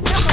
spotted.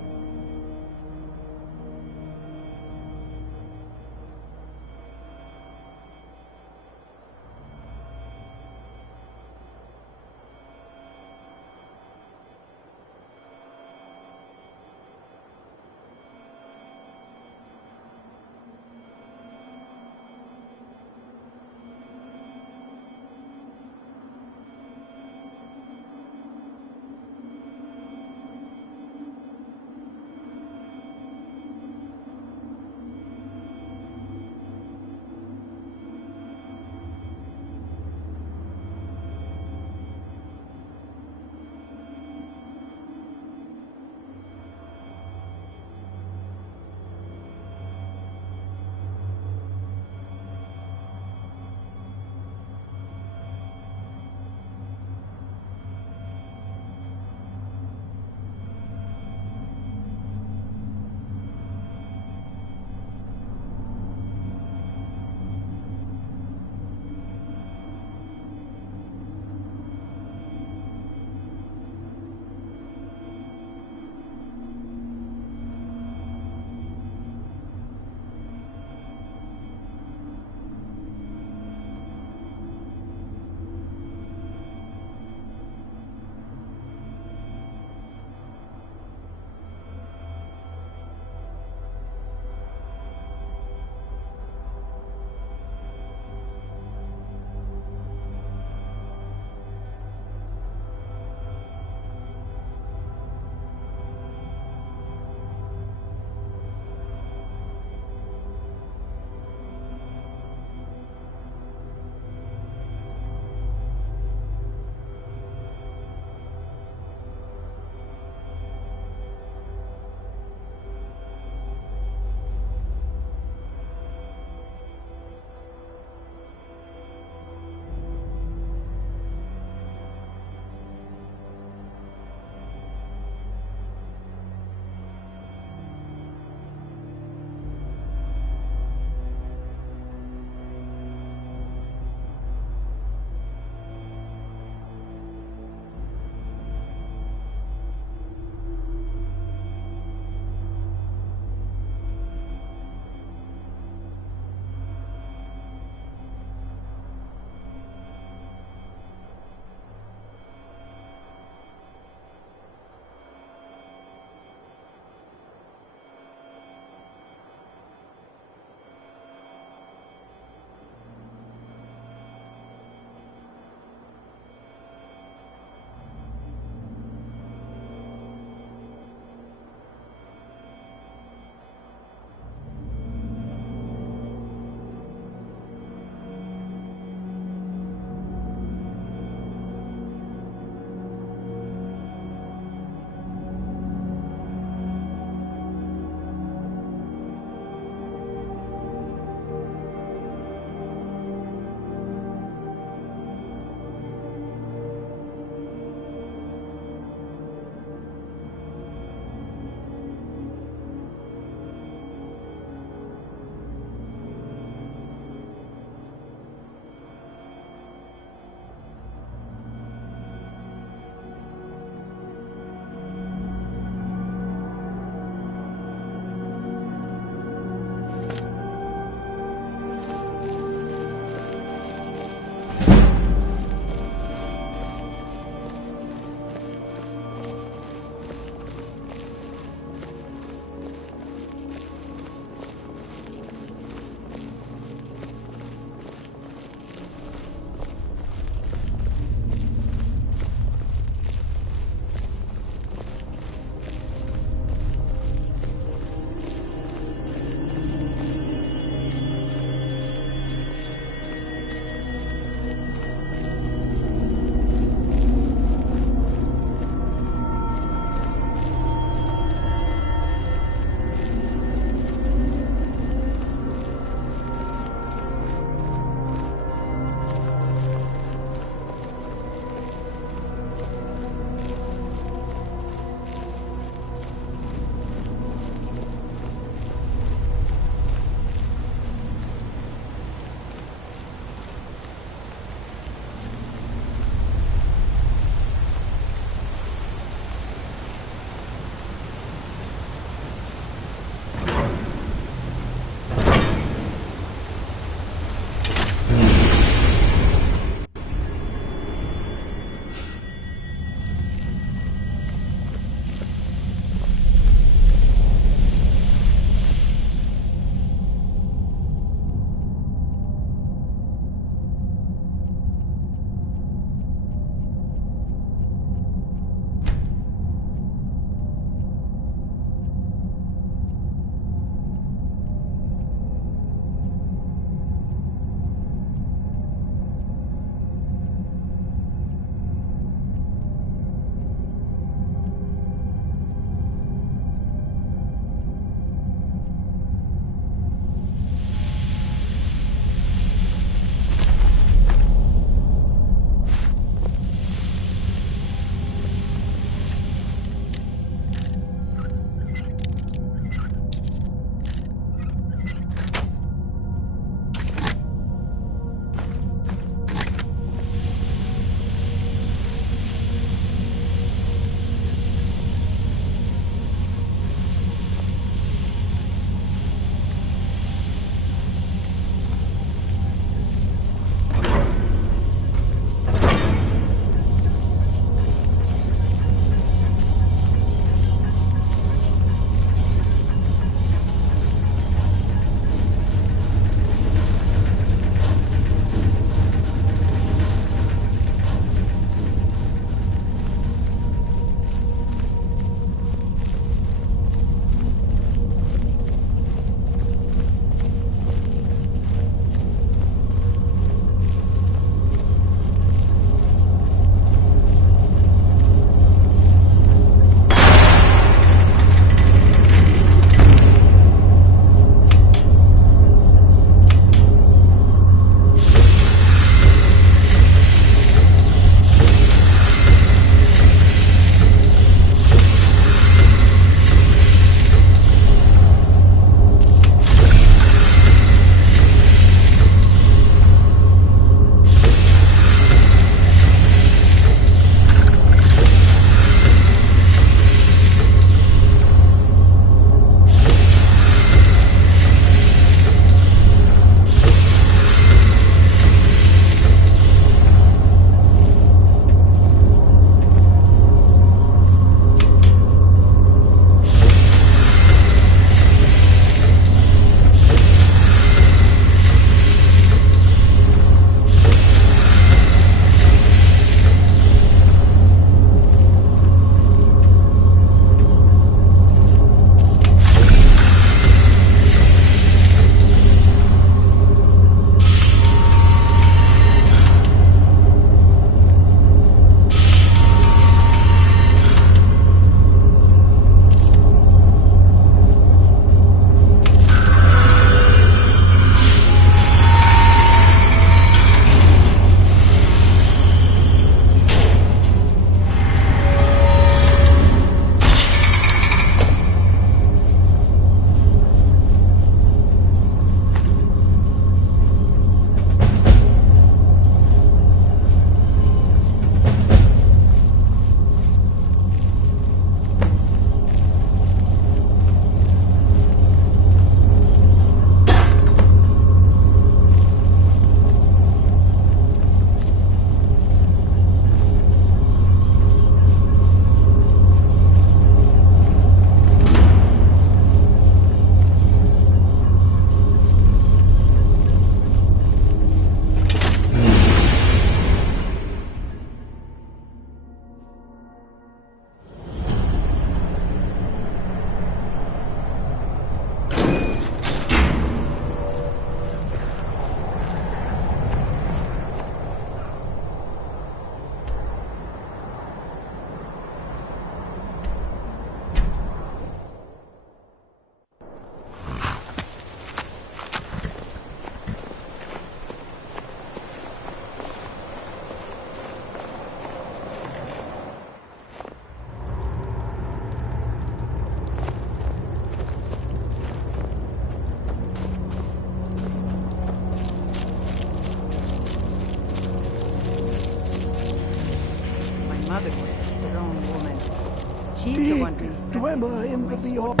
she's the one who's Dwemer in the beyond.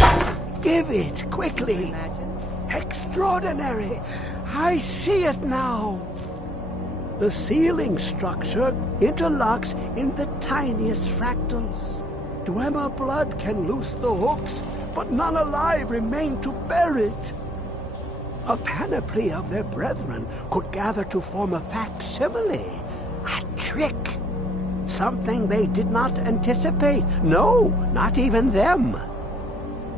Give it, quickly! Extraordinary! I see it now! The ceiling structure interlocks in the tiniest fractals. Dwemer blood can loose the hooks, but none alive remain to bear it. A panoply of their brethren could gather to form a facsimile. A trick. Something they did not anticipate. No, not even them.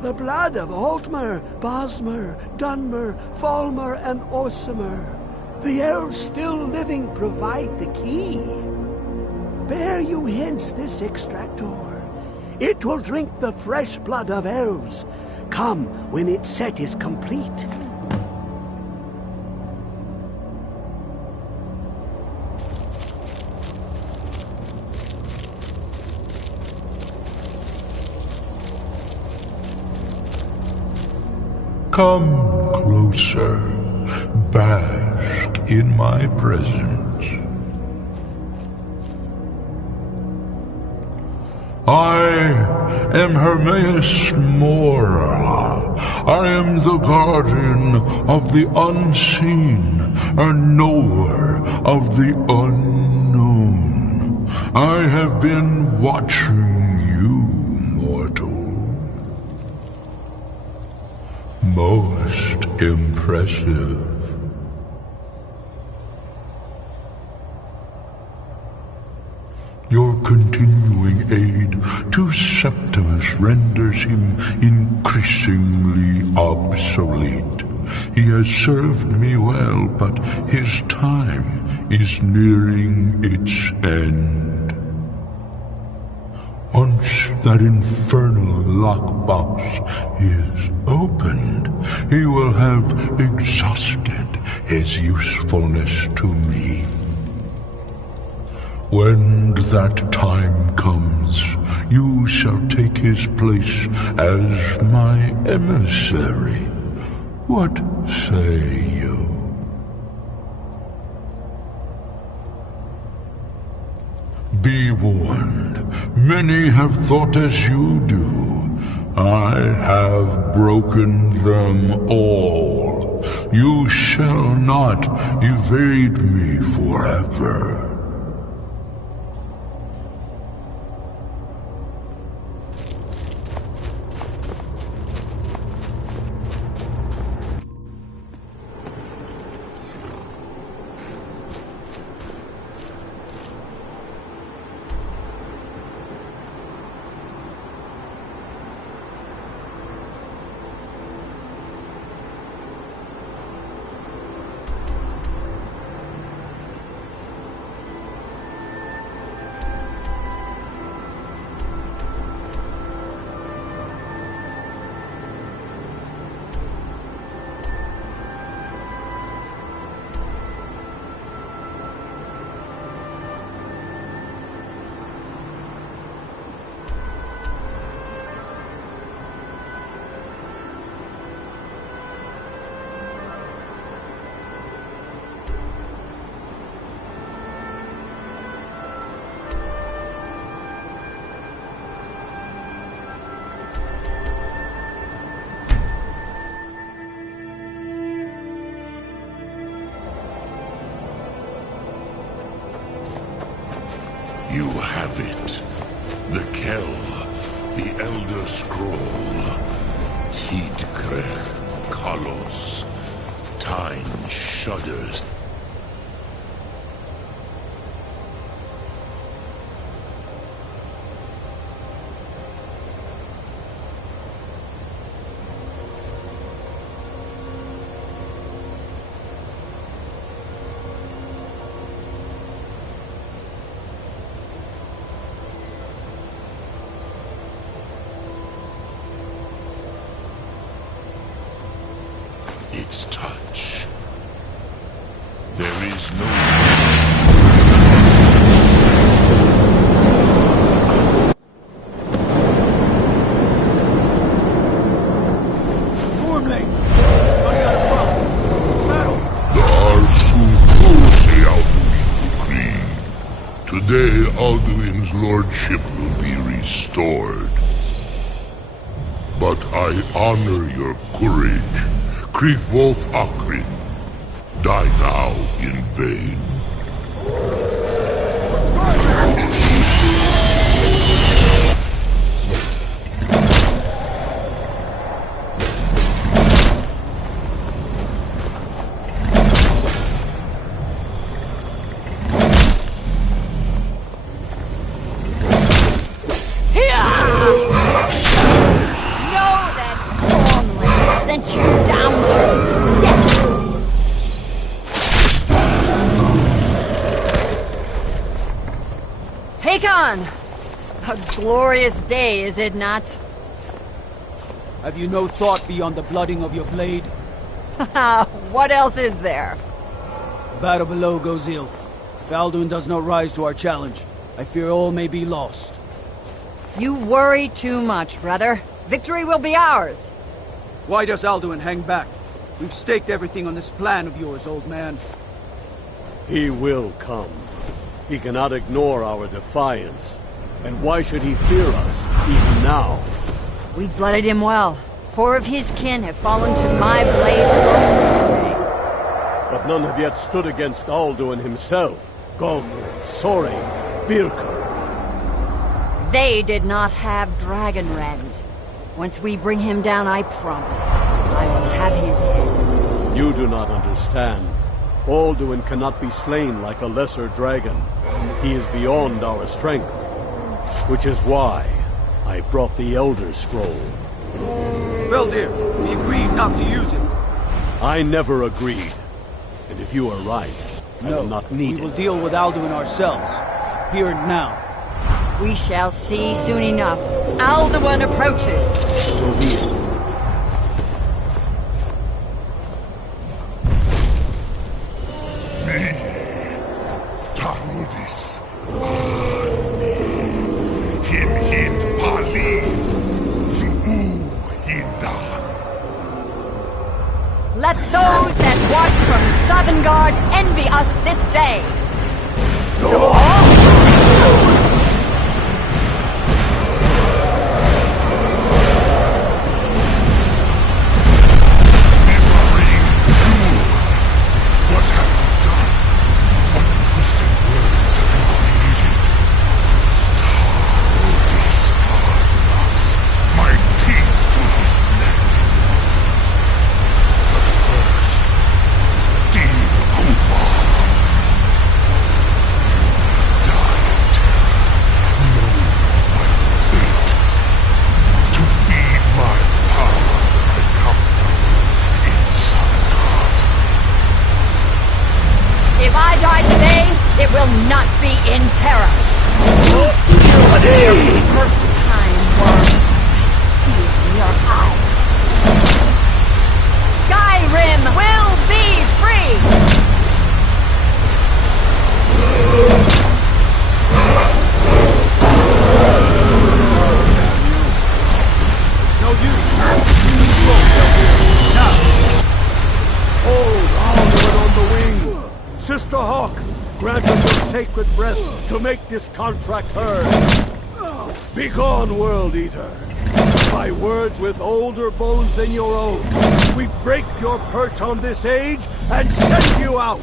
The blood of Altmer, Bosmer, Dunmer, Falmer, and Orsimer. The elves still living provide the key. Bear you hence this extractor. It will drink the fresh blood of elves. Come when its set is complete. Come closer, bask in my presence. I am Hermaeus Mora. I am the guardian of the unseen, a knower of the unknown. I have been watching you, mortal. Most impressive. Your continuing aid to Septimus renders him increasingly obsolete. He has served me well, but his time is nearing its end. Once that infernal lockbox is opened, he will have exhausted his usefulness to me. When that time comes, you shall take his place as my emissary. What say you? Be warned, many have thought as you do. I have broken them all. You shall not evade me forever. You have it. The Kell, the Elder Scroll. Tidkrech Kalos. Time shudders. Its touch. There is no... Formlane! I got a problem. Battle! Today, Alduin's lordship will be restored. But I honor your courage. Krivwolf Akrin. Die now in vain. A glorious day, is it not? Have you no thought beyond the blooding of your blade? What else is there? The battle below goes ill. If Alduin does not rise to our challenge, I fear all may be lost. You worry too much, brother. Victory will be ours. Why does Alduin hang back? We've staked everything on this plan of yours, old man. He will come. He cannot ignore our defiance. And why should he fear us, even now? We blooded him well. 4 of his kin have fallen to my blade alone today. But none have yet stood against Alduin himself. Galdur, Sori, Birka. They did not have Dragonrend. Once we bring him down, I promise, I will have his head. You do not understand. Alduin cannot be slain like a lesser dragon. He is beyond our strength. Which is why I brought the Elder Scroll. Veldir, we agreed not to use it. I never agreed. And if you are right, I will not need we will it. deal with Alduin ourselves. Here and now. We shall see soon enough. Alduin approaches. So be it. Tarudis. Him hind pali. Zuu hindan. Let those that watch from Sovngarde envy us this day. What have you done? What twisted words have you created? Tarudis Tarnas, my teeth to his neck. But first, Dean Kumar. Die in terror, knowing your final fate. To feed my power that come from in Sovngarde. If I die today, it will not be in terror. First time, worm. I see it in your eyes. Skyrim will be free! It's no use. Use the scroll, Veldir. Now. Hold Alduin on the wing! Sister Hawk, grant us your sacred breath to make this contract heard. Begone, World Eater. By words with older bones than your own, we break your perch on this age and send you out.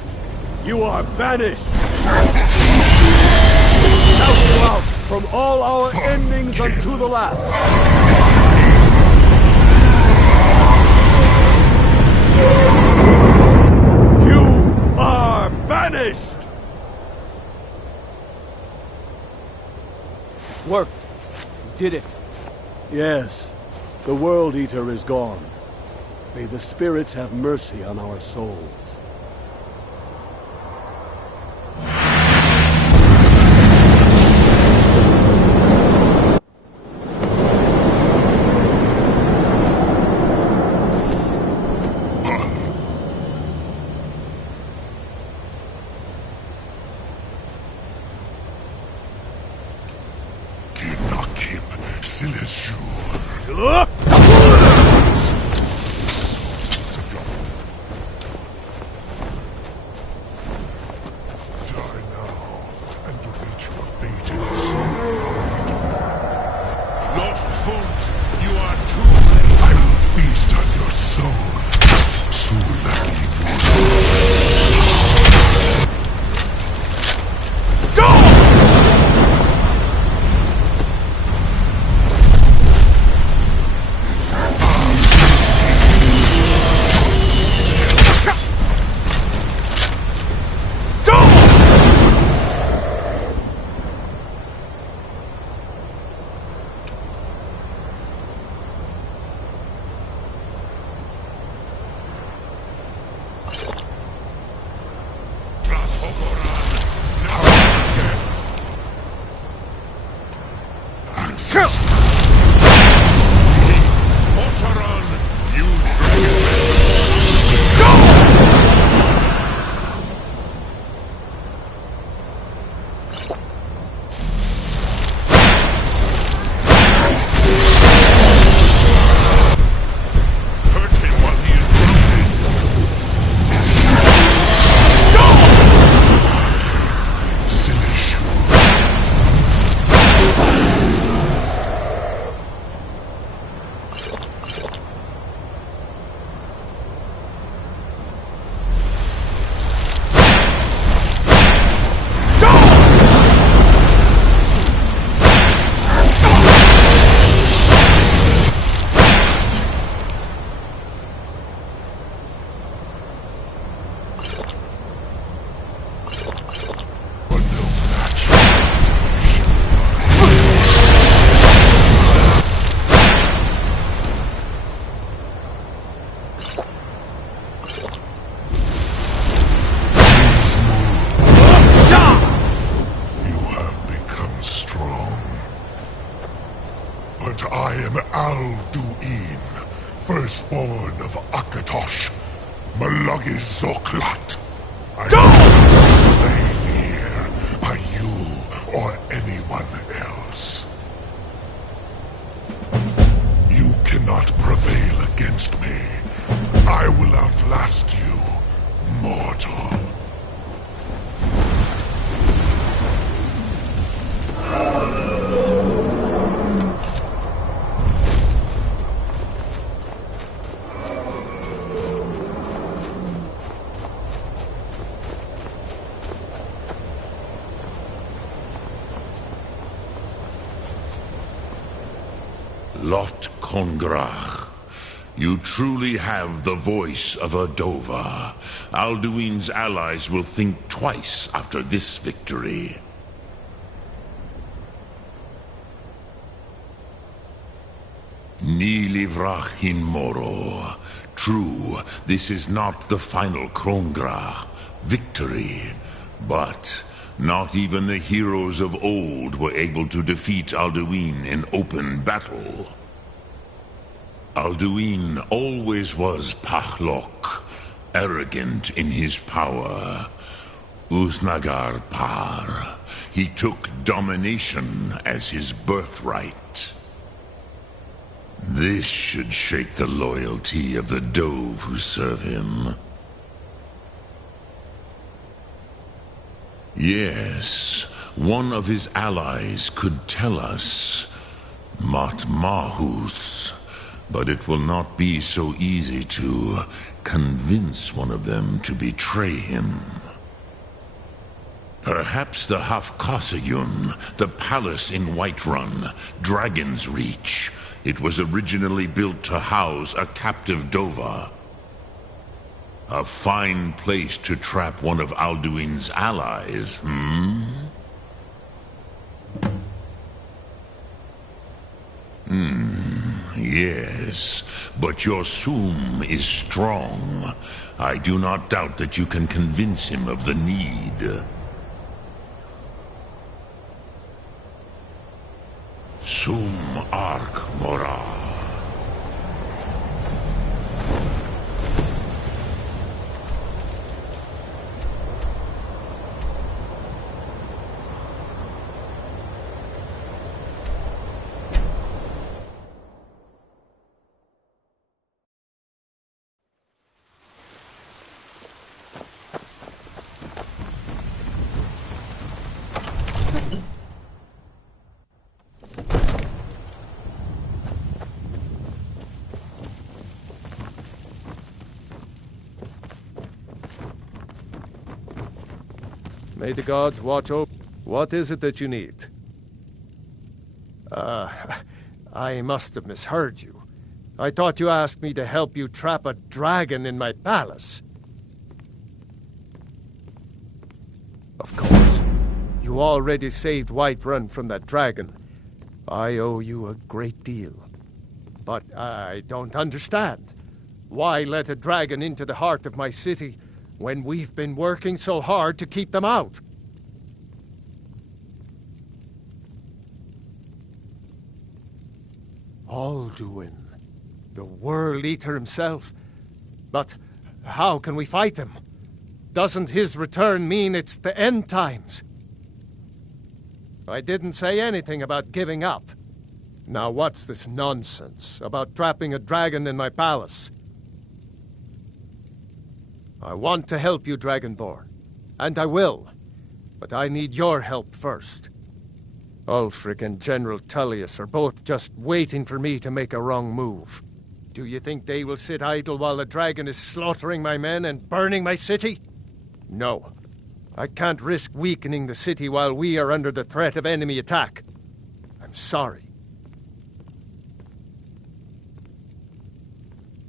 You are banished. Out you out from all our endings unto the last. You are banished! Worked. We did it. Yes, the World Eater is gone. May the spirits have mercy on our souls. Kinakim Sileshu. feast on your soul, Sulaki. But I am Alduin, firstborn of Akatosh, Malagis Zoklat. I will not be slain here by you or anyone else. You cannot prevail against me. I will outlast you, mortal. Lot Kongrach, you truly have the voice of a Dova. Alduin's allies will think twice after this victory. Ni livrach hin moro. True, this is not the final Kongrach victory, but not even the heroes of old were able to defeat Alduin in open battle. Alduin always was Pachlok, arrogant in his power. Uznagar Par. He took domination as his birthright. This should shake the loyalty of the Dove who serve him. Yes, one of his allies could tell us, Matmahus, but it will not be so easy to convince one of them to betray him. Perhaps the Hafkasayun, the palace in Whiterun, Dragon's Reach. It was originally built to house a captive Dova. A fine place to trap one of Alduin's allies, Yes, but your Sum is strong. I do not doubt that you can convince him of the need. Sum Ark Mora. May the gods watch over. What is it that you need? I must have misheard you. I thought you asked me to help you trap a dragon in my palace. Of course. You already saved Whiterun from that dragon. I owe you a great deal. But I don't understand. Why let a dragon into the heart of my city when we've been working so hard to keep them out? Alduin, the World Eater himself. But how can we fight him? Doesn't his return mean it's the end times? I didn't say anything about giving up. Now what's this nonsense about trapping a dragon in my palace? I want to help you, Dragonborn, and I will. But I need your help first. Ulfric and General Tullius are both just waiting for me to make a wrong move. Do you think they will sit idle while the dragon is slaughtering my men and burning my city? No. I can't risk weakening the city while we are under the threat of enemy attack. I'm sorry.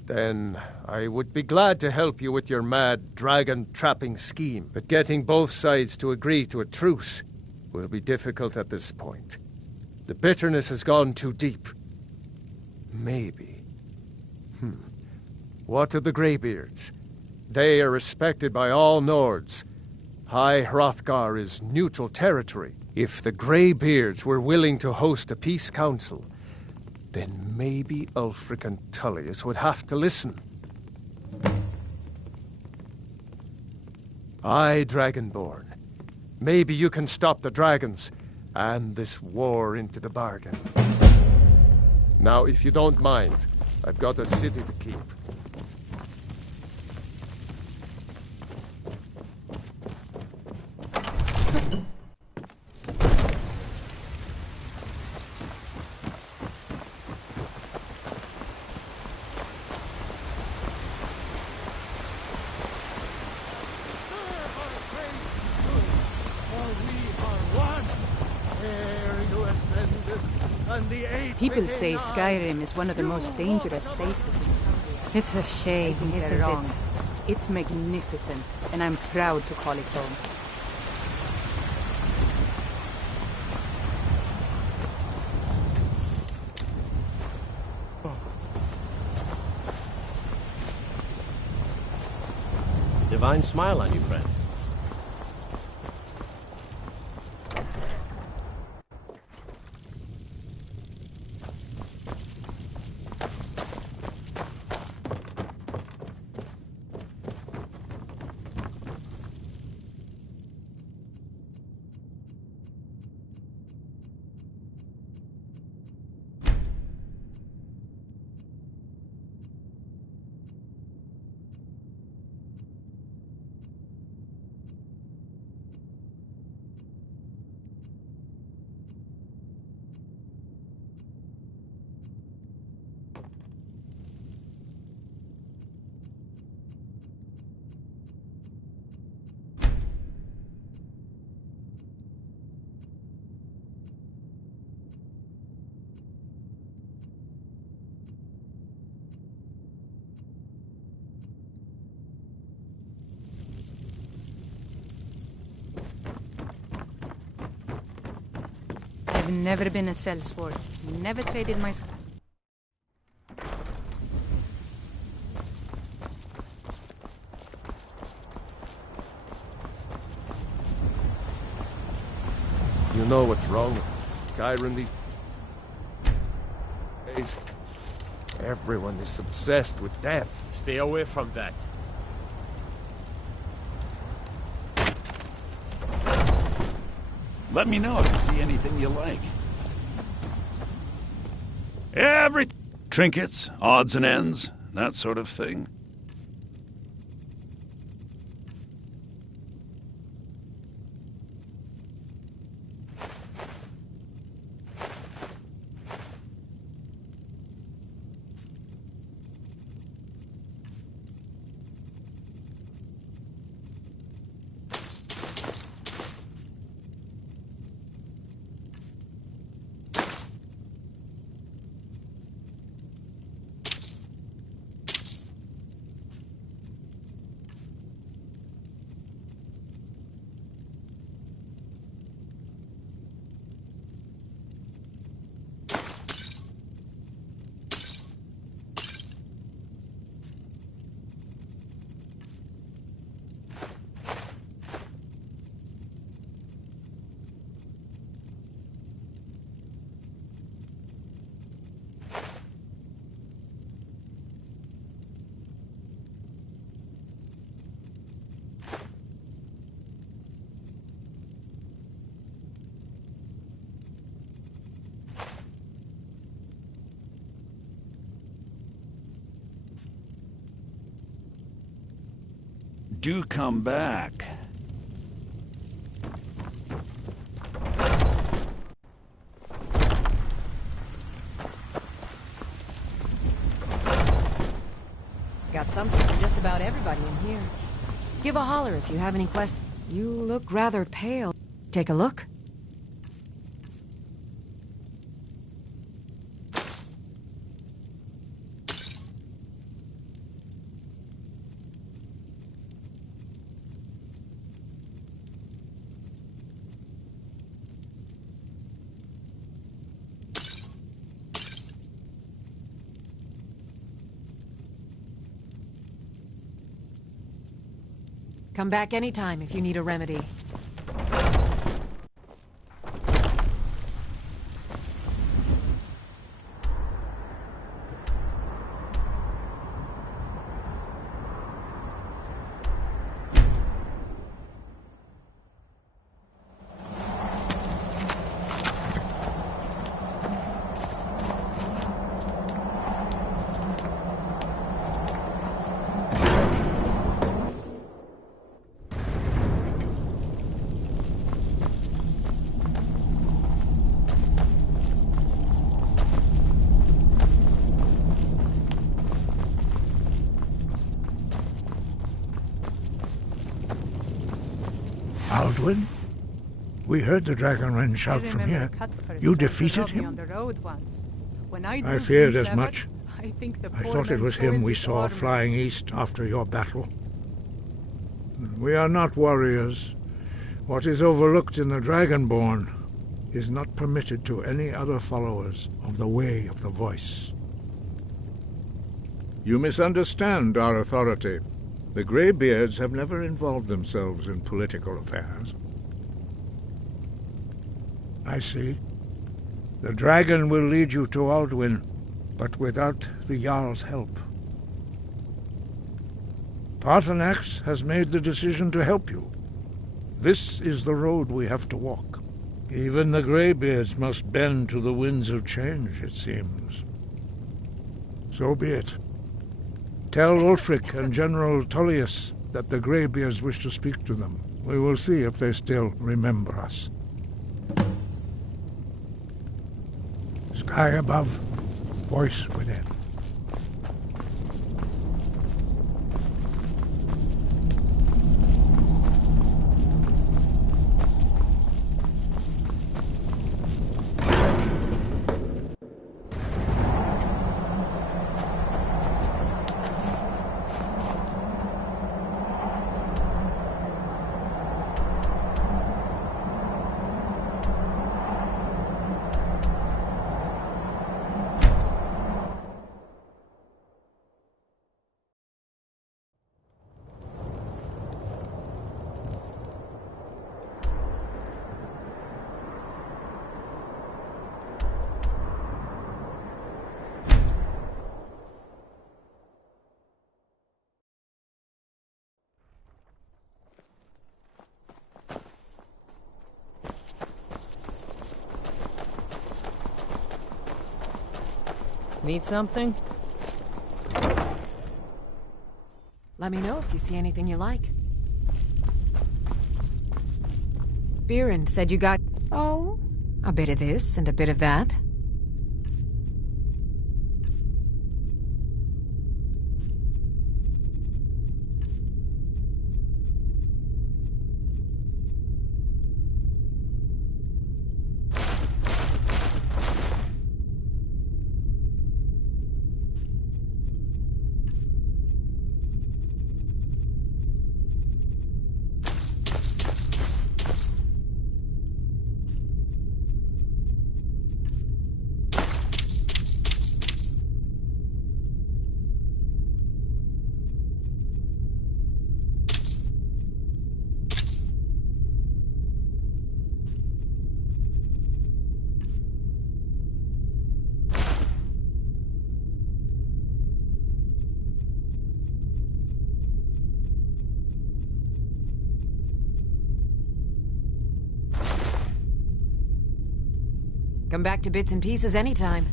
Then I would be glad to help you with your mad dragon-trapping scheme, but getting both sides to agree to a truce will be difficult at this point. The bitterness has gone too deep. Maybe. What of the Greybeards? They are respected by all Nords. High Hrothgar is neutral territory. If the Greybeards were willing to host a peace council, then maybe Ulfric and Tullius would have to listen. Aye, Dragonborn. Maybe you can stop the dragons, and this war into the bargain. Now, if you don't mind, I've got a city to keep. People say Skyream is one of the most dangerous places. It's a shame, isn't it? It's magnificent, and I'm proud to call it home. Divine smile on you, friend. I've never been a sellsword. Never traded my... You know what's wrong with Skyrim these days? Everyone is obsessed with death. Stay away from that. Let me know if you see anything you like. Every trinkets, odds and ends, that sort of thing. do come back. Got something for just about everybody in here. Give a holler if you have any questions. You look rather pale. Take a look. Come back anytime if you need a remedy. Alduin? We heard the Dragonren shout from here. You defeated him? I feared as much. I thought it was him we saw flying east after your battle. We are not warriors. What is overlooked in the Dragonborn is not permitted to any other followers of the Way of the Voice. You misunderstand our authority. The Greybeards have never involved themselves in political affairs. I see. The dragon will lead you to Alduin, but without the Jarl's help. Paarthurnax has made the decision to help you. This is the road we have to walk. Even the Greybeards must bend to the winds of change, it seems. So be it. Tell Ulfric and General Tullius that the Greybeards wish to speak to them. We will see if they still remember us. Sky above, voice within. Need something? Let me know if you see anything you like. Biren said you got... Oh, a bit of this and a bit of that. Come back to bits and pieces anytime.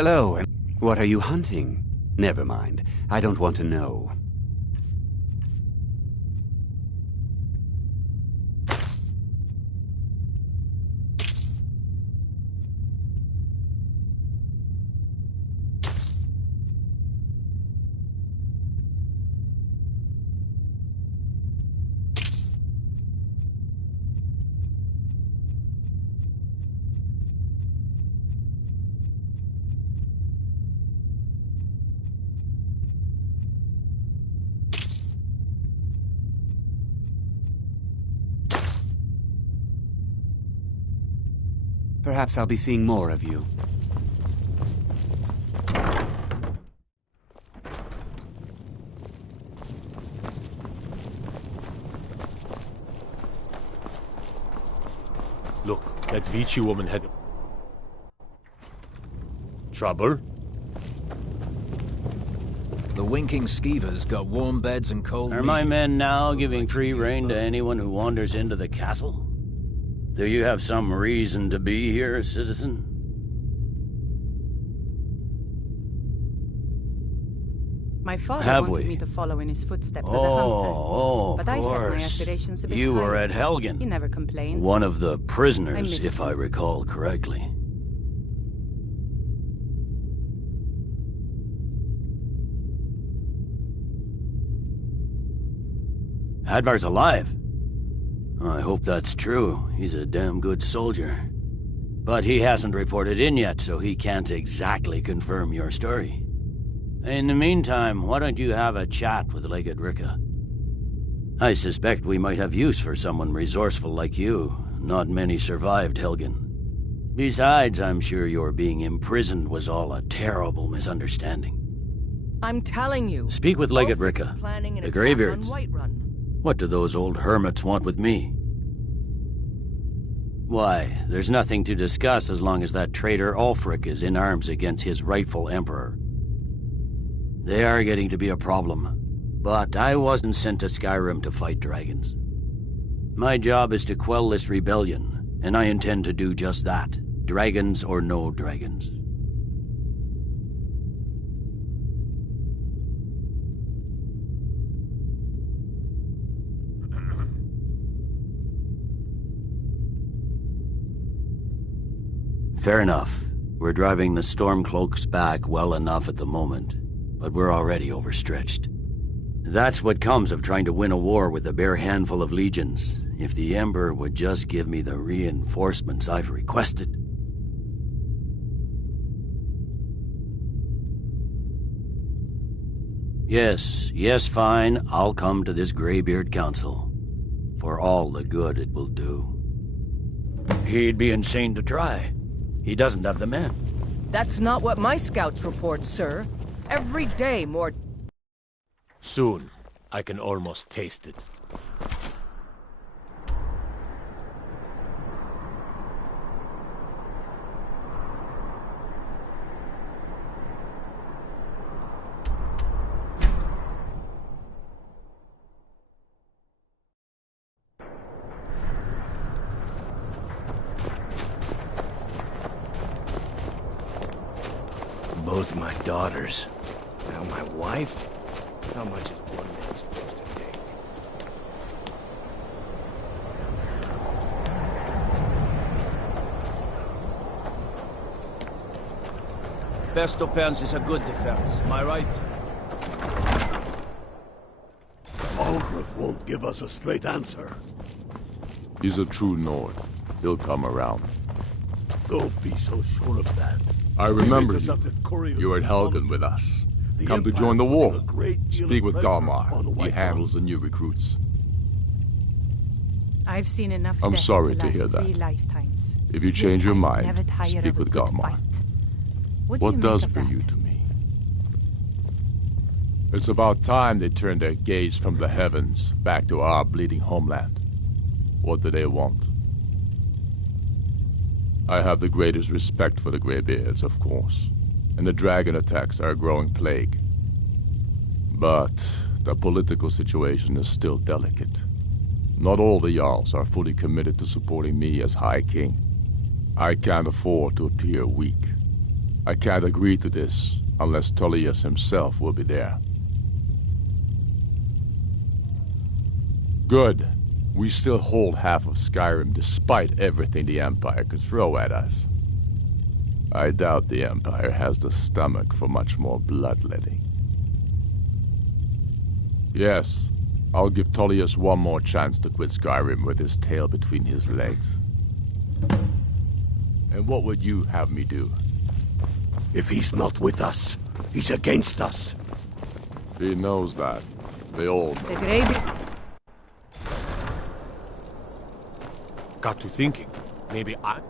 Hello, and what are you hunting? Never mind. I don't want to know. Perhaps I'll be seeing more of you. Look, that Vici woman had... Trouble? The winking skeevers got warm beds and cold Are meat. my men now giving free rein to anyone who wanders into the castle? Do you have some reason to be here, citizen? My father wanted me to follow in his footsteps as a hunter. But I set my aspirations a bit You were higher. at Helgen. He never complained. One of the I prisoners, miss if I recall correctly. Hadvar's alive. I hope that's true. He's a damn good soldier. But he hasn't reported in yet, so he can't exactly confirm your story. In the meantime, why don't you have a chat with Legate Ricca? I suspect we might have use for someone resourceful like you. Not many survived Helgen. Besides, I'm sure your being imprisoned was all a terrible misunderstanding. I'm telling you. Speak with Legate Ricca, Planning an the attack Greybeards. on Whiterun. What do those old hermits want with me? Why, there's nothing to discuss as long as that traitor Ulfric is in arms against his rightful emperor. They are getting to be a problem, but I wasn't sent to Skyrim to fight dragons. My job is to quell this rebellion, and I intend to do just that, dragons or no dragons. Fair enough. We're driving the Stormcloaks back well enough at the moment, but we're already overstretched. That's what comes of trying to win a war with a bare handful of legions. If the Emperor would just give me the reinforcements I've requested. Yes, fine. I'll come to this Greybeard Council. For all the good it will do. He'd be insane to try. He doesn't have the men. That's not what my scouts report, sir. Every day more... Soon. I can almost taste it. Both my daughters. Now my wife? How much is one man supposed to take? Best offense is a good defense, am I right? Algrif won't give us a straight answer. He's a true Nord. He'll come around. Don't be so sure of that. I remember He you. intercepted couriers You were at from Helgen with us. Come to Empire join the is war. putting a great deal Speak of with pressure Galmar. on He Whiterun. handles the new recruits. I've seen enough I'm death sorry to last hear that. 3 lifetimes. If you change your Yet I mind, never tire speak of a with good Galmar. fight. What do you What make does of bring that? you to me? It's about time they turned their gaze from the heavens back to our bleeding homeland. What do they want? I have the greatest respect for the Greybeards, of course, and the dragon attacks are a growing plague. But the political situation is still delicate. Not all the Jarls are fully committed to supporting me as High King. I can't afford to appear weak. I can't agree to this unless Tullius himself will be there. Good. We still hold half of Skyrim despite everything the Empire could throw at us. I doubt the Empire has the stomach for much more bloodletting. Yes, I'll give Tullius one more chance to quit Skyrim with his tail between his legs. And what would you have me do? If he's not with us, he's against us. He knows that. They all know. The gravy. Got to thinking. Maybe I...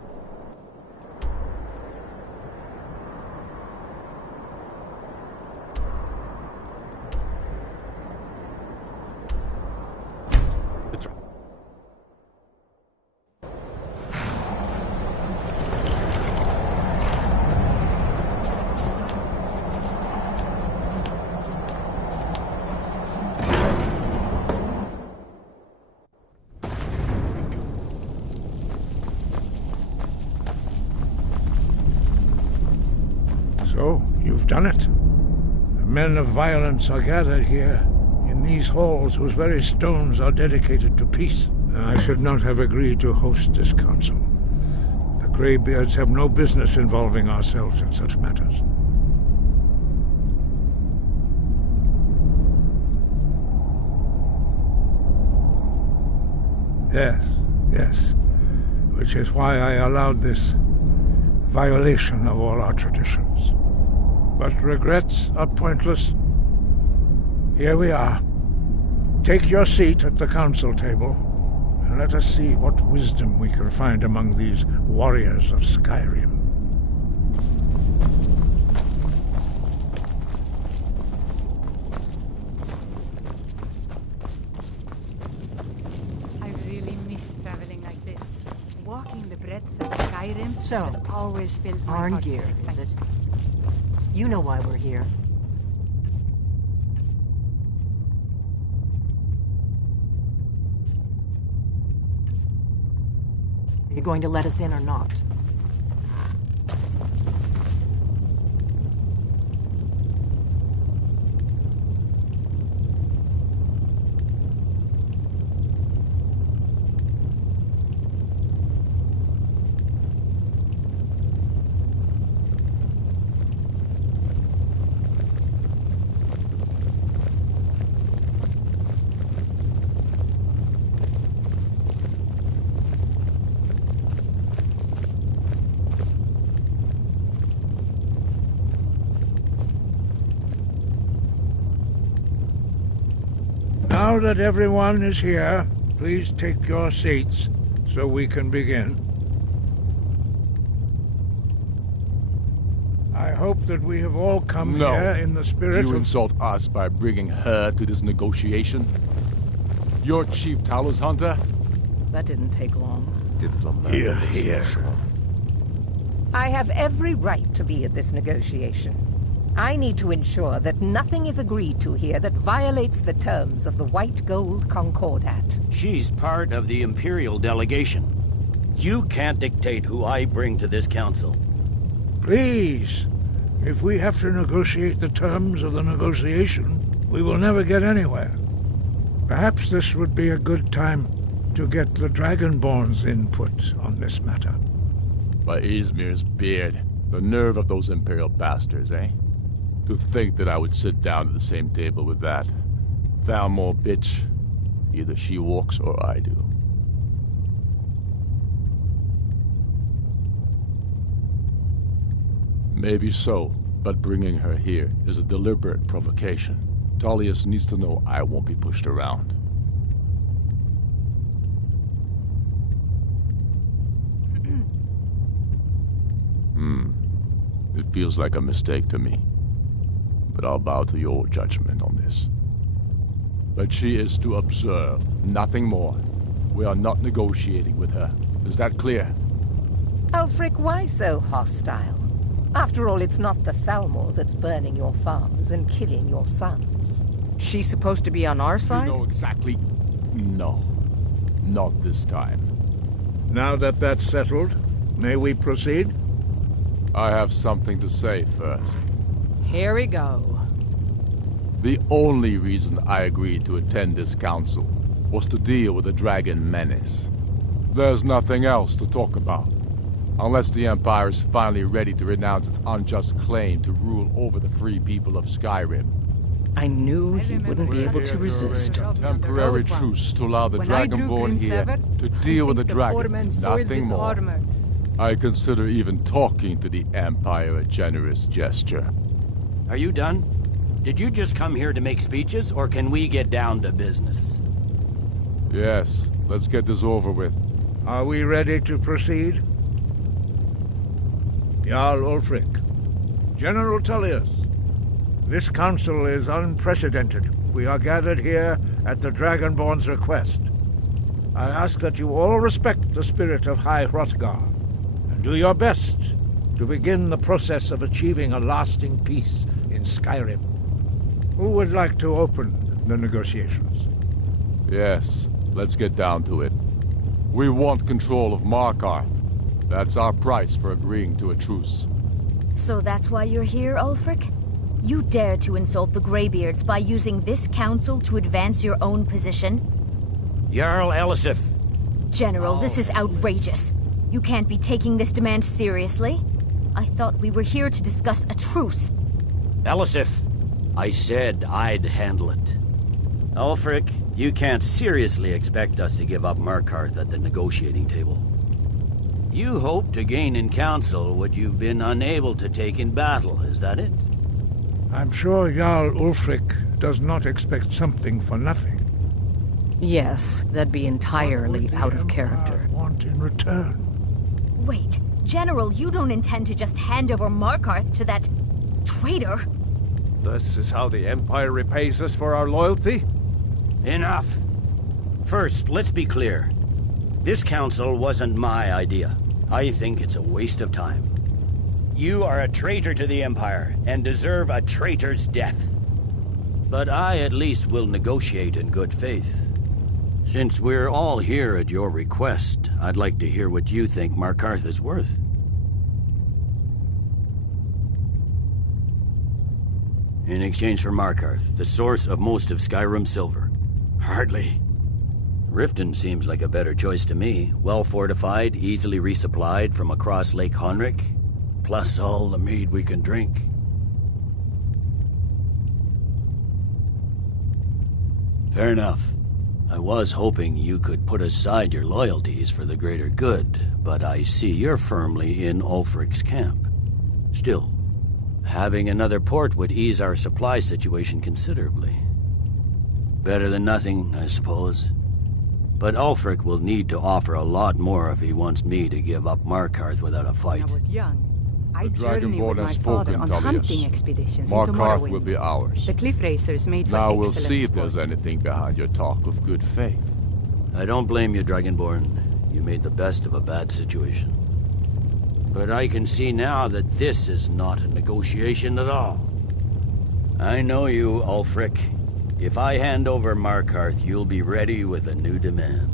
So, you've done it. The men of violence are gathered here, in these halls whose very stones are dedicated to peace. I should not have agreed to host this council. The Greybeards have no business involving ourselves in such matters. Yes. Which is why I allowed this violation of all our traditions. But regrets are pointless. Here we are. Take your seat at the council table, and let us see what wisdom we can find among these warriors of Skyrim. I really miss traveling like this. Walking the breadth of Skyrim has always filled my heart Arngeir, with is it? excitement. You know why we're here. Are you going to let us in or not? Now that everyone is here, please take your seats so we can begin. I hope that we have all come here in the spirit You of... insult us by bringing her to this negotiation? You're Chief Talos Hunter? That didn't take long. Here. I have every right to be at this negotiation. I need to ensure that nothing is agreed to here that violates the terms of the White Gold Concordat. She's part of the Imperial delegation. You can't dictate who I bring to this council. Please, if we have to negotiate the terms of the negotiation, we will never get anywhere. Perhaps this would be a good time to get the Dragonborn's input on this matter. By Izmir's beard, the nerve of those Imperial bastards, eh? To think that I would sit down at the same table with that Thalmor bitch. Either she walks or I do. Maybe so, but bringing her here is a deliberate provocation. Tullius needs to know I won't be pushed around. It feels like a mistake to me. But I'll bow to your judgment on this. But she is to observe, nothing more. We are not negotiating with her. Is that clear? Ulfric, why so hostile? After all, it's not the Thalmor that's burning your farms and killing your sons. She's supposed to be on our side? You know exactly... No. Not this time. Now that that's settled, may we proceed? I have something to say first. Here we go. The only reason I agreed to attend this council was to deal with the dragon menace. There's nothing else to talk about. Unless the Empire is finally ready to renounce its unjust claim to rule over the free people of Skyrim. I knew he wouldn't be able to resist. Temporary truce to allow the Dragonborn here to deal with the dragons, nothing more. I consider even talking to the Empire a generous gesture. Are you done? Did you just come here to make speeches, or can we get down to business? Yes, let's get this over with. Are we ready to proceed? Jarl Ulfric, General Tullius, this council is unprecedented. We are gathered here at the Dragonborn's request. I ask that you all respect the spirit of High Hrothgar, and do your best to begin the process of achieving a lasting peace in Skyrim. Who would like to open the negotiations? Yes, let's get down to it. We want control of Markarth. That's our price for agreeing to a truce. So that's why you're here, Ulfric? You dare to insult the Greybeards by using this council to advance your own position? Jarl Elisif. General, this is outrageous. You can't be taking this demand seriously. I thought we were here to discuss a truce. Elisif, I said I'd handle it. Ulfric, you can't seriously expect us to give up Markarth at the negotiating table. You hope to gain in council what you've been unable to take in battle, is that it? I'm sure Jarl Ulfric does not expect something for nothing. Yes, that'd be entirely out of character. Want in return? Wait, General, you don't intend to just hand over Markarth to that traitor? This is how the Empire repays us for our loyalty? Enough. First, let's be clear. This council wasn't my idea. I think it's a waste of time. You are a traitor to the Empire, and deserve a traitor's death. But I at least will negotiate in good faith. Since we're all here at your request, I'd like to hear what you think Markarth is worth. In exchange for Markarth, the source of most of Skyrim's silver. Hardly. Riften seems like a better choice to me. Well-fortified, easily resupplied from across Lake Honric, plus all the mead we can drink. Fair enough. I was hoping you could put aside your loyalties for the greater good, but I see you're firmly in Ulfric's camp. Still, having another port would ease our supply situation considerably. Better than nothing, I suppose. But Ulfric will need to offer a lot more if he wants me to give up Markarth without a fight. When I was young, I journeyed Dragonborn with my has father spoken, on Tullius. hunting expeditions into Markarth Morrowind. will be ours. The cliff racers made for Now we'll excellent see if sport. there's anything behind your talk of good faith. I don't blame you, Dragonborn. You made the best of a bad situation. But I can see now that this is not a negotiation at all. I know you, Ulfric. If I hand over Markarth, you'll be ready with a new demand.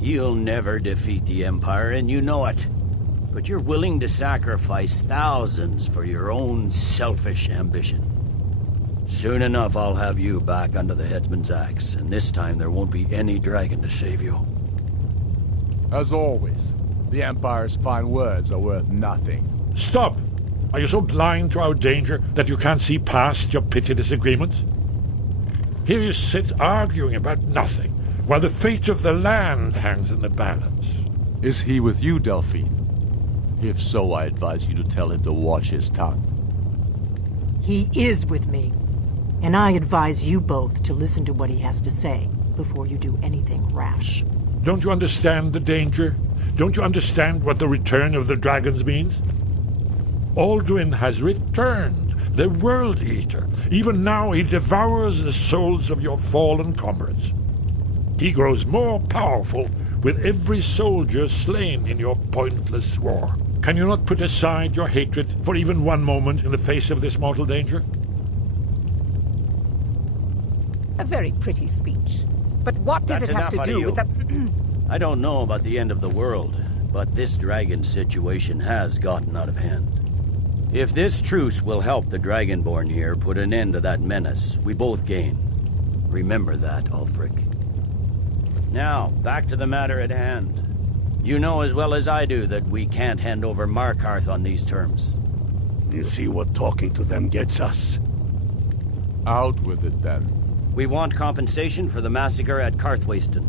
You'll never defeat the Empire, and you know it. But you're willing to sacrifice thousands for your own selfish ambition. Soon enough, I'll have you back under the headsman's axe, and this time there won't be any dragon to save you. As always, the Empire's fine words are worth nothing. Stop! Are you so blind to our danger that you can't see past your petty disagreements? Here you sit arguing about nothing, while the fate of the land hangs in the balance. Is he with you, Delphine? If so, I advise you to tell him to watch his tongue. He is with me. And I advise you both to listen to what he has to say before you do anything rash. Don't you understand the danger? Don't you understand what the return of the dragons means? Alduin has returned, the World Eater. Even now he devours the souls of your fallen comrades. He grows more powerful with every soldier slain in your pointless war. Can you not put aside your hatred for even one moment in the face of this mortal danger? A very pretty speech. But what does That's it have to enough out do of with you. the... I don't know about the end of the world, but this dragon situation has gotten out of hand. If this truce will help the Dragonborn here put an end to that menace, we both gain. Remember that, Ulfric. Now, back to the matter at hand. You know as well as I do that we can't hand over Markarth on these terms. You see what talking to them gets us? Out with it, then. We want compensation for the massacre at Karthwasten.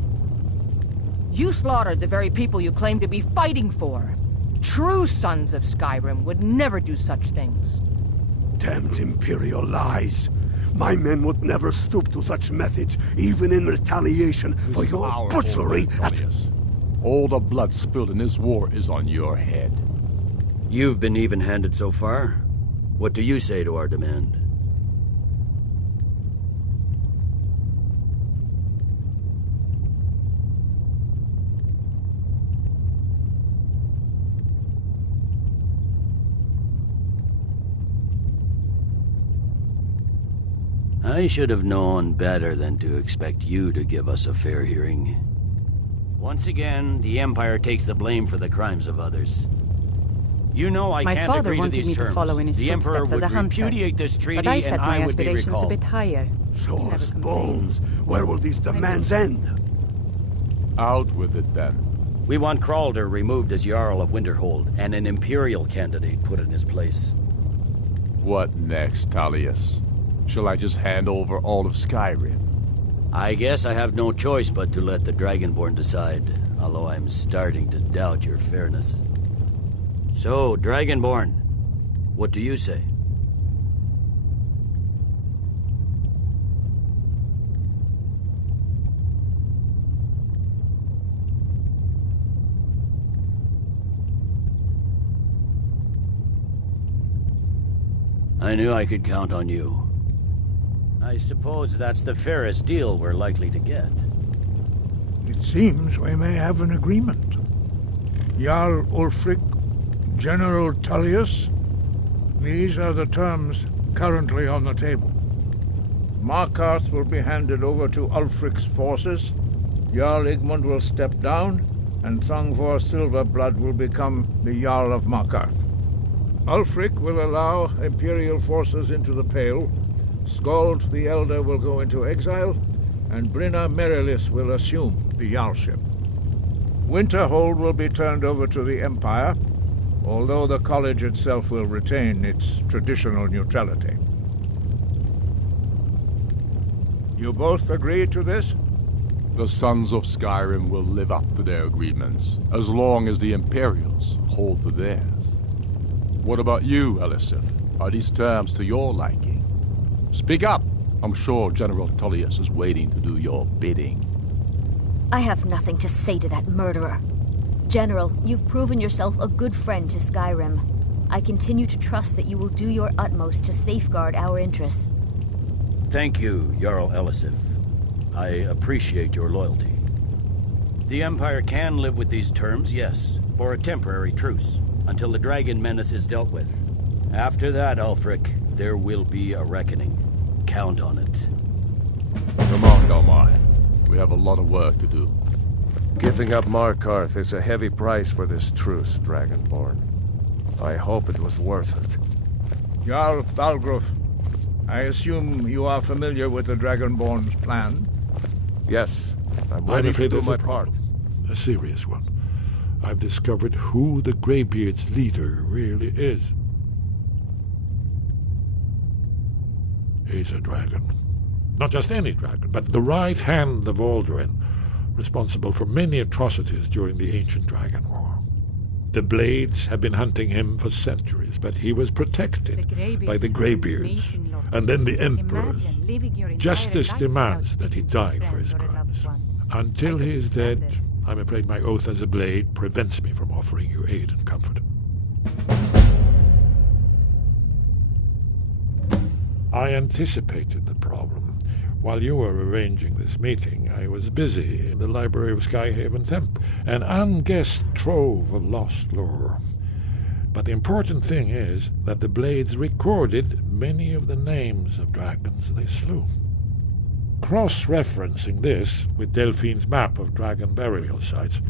You slaughtered the very people you claim to be fighting for. True sons of Skyrim would never do such things. Damned Imperial lies. My men would never stoop to such methods, even in retaliation for your butchery at... All the blood spilled in this war is on your head. You've been even-handed so far. What do you say to our demand? I should have known better than to expect you to give us a fair hearing. Once again, the Empire takes the blame for the crimes of others. You know I can't agree to these terms. My father wanted me to follow in his the Emperor footsteps as a would hunter, repudiate this treaty, but I set and my I would be aspirations a recalled. bit higher. Source bones. Where will these demands end? Out with it, then. We want Kralder removed as Jarl of Winterhold, and an Imperial candidate put in his place. What next, Tullius? Shall I just hand over all of Skyrim? I guess I have no choice but to let the Dragonborn decide, although I'm starting to doubt your fairness. So, Dragonborn, what do you say? I knew I could count on you. I suppose that's the fairest deal we're likely to get. It seems we may have an agreement. Jarl Ulfric, General Tullius, these are the terms currently on the table. Markarth will be handed over to Ulfric's forces, Jarl Igmund will step down, and Thongvor Silverblood will become the Jarl of Markarth. Ulfric will allow Imperial forces into the Pale, Skald the Elder will go into exile, and Brinna Merilis will assume the Jarlship. Winterhold will be turned over to the Empire, although the college itself will retain its traditional neutrality. You both agree to this? The Sons of Skyrim will live up to their agreements, as long as the Imperials hold to theirs. What about you, Elisif? Are these terms to your liking? Speak up! I'm sure General Tullius is waiting to do your bidding. I have nothing to say to that murderer. General, you've proven yourself a good friend to Skyrim. I continue to trust that you will do your utmost to safeguard our interests. Thank you, Jarl Elisif. I appreciate your loyalty. The Empire can live with these terms, yes, for a temporary truce, until the dragon menace is dealt with. After that, Ulfric, there will be a reckoning. Count on it. Come on, Galmar. We have a lot of work to do. Giving up Markarth is a heavy price for this truce, Dragonborn. I hope it was worth it. Jarl Balgruf, I assume you are familiar with the Dragonborn's plan? Yes, I'm ready to do my part. A serious one. I've discovered who the Greybeard's leader really is. He's a dragon. Not just any dragon, but the right hand of Alduin, responsible for many atrocities during the Ancient Dragon War. The Blades have been hunting him for centuries, but he was protected by the Greybeards, and then the Emperors. Justice demands that he die for his crimes. Until he is dead, I'm afraid my oath as a Blade prevents me from offering you aid and comfort. I anticipated the problem. While you were arranging this meeting, I was busy in the library of Skyhaven Temple, an unguessed trove of lost lore. But the important thing is that the Blades recorded many of the names of dragons they slew. Cross-referencing this with Delphine's map of dragon burial sites,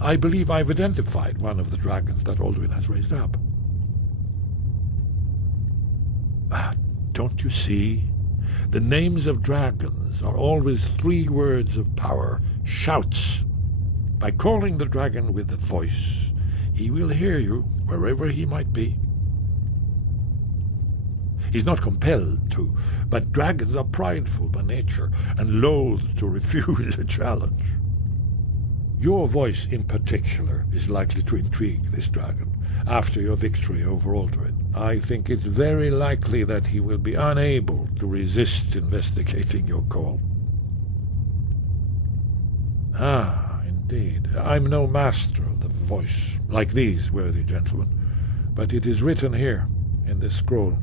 I believe I've identified one of the dragons that Alduin has raised up. Don't you see? The names of dragons are always 3 words of power, shouts. By calling the dragon with a voice, he will hear you wherever he might be. He's not compelled to, but dragons are prideful by nature and loath to refuse a challenge. Your voice in particular is likely to intrigue this dragon after your victory over Alduin. I think it's very likely that he will be unable to resist investigating your call. Ah, indeed. I'm no master of the voice, like these worthy gentlemen, but it is written here in this scroll.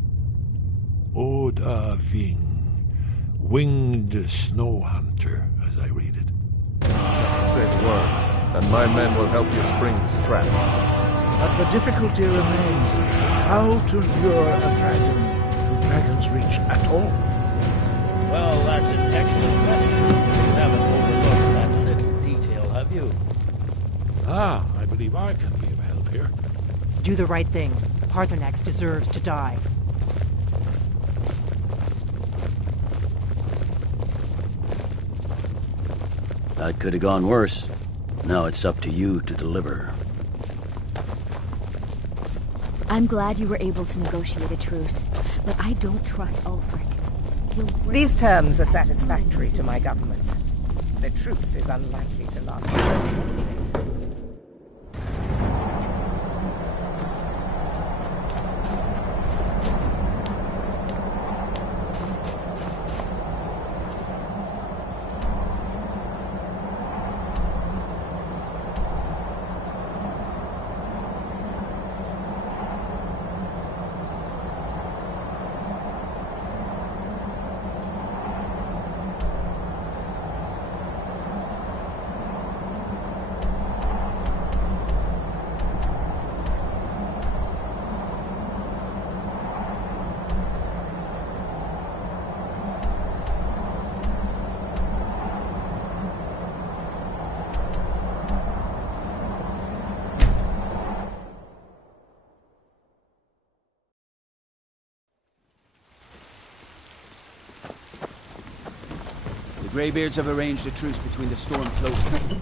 Oda Ving, winged snow hunter, as I read it. Just say the word, and my men will help you spring this trap. But the difficulty remains how to lure a dragon to Dragon's Reach at all. Well, that's an excellent question. You haven't overlooked that little detail, have you? Ah, I believe I can be of help here. Do the right thing. Paarthurnax deserves to die. That could have gone worse. Now it's up to you to deliver. I'm glad you were able to negotiate a truce, but I don't trust Ulfric. These terms are satisfactory to my government. The truce is unlikely to last long. The Greybeards have arranged a truce between the Stormcloak.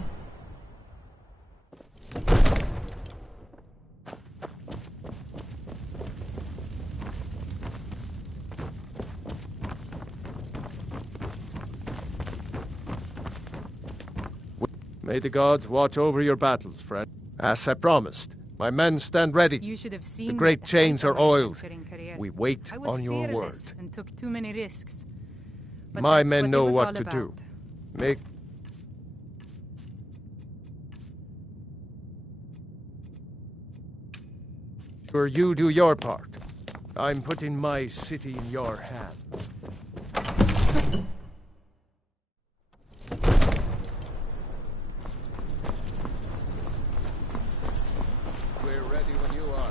May the gods watch over your battles, friend. As I promised, my men stand ready. You should have seen the great chains are oiled. We wait I was on your word. fearless and took too many risks. But my that's men what know it was what all to about. do. Make sure you do your part. I'm putting my city in your hands. We're ready when you are.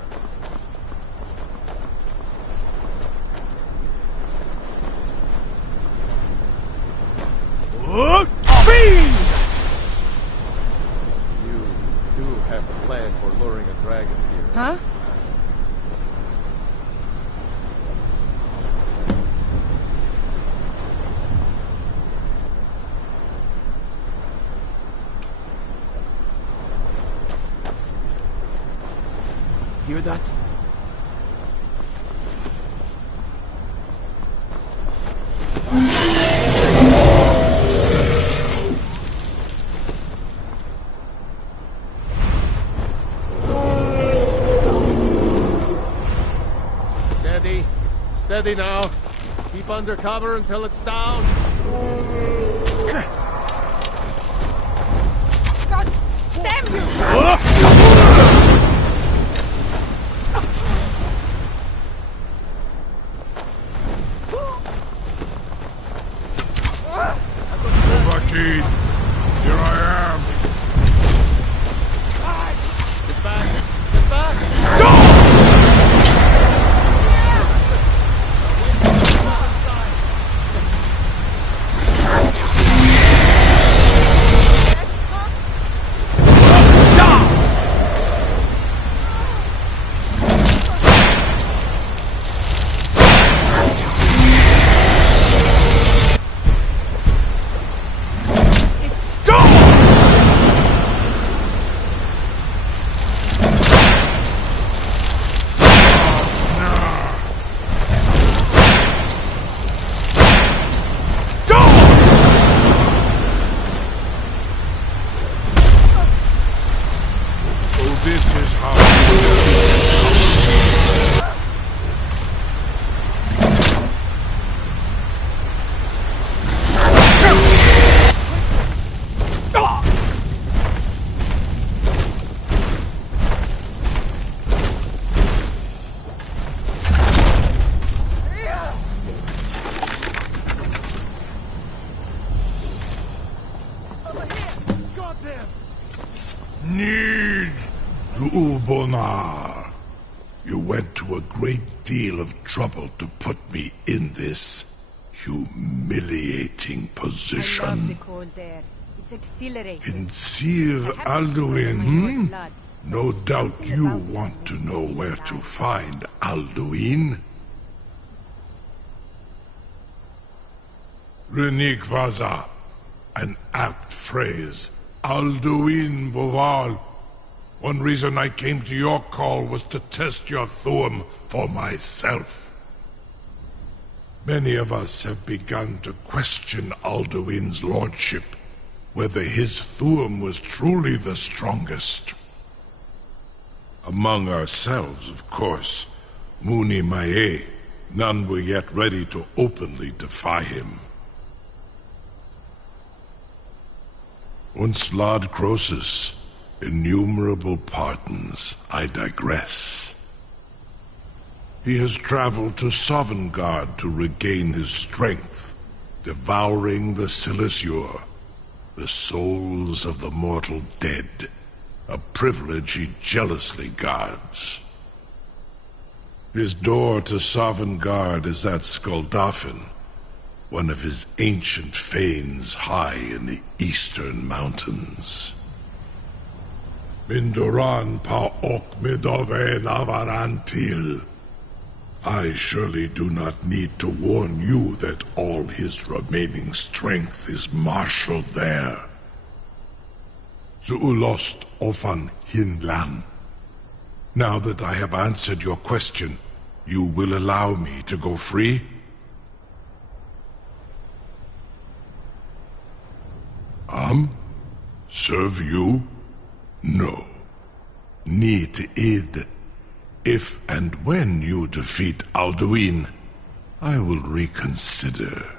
You do have a plan for luring a dragon here. Huh? Hear that? Steady. Steady now. Keep under cover until it's down. God damn you! Rakeen, here I am. Get back. Get back. This is how Need to Bonar. You went to a great deal of trouble to put me in this humiliating position. I love the cold air. It's exhilarating. In Sir Alduin, No doubt you want to know where to find Alduin. Renikvaza, an apt phrase. Alduin Boval. One reason I came to your call was to test your Thuum for myself. Many of us have begun to question Alduin's lordship, whether his Thuum was truly the strongest. Among ourselves, of course, Muni Mae, none were yet ready to openly defy him. Once Lord Croesus, innumerable pardons, I digress. He has traveled to Sovngarde to regain his strength, devouring the Silesur, the souls of the mortal dead, a privilege he jealously guards. His door to Sovngarde is at Skuldafn, one of his ancient fanes high in the eastern mountains. Mindoran pa ok midove navarantil. I surely do not need to warn you that all his remaining strength is marshaled there. Zuulost ofan hinlan. Now that I have answered your question, you will allow me to go free? Serve you? No. Need id. If and when you defeat Alduin, I will reconsider.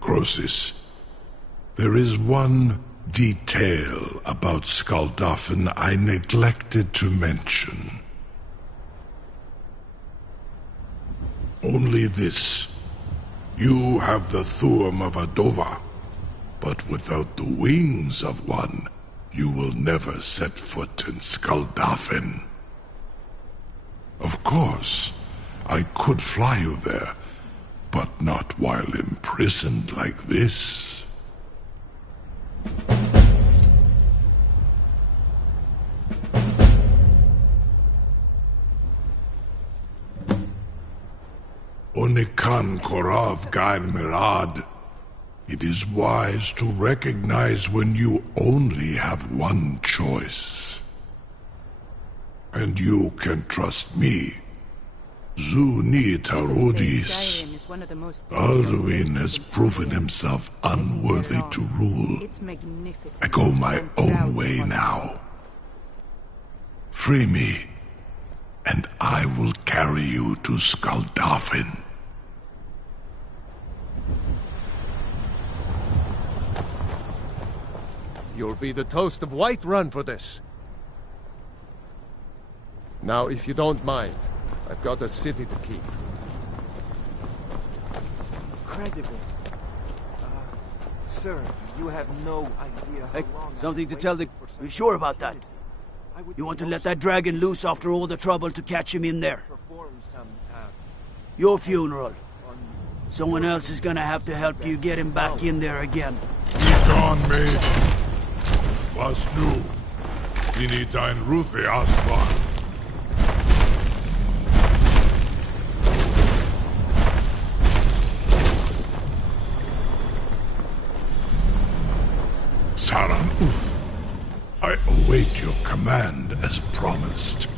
Croesus. There is one detail about Skuldafn I neglected to mention. Only this. You have the Thuum of a Dova, but without the wings of one, you will never set foot in Skuldafn. Of course, I could fly you there, but not while imprisoned like this. Onikan Korav Gain Mirad. It is wise to recognize when you only have one choice. And you can trust me. Zuni Tarodis. Alduin has proven himself unworthy to rule. I go my own way now. Free me, and I will carry you to Skuldafn. You'll be the toast of Whiterun for this. Now, if you don't mind, I've got a city to keep. Incredible. Sir, you have no idea how long something to tell the... You sure about that? You want to let that dragon loose after all the trouble to catch him in there? Your funeral. Someone else is gonna have to help you get him back in there again. Be gone, mate. Was nu? Dini dein Ruthi Aswan. Saran Uth, I await your command as promised.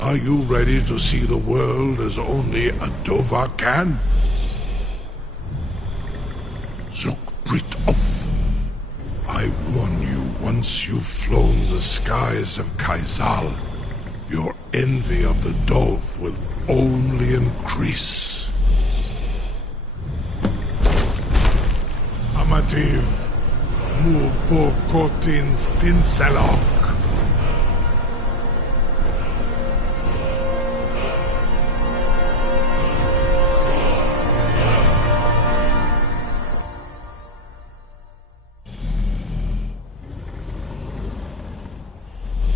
Are you ready to see the world as only a Dova can? Zuk Brit Oth. I warn you, once you've flown the skies of Kaizal, your envy of the Dove will only increase. Amativ, Mubokotin Stinselok.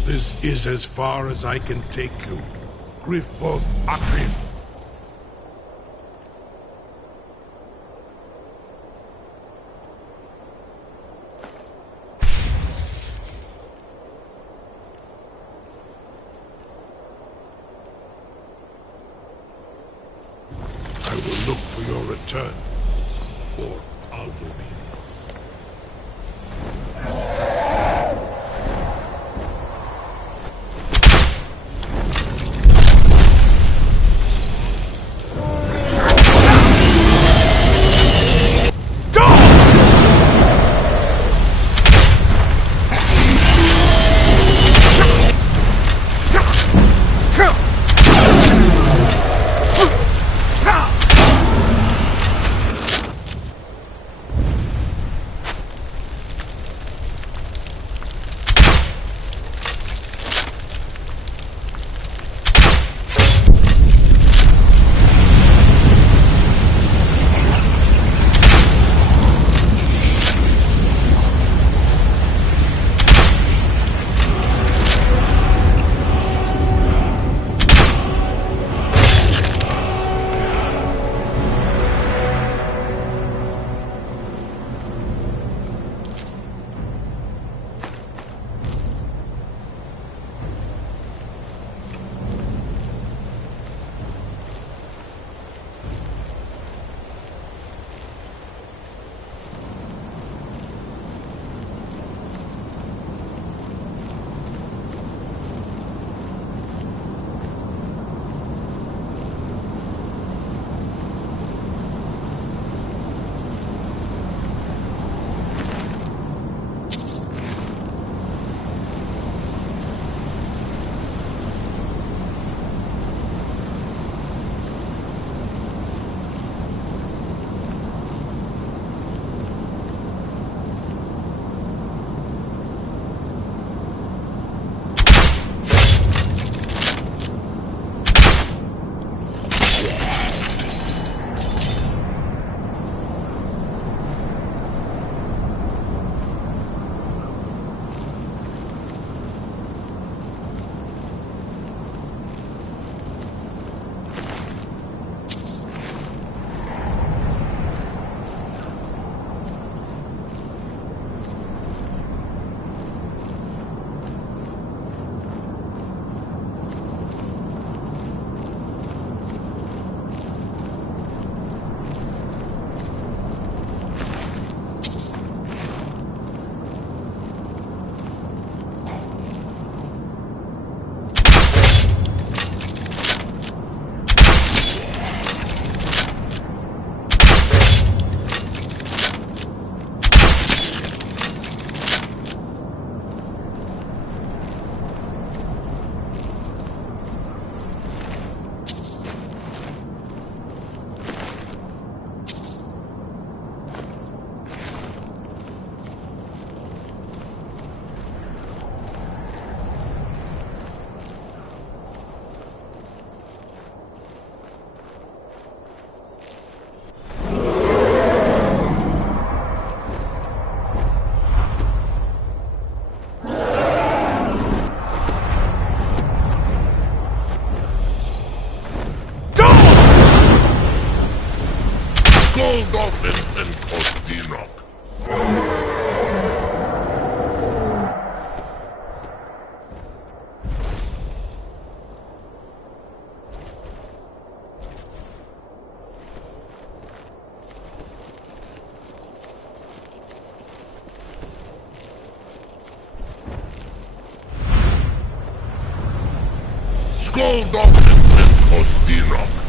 This is as far as I can take you. Grifboth Akrif. I will look for your return, or Alduin's. Skoldoff and Kostinok.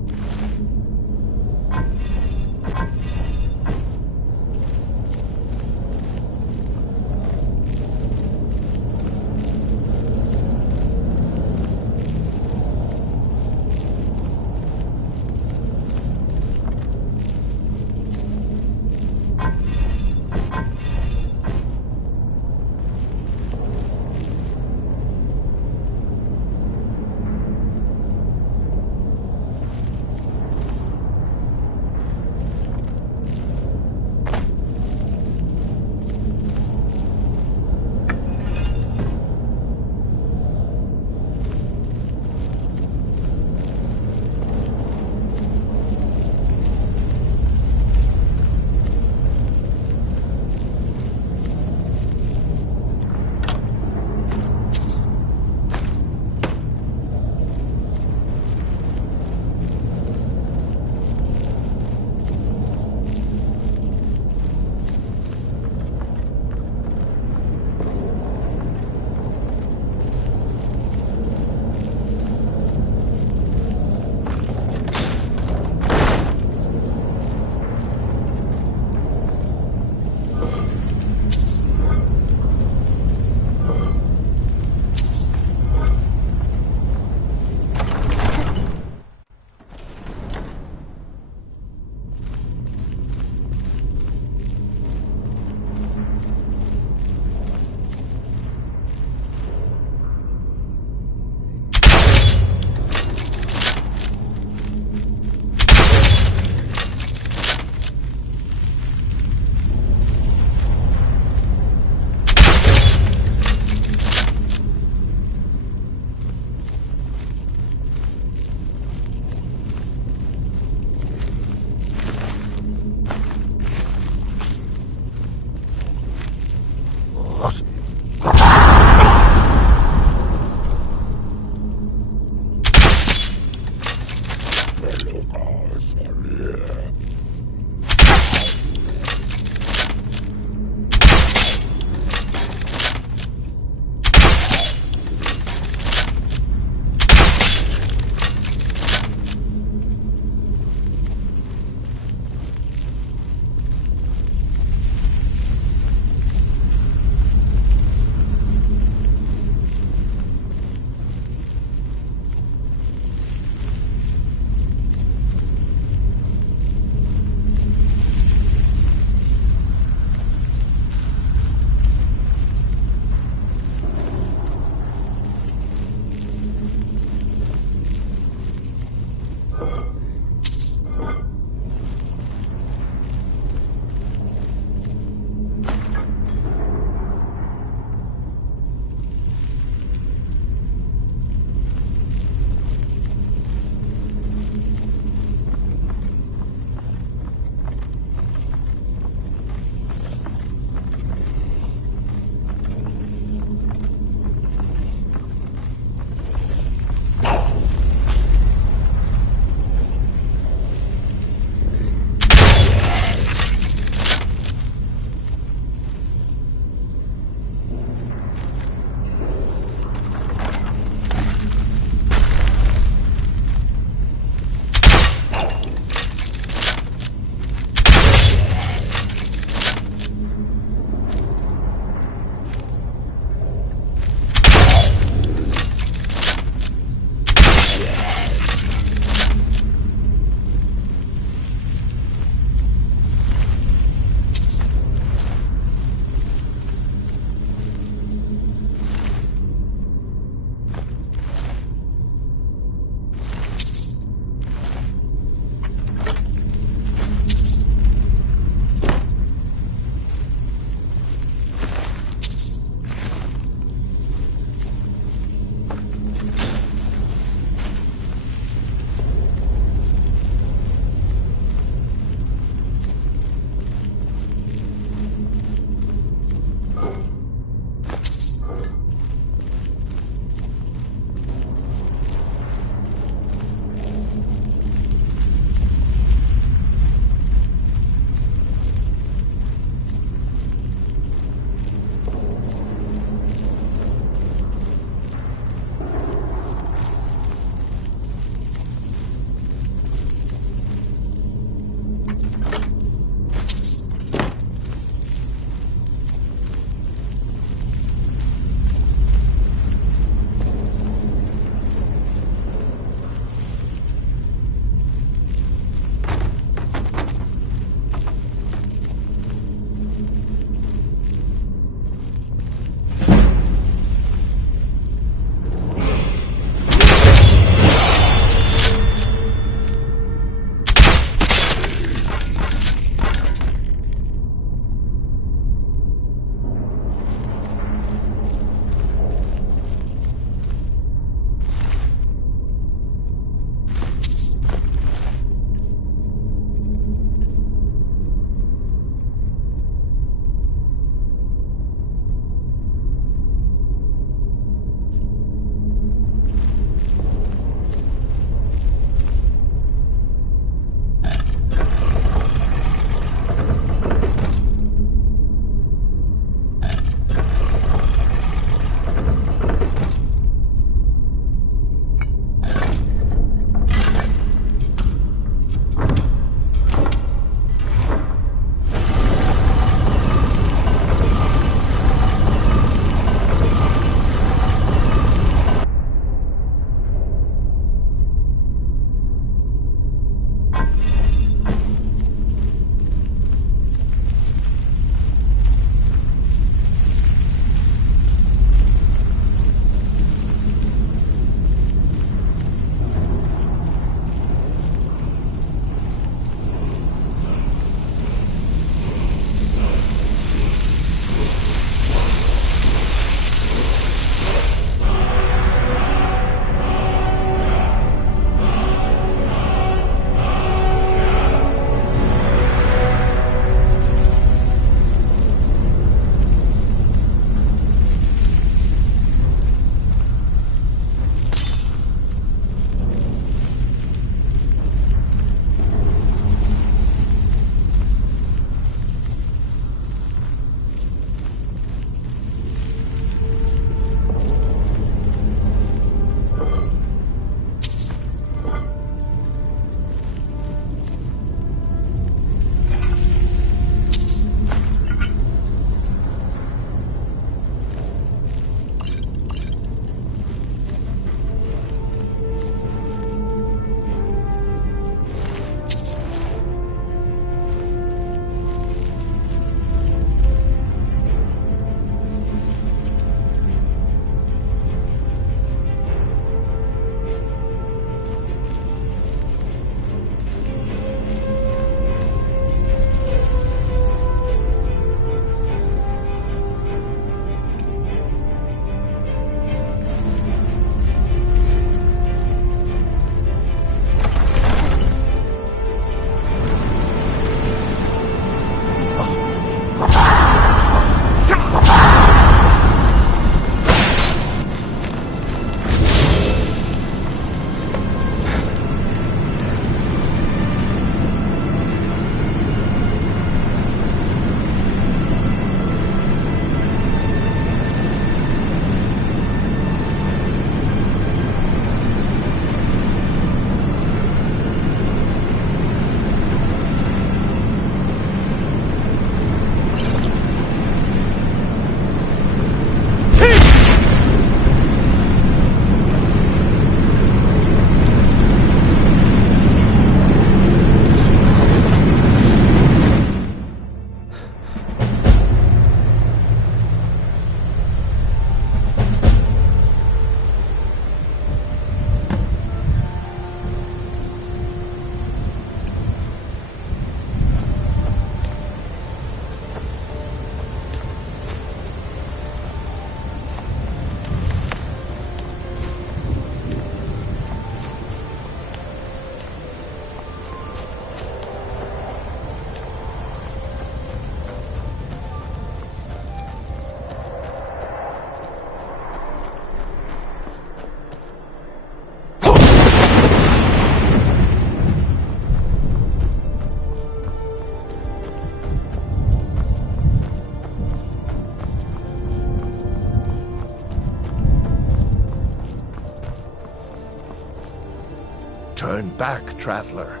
Turn back, traveler.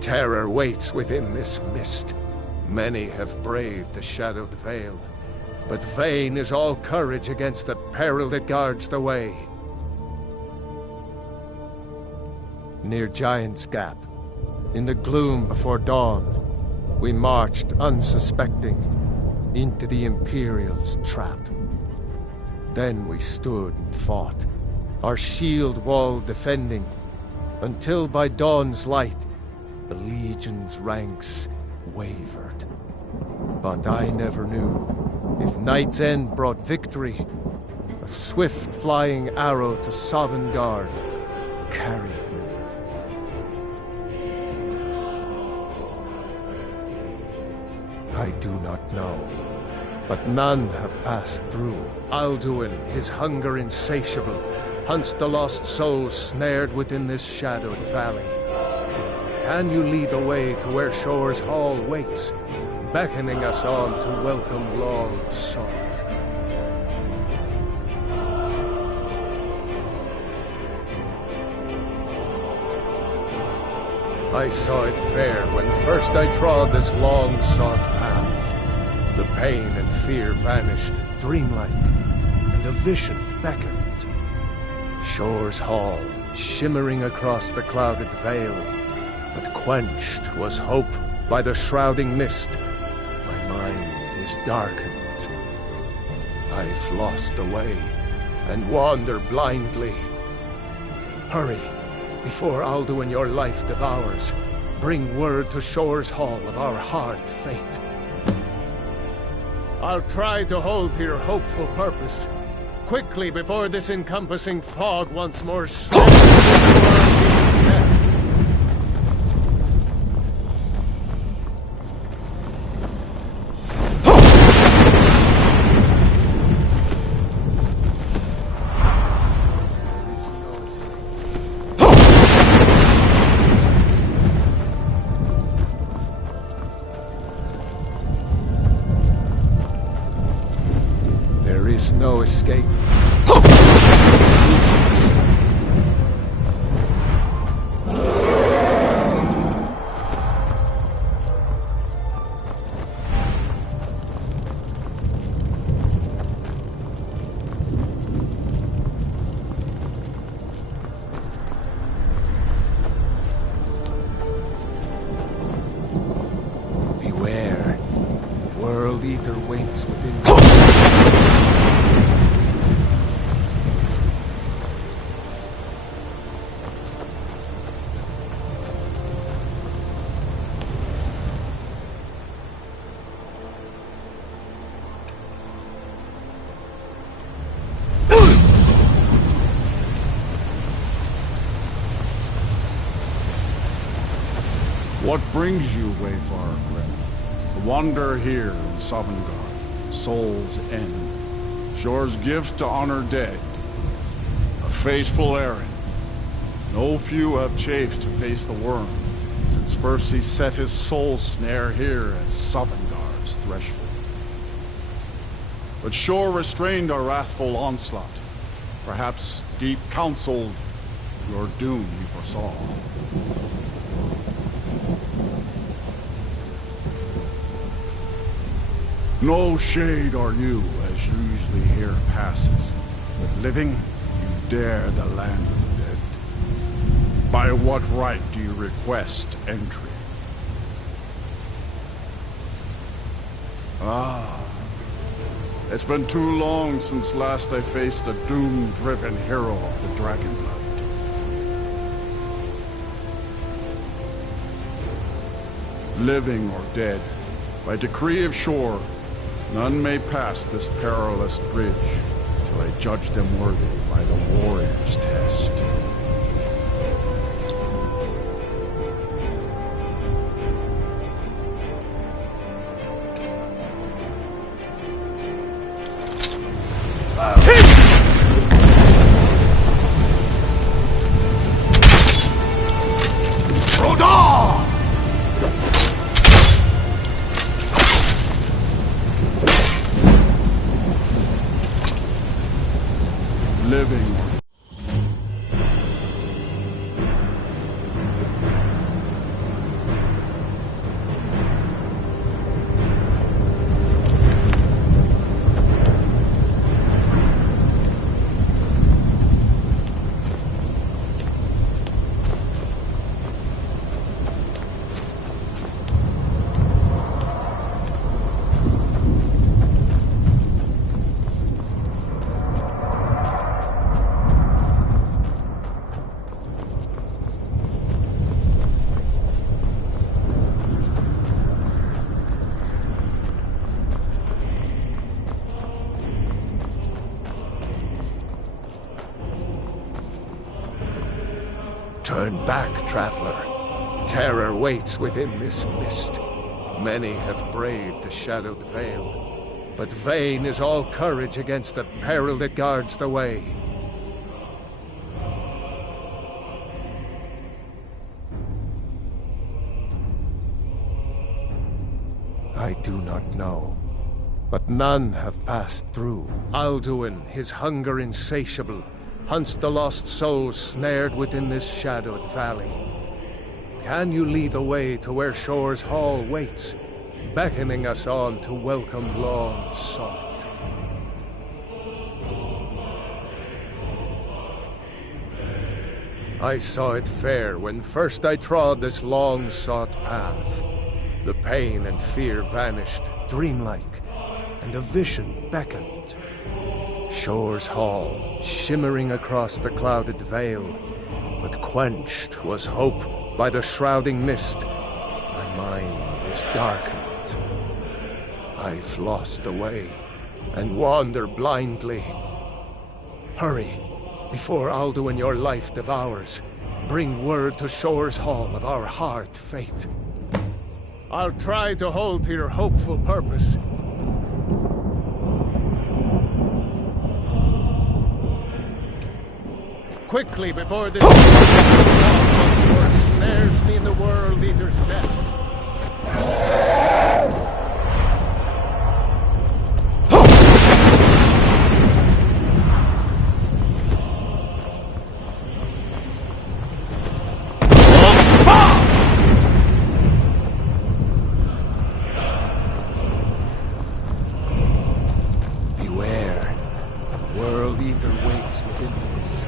Terror waits within this mist. Many have braved the shadowed veil, but vain is all courage against the peril that guards the way. Near Giant's Gap, in the gloom before dawn, we marched unsuspecting into the Imperial's trap. Then we stood and fought, our shield wall defending, until by dawn's light, the Legion's ranks wavered. But I never knew if Night's End brought victory, a swift flying arrow to Sovngarde carried me. I do not know, but none have passed through. Alduin, his hunger insatiable, hunts the lost souls snared within this shadowed valley. Can you lead the way to where Shore's Hall waits, beckoning us on to welcome long sought? I saw it fair when first I trod this long-sought path. The pain and fear vanished, dreamlike, and a vision beckoned. Shore's Hall, shimmering across the clouded veil, but quenched was hope by the shrouding mist. My mind is darkened. I've lost the way, and wander blindly. Hurry, before Alduin your life devours. Bring word to Shore's Hall of our hard fate. I'll try to hold to your hopeful purpose. Quickly, before this encompassing fog once more snares the world in its net. No escape. It's useless. Beware. World Eater waits within you. What brings you, Wayfarer Grim? To wander here in Sovngarde, Soul's End. Shore's gift to honor dead. A fateful errand. No few have chafed to face the worm, since first he set his soul snare here at Sovngarde's threshold. But Shore restrained our wrathful onslaught. Perhaps deep counseled your doom he foresaw. No shade are you, as usually here passes. But living, you dare the land of the dead. By what right do you request entry? Ah, it's been too long since last I faced a doom-driven hero of the Dragonblood. Living or dead, by decree of Shore, none may pass this perilous bridge till I judge them worthy by the warrior's test. Turn back, traveler. Terror waits within this mist. Many have braved the shadowed veil, but vain is all courage against the peril that guards the way. I do not know, but none have passed through. Alduin, his hunger insatiable, hunts the lost souls snared within this shadowed valley. Can you lead the way to where Shore's Hall waits, beckoning us on to welcome long sought? I saw it fair when first I trod this long-sought path. The pain and fear vanished, dreamlike, and a vision beckoned. Shore's Hall, shimmering across the clouded veil, but quenched was hope by the shrouding mist. My mind is darkened. I've lost the way, and wander blindly. Hurry, before Alduin your life devours. Bring word to Shore's Hall of our hard fate. I'll try to hold to your hopeful purpose. Quickly, before this once more snares me in the World Eater's death. Beware. World Eater waits within the mist.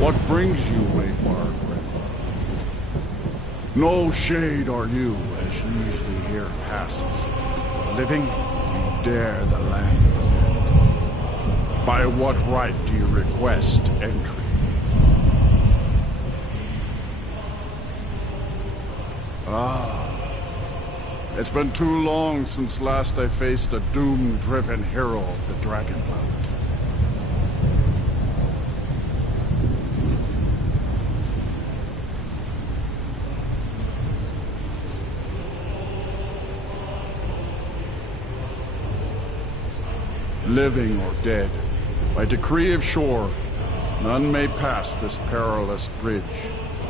What brings you, Wayfarer Grim? No shade are you, as usually here passes. Living, you dare the land of the dead. By what right do you request entry? It's been too long since last I faced a doom-driven hero of the Dragonland. Living or dead, by decree of Shore, none may pass this perilous bridge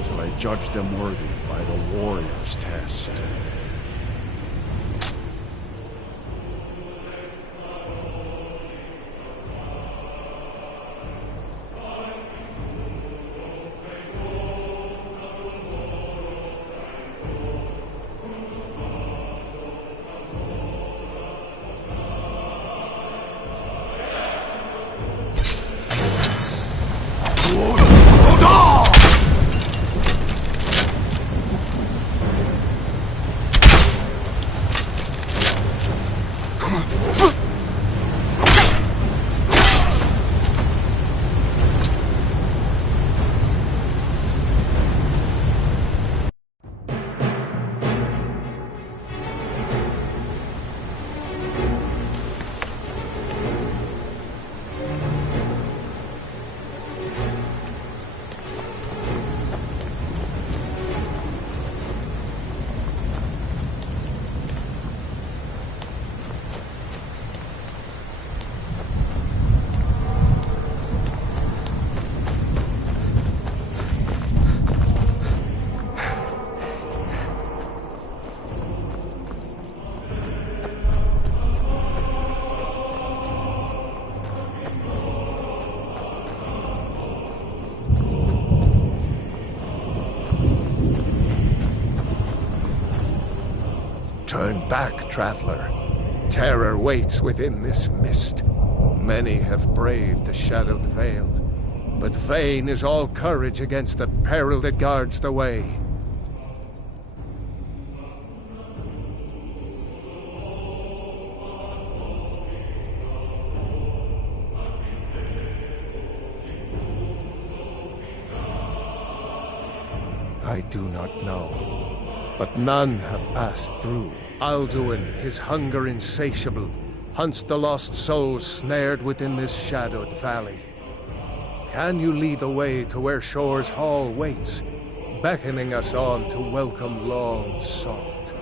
till I judge them worthy by the warrior's test. Turn back, traveler. Terror waits within this mist. Many have braved the shadowed veil, but vain is all courage against the peril that guards the way. I do not know, but none have passed through. Alduin, his hunger insatiable, hunts the lost souls snared within this shadowed valley. Can you lead the way to where Shore's Hall waits, beckoning us on to welcome long sought?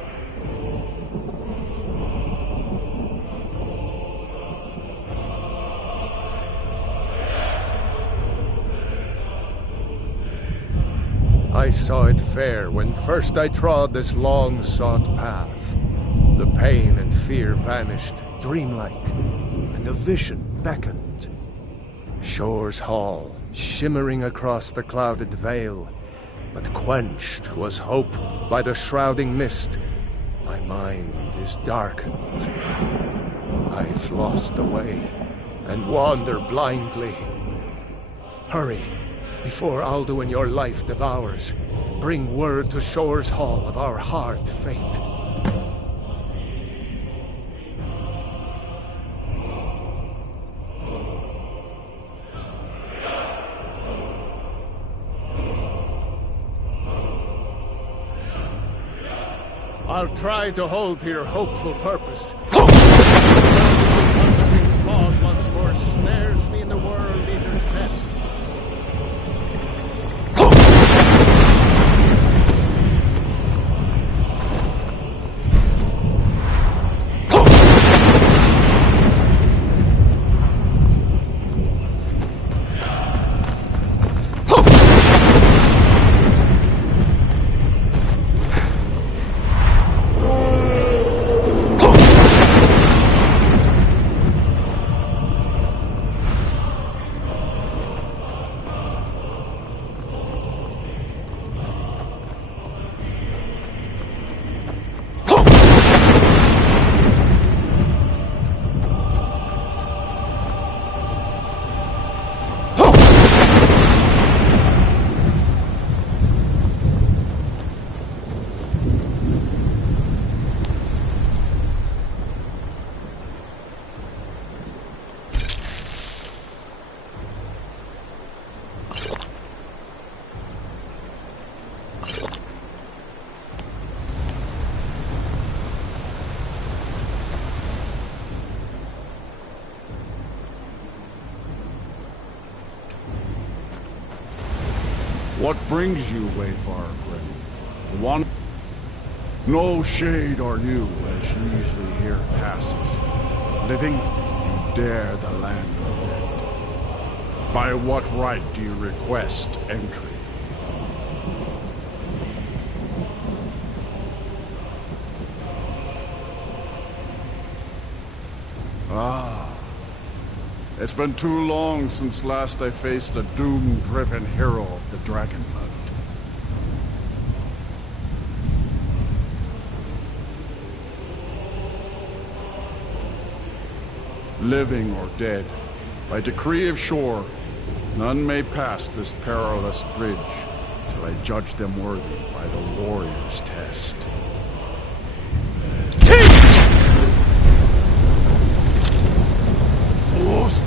I saw it fair when first I trod this long-sought path. The pain and fear vanished, dreamlike, and a vision beckoned. Shore's Hall, shimmering across the clouded veil, but quenched was hope by the shrouding mist. My mind is darkened. I've lost the way, and wander blindly. Hurry, before Alduin your life devours. Bring word to Shore's Hall of our hard fate. I'll try to hold to your hopeful purpose. This encompassing fog once more snares me in the World Eater's net. What brings you, Wayfarer Grim? One? No shade are you, as usually here passes. Living, you dare the land of the dead. By what right do you request entry? Ah. It's been too long since last I faced a doom-driven hero of the Dragon Blood. Living or dead, by decree of Shore, none may pass this perilous bridge till I judge them worthy by the warrior's test. Fools!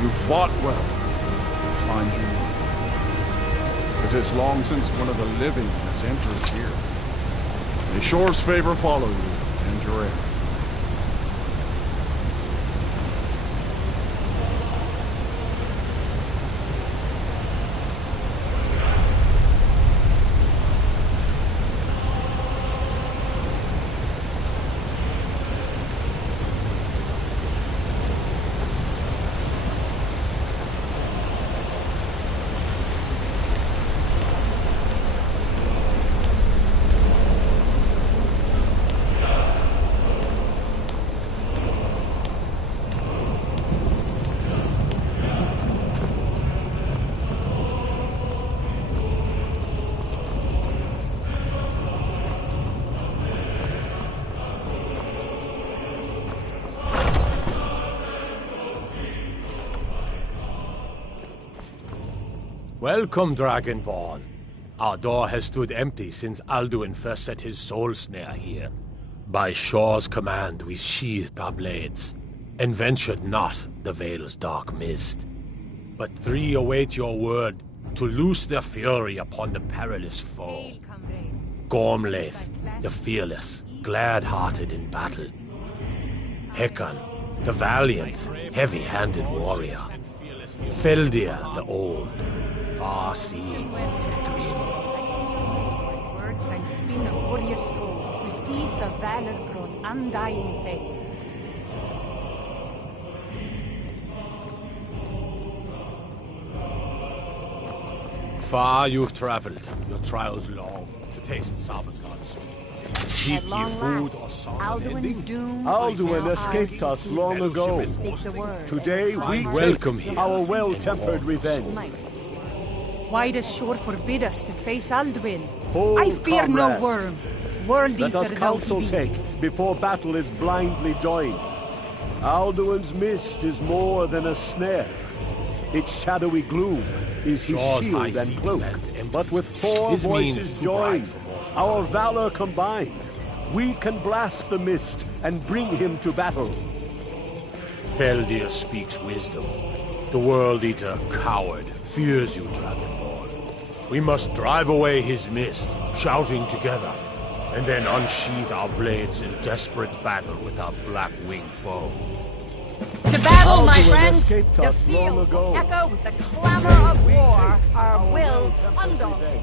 You fought well. I find you not. It is long since one of the living has entered here. May Shore's favor follow you, and your heir. Welcome, Dragonborn. Our door has stood empty since Alduin first set his soul snare here. By Shor's command, we sheathed our blades, and ventured not the Vale's dark mist. But three await your word to loose their fury upon the perilous foe. Gormlaith, the fearless, glad-hearted in battle. Hekon, the valiant, heavy-handed warrior. Feldir, the old, far-seeing and grim. Words and spin of warrior's bow, whose deeds of valor grown undying fame. Far you've traveled, your trials long, to taste Sovngarde's sweet. Seek ye food or song Alduin's doom. Alduin escaped us long ago. Today we welcome take here. our well-tempered revenge. Why does Shor forbid us to face Alduin? Hold, I fear no comrades. worm. World Let eater us though counsel he be. take before battle is blindly joined. Alduin's mist is more than a snare. Its shadowy gloom is his Shor's shield high and seat cloak. stands empty. But with four His means voices too bright joined, for mortal our eyes. valor combined, we can blast the mist and bring him to battle. Feldir speaks wisdom. The World Eater, coward, fears you, Dragonborn. We must drive away his mist, shouting together, and then unsheath our blades in desperate battle with our black-winged foe. To battle, my Alduin friends! escaped The us long field ago. will echo with the clamor of war, our wills undaunted.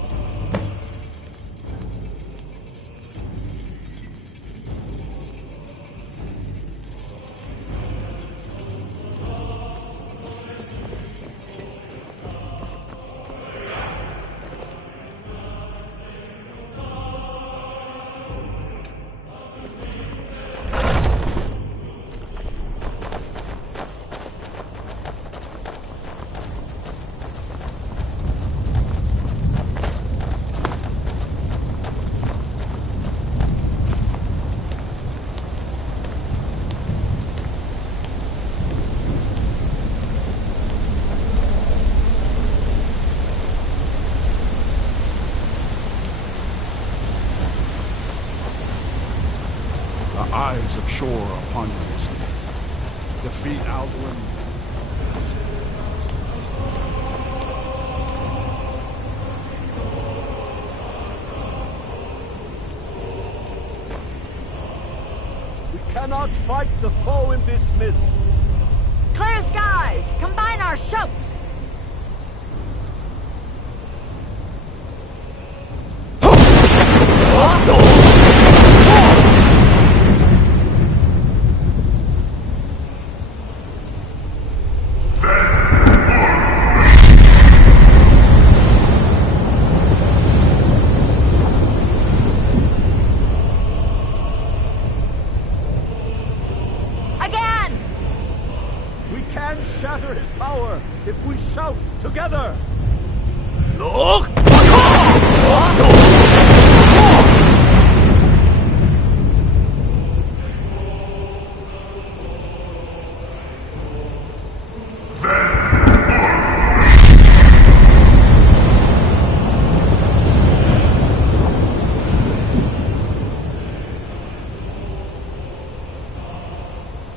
The eyes of Shor upon you this day. Defeat Alduin. We cannot fight the foe in this mist. Clear skies! Combine our shouts! Again! We can shatter his power if we shout together. Look!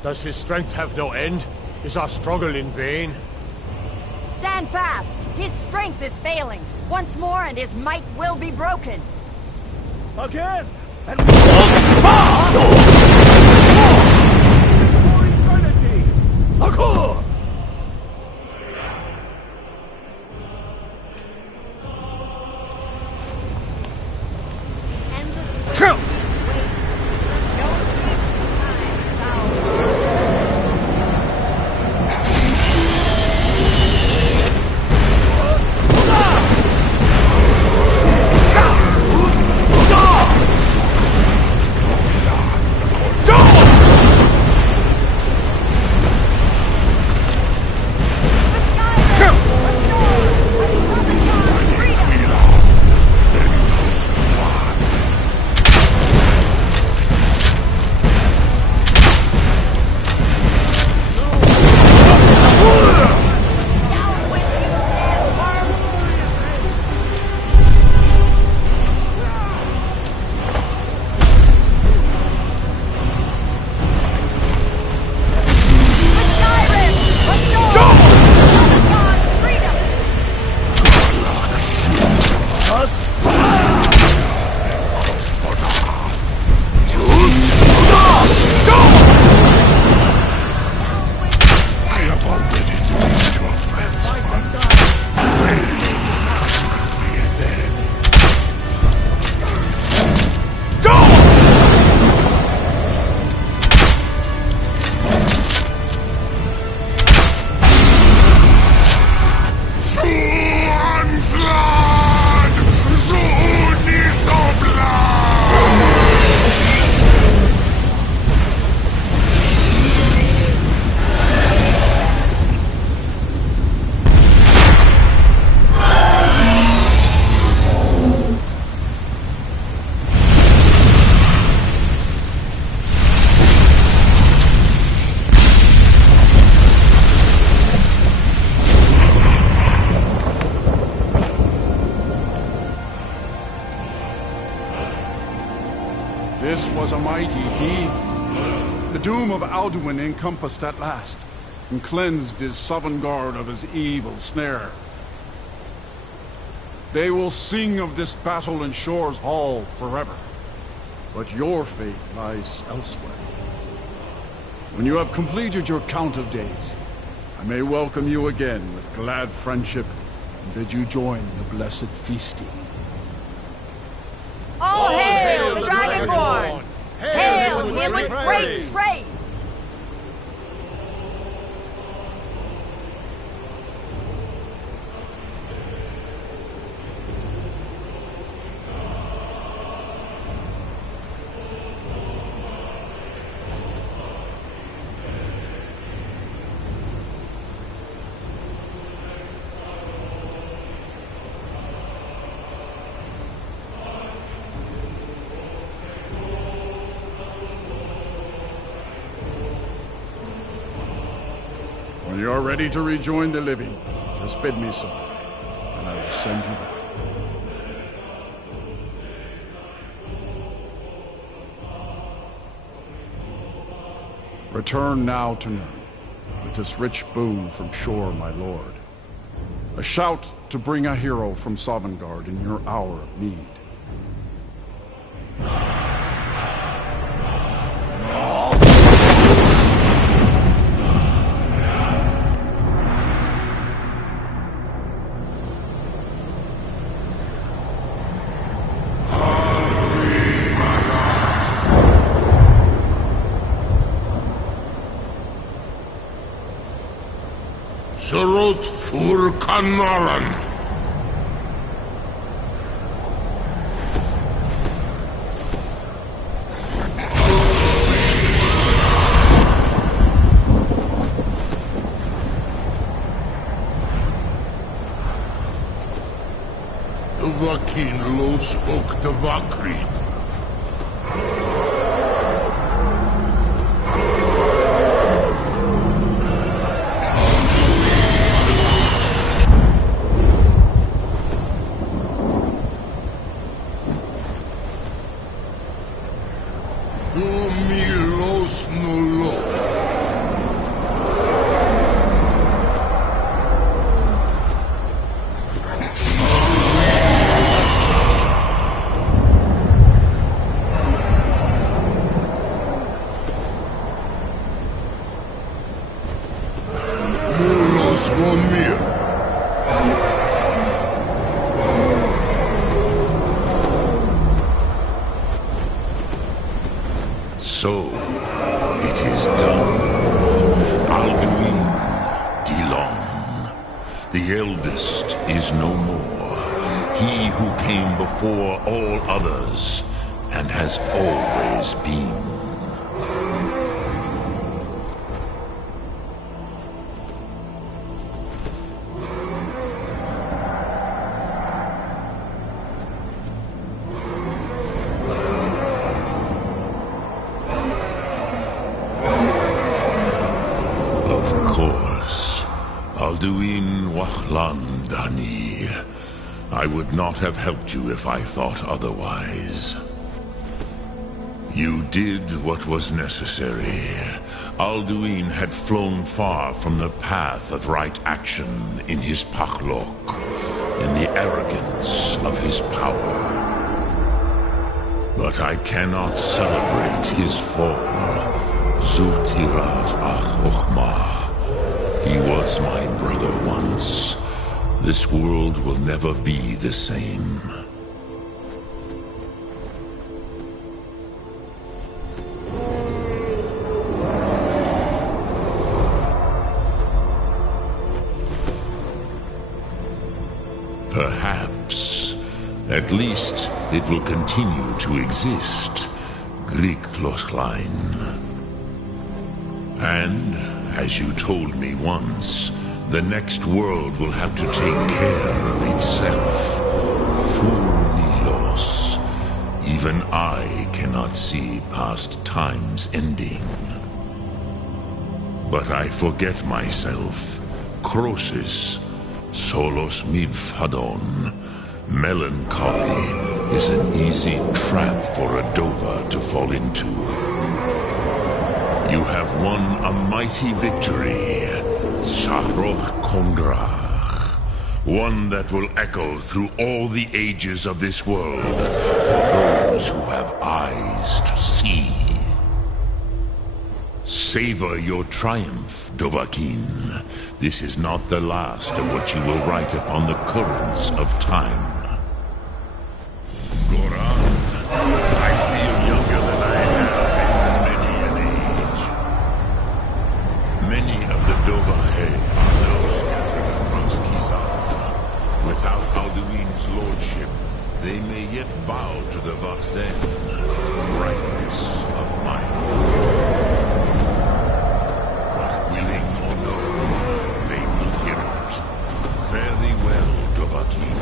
Does his strength have no end? Is our struggle in vain? Stand fast! His strength is failing. Once more and his might will be broken. Again! And we for eternity! Encore! Endless wait. No sleep, time, sound. This was a mighty deed. The doom of Alduin encompassed at last, and cleansed his Sovngarde of his evil snare. They will sing of this battle in Shore's Hall forever, but your fate lies elsewhere. When you have completed your count of days, I may welcome you again with glad friendship and bid you join the blessed feasting. All hail the Dragonborn! Hail him with great praise! When you are ready to rejoin the living, just bid me so, and I will send you back. Return now to Nurn, with this rich boon from Shore, my lord. A shout to bring a hero from Sovngarde in your hour of need. Surot fur Kanaran. Vakin los ok de Vakri. So, it is done. Alduin Dilong, the eldest, is no more. He who came before all others, and has always been. Alduin Wachlan Dani. I would not have helped you if I thought otherwise. You did what was necessary. Alduin had flown far from the path of right action in his Pachlok, in the arrogance of his power. But I cannot celebrate his fall. Zultiraz Ach Ochmah. He was my brother once. This world will never be the same. Perhaps. At least it will continue to exist. Grik Lochlein. And, as you told me once, the next world will have to take care of itself. Furmilos. Even I cannot see past time's ending. But I forget myself. Crosis. Solos midfadon. Melancholy is an easy trap for a Dova to fall into. You have won a mighty victory, Shahroch Kondrach. One that will echo through all the ages of this world for those who have eyes to see. Savor your triumph, Dovahkiin. This is not the last of what you will write upon the currents of time. Goran, I feel younger than I have in many an age. Many of the Dovahe are now scattered across Kizan. Without Alduin's lordship, they may yet bow to the Vaxen, brightness of mine. Willing or no, they will hear it. Fare thee well, Dovahkiin.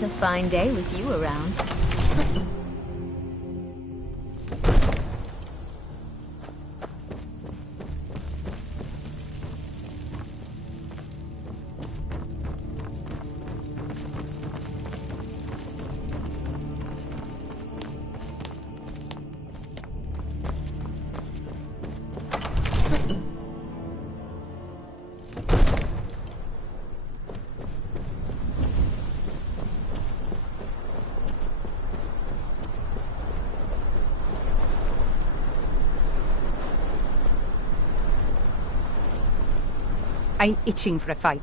It's a fine day with you around. I'm itching for a fight.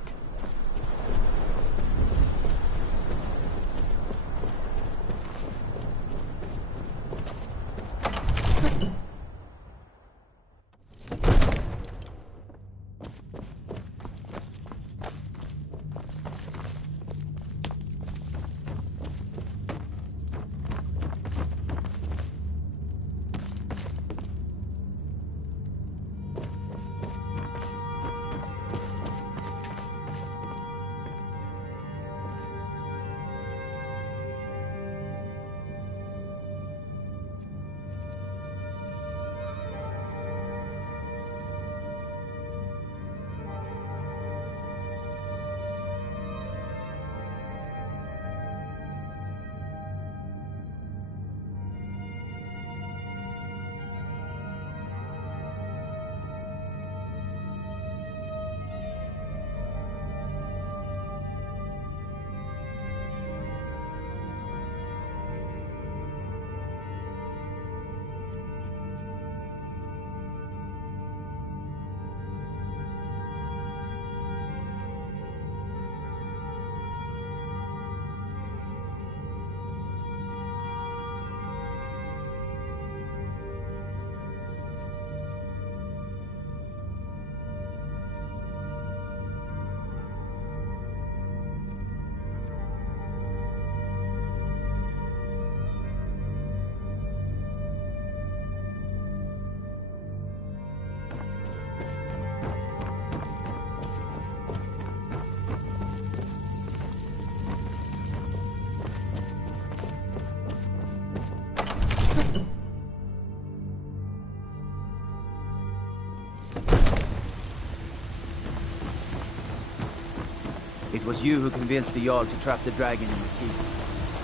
It was you who convinced the Jarl to trap the dragon in the keep.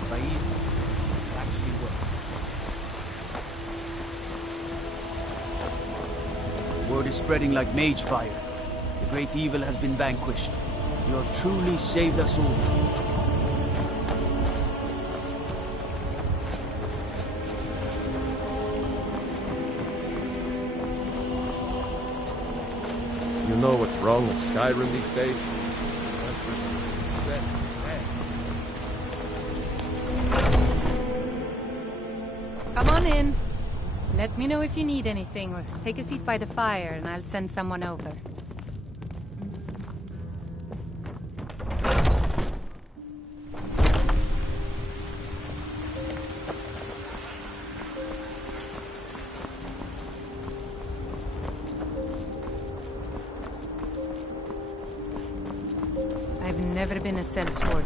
By easy, it actually worked. The word is spreading like mage fire. The great evil has been vanquished. You have truly saved us all. You know what's wrong with Skyrim these days? Come on in. Let me know if you need anything, or take a seat by the fire and I'll send someone over. I've never been a sellsword.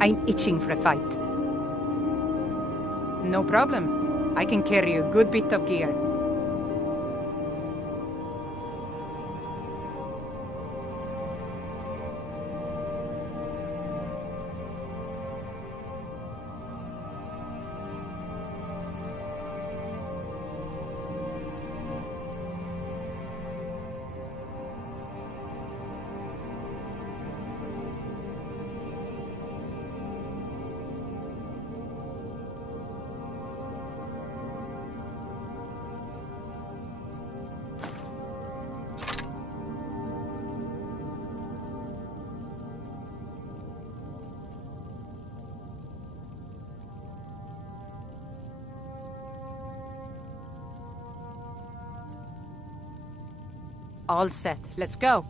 I'm itching for a fight. No problem. I can carry a good bit of gear. All set. Let's go.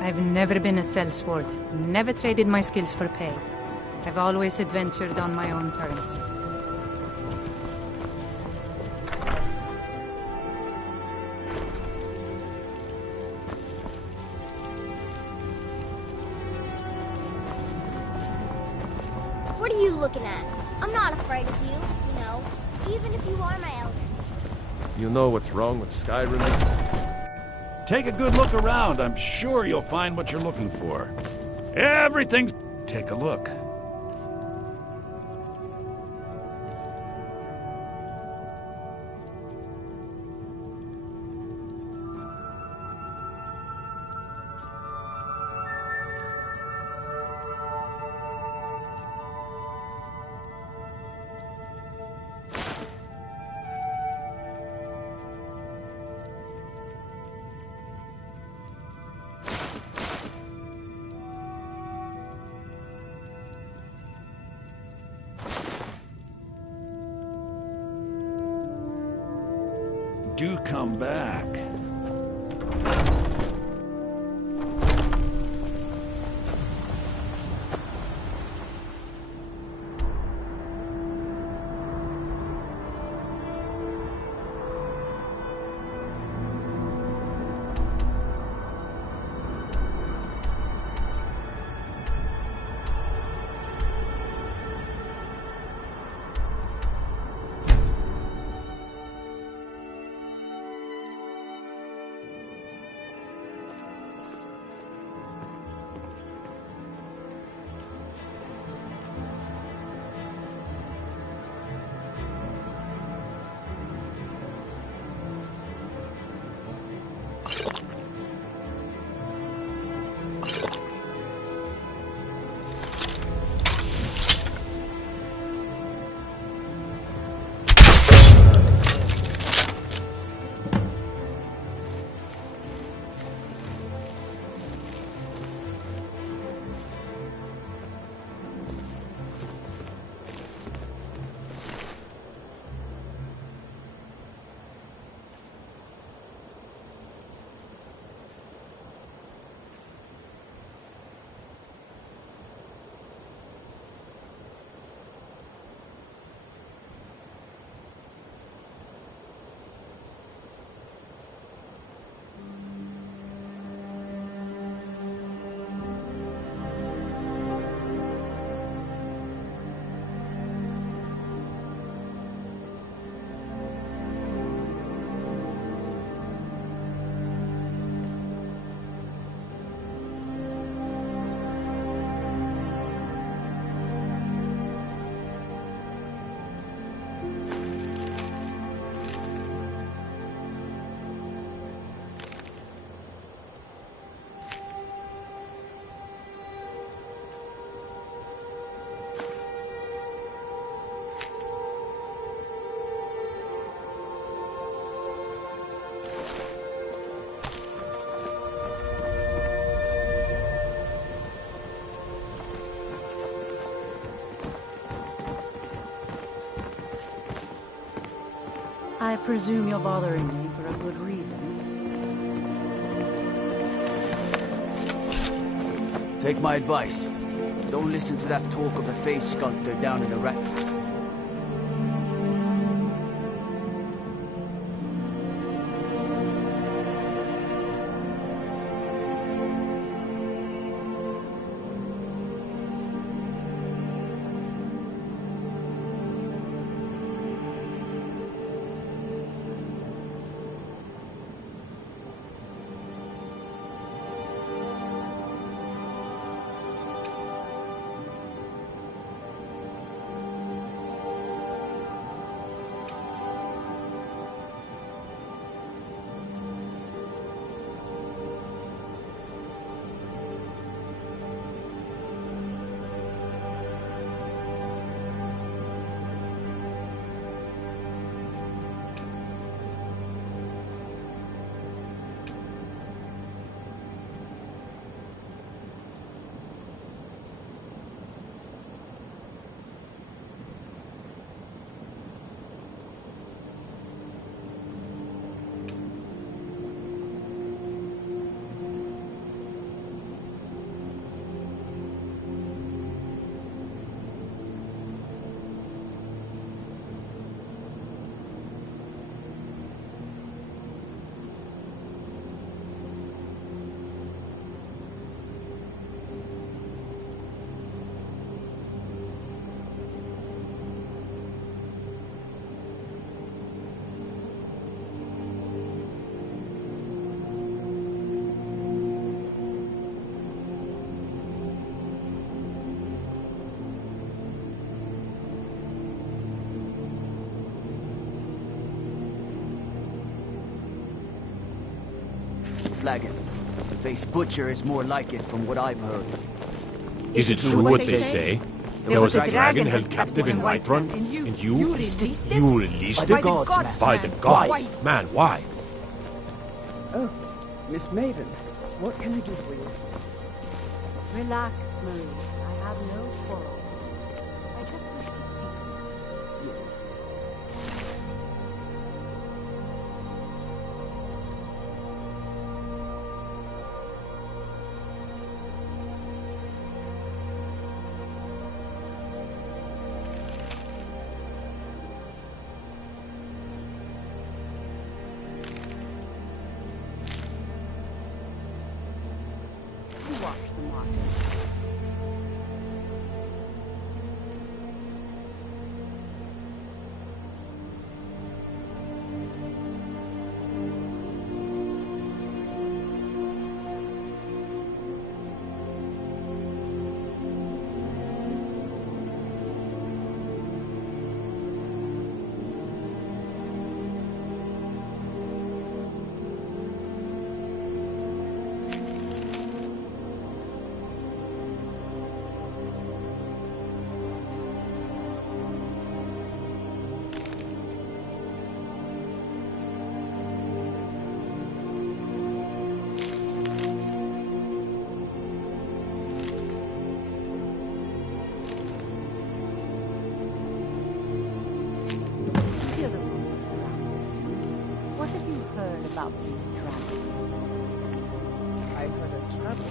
I've never been a sellsword, never traded my skills for pay. I've always adventured on my own terms. What are you looking at? I'm not afraid of you, you know, even if you are my elder. You know what's wrong with Skyrim? Take a good look around. I'm sure you'll find what you're looking for. Everything's... Take a look. Do come back. I presume you're bothering me for a good reason. Take my advice. Don't listen to that talk of the face sculptor down in the rat. flagon. The face butcher is more like it from what I've heard. Is it true what they say? There was a dragon held captive in Whiterun, and you released it? By the gods, By the gods. Man, why? Oh, Miss Maven, what can I do for you? Relax, Maurice. I have no quarrel. I just wish to speak. Yes. About these dragons. I heard a trouble.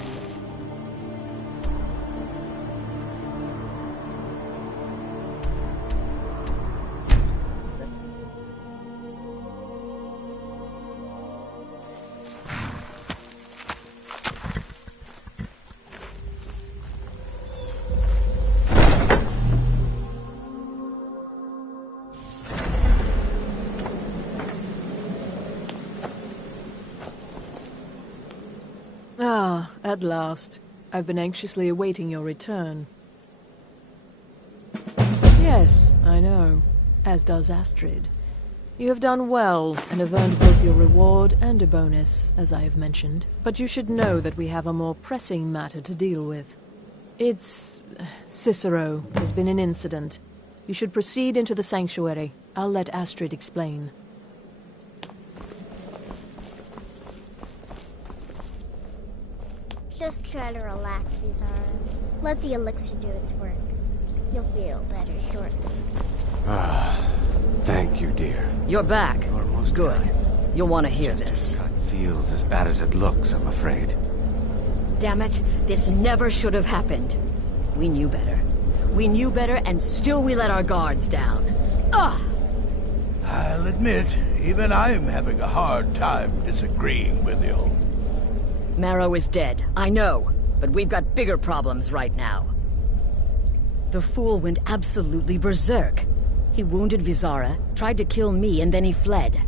Ah, at last. I've been anxiously awaiting your return. Yes, I know. As does Astrid. You have done well, and have earned both your reward and a bonus, as I have mentioned. But you should know that we have a more pressing matter to deal with. It's... Cicero. There's been an incident. You should proceed into the sanctuary. I'll let Astrid explain. Just try to relax, Vizara. Let the elixir do its work. You'll feel better shortly. Thank you, dear. You're back. Good. You'll want to hear this. Cut feels as bad as it looks, I'm afraid. Damn it, this never should have happened. We knew better. We knew better, and still we let our guards down. Ugh! I'll admit, even I'm having a hard time disagreeing with you. Marrow is dead, I know, but we've got bigger problems right now. The fool went absolutely berserk. He wounded Vizara, tried to kill me, and then he fled.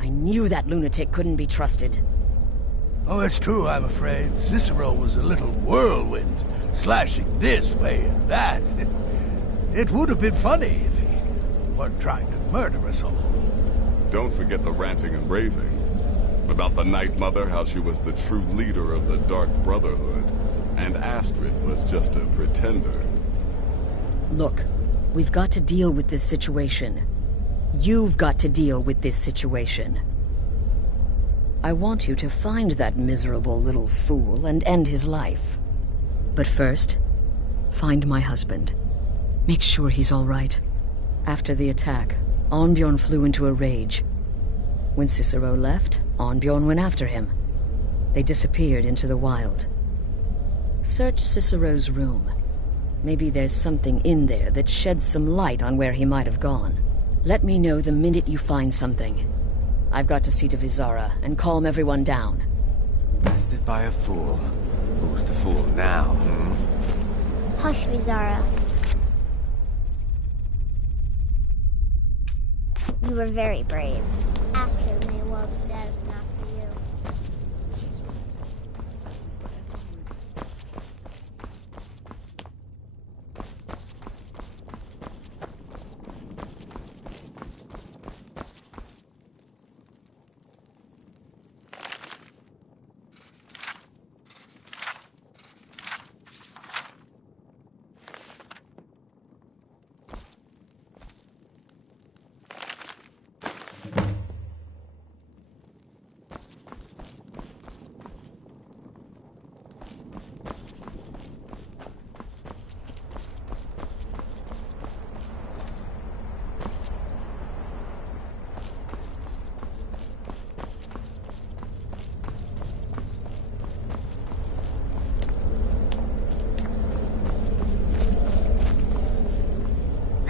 I knew that lunatic couldn't be trusted. Oh, it's true, I'm afraid. Cicero was a little whirlwind, slashing this way and that. It would have been funny if he weren't trying to murder us all. Don't forget the ranting and raving. About the Night Mother, how she was the true leader of the Dark Brotherhood, and Astrid was just a pretender. Look, we've got to deal with this situation. You've got to deal with this situation. I want you to find that miserable little fool and end his life. But first, find my husband. Make sure he's all right. After the attack, Arnbjorn flew into a rage. When Cicero left, Arnbjorn went after him. They disappeared into the wild. Search Cicero's room. Maybe there's something in there that sheds some light on where he might have gone. Let me know the minute you find something. I've got to see to Vizara and calm everyone down. Bested by a fool. Who's the fool now, Hush, Vizara. You were very brave. Astrid may well be dead if not for you.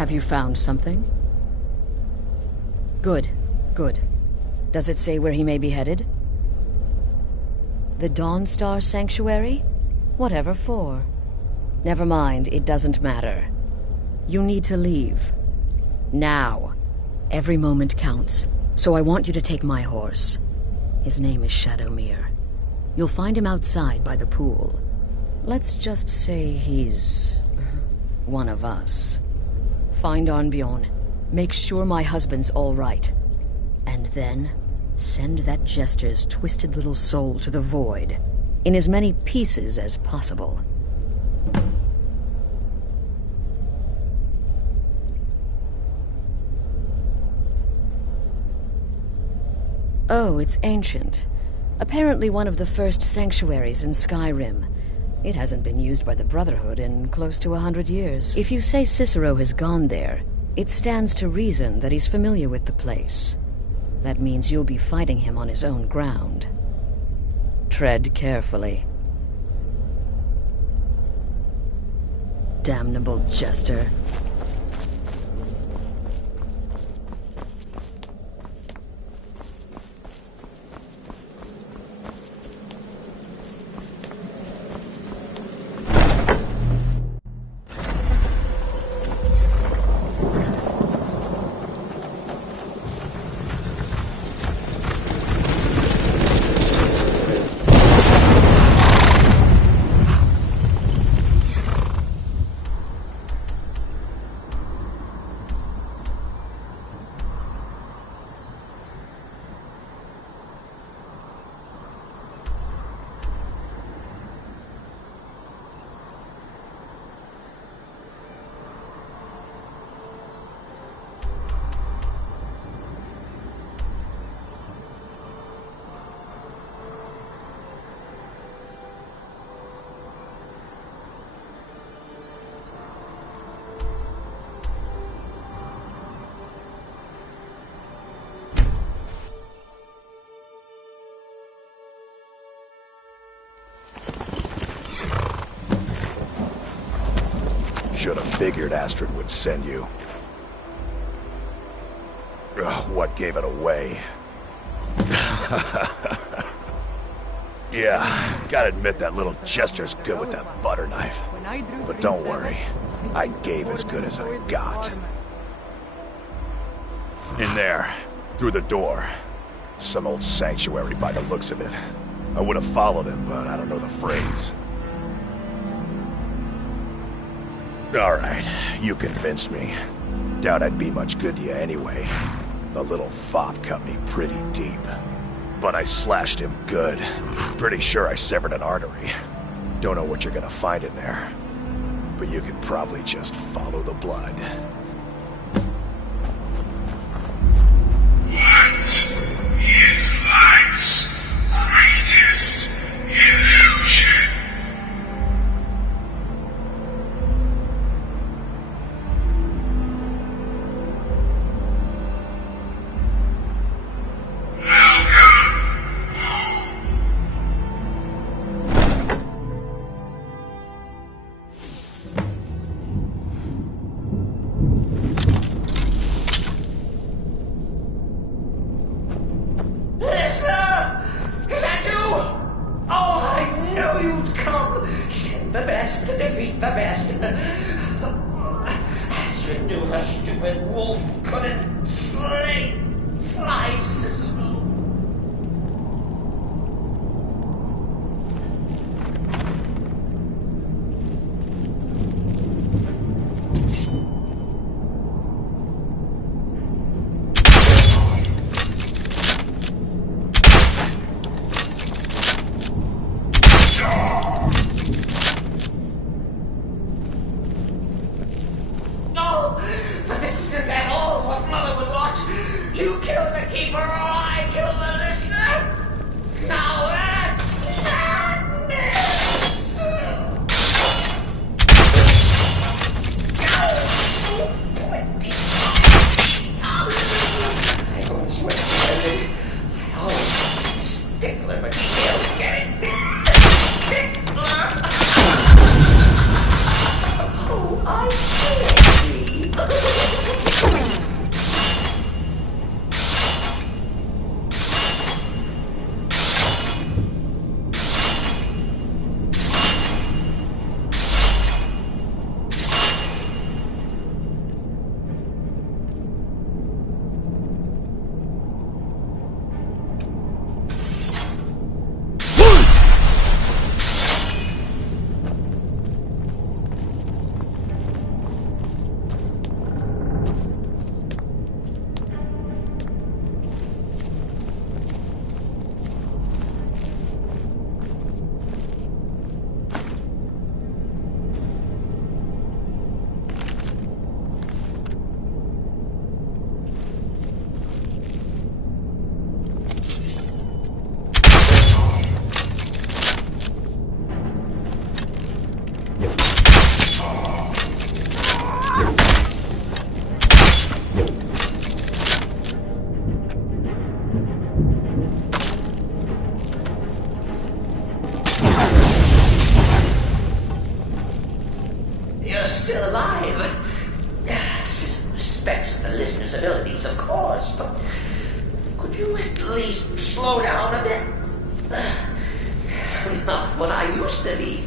Have you found something? Good, good. Does it say where he may be headed? The Dawnstar Sanctuary? Whatever for. Never mind, it doesn't matter. You need to leave. Now. Every moment counts, so I want you to take my horse. His name is Shadowmere. You'll find him outside by the pool. Let's just say he's one of us. Find Arnbjorn. Make sure my husband's all right. And then send that jester's twisted little soul to the void, in as many pieces as possible. Oh, it's ancient. Apparently one of the first sanctuaries in Skyrim. It hasn't been used by the Brotherhood in close to 100 years. If you say Cicero has gone there, it stands to reason that he's familiar with the place. That means you'll be fighting him on his own ground. Tread carefully. Damnable jester. Should have figured Astrid would send you. Ugh, what gave it away? Yeah, gotta admit that little jester's good with that butter knife. But don't worry, I gave as good as I got. In there, through the door. Some old sanctuary by the looks of it. I would have followed him, but I don't know the phrase. Alright, you convinced me. Doubt I'd be much good to you anyway. The little fop cut me pretty deep. But I slashed him good. Pretty sure I severed an artery. Don't know what you're gonna find in there. But you can probably just follow the blood. What is life's greatest illusion? Astrid knew her stupid wolf couldn't slice Cicero. But this isn't at all what Mother would want. You killed the Keeper listener's abilities, of course, but could you at least slow down a bit? Not what I used to be.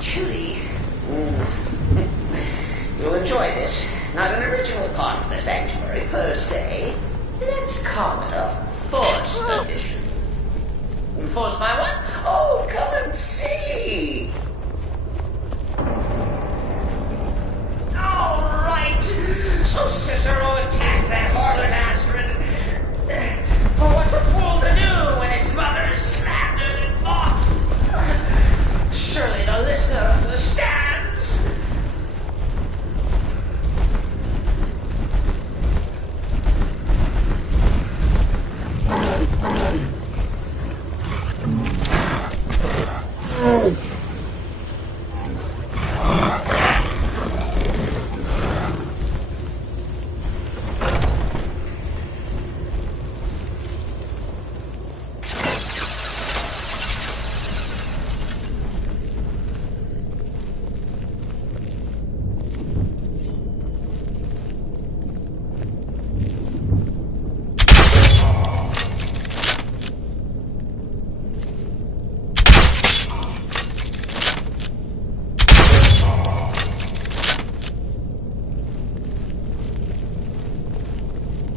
Chilly. You'll enjoy this. Not an original part of the sanctuary per se. Let's call it a forced addition. Forced by what? Oh, come and see. All right. So Cicero attacked that harlot Astrid. Well, what's a fool to do when his mother is slandered and mocked? Surely the listener understands.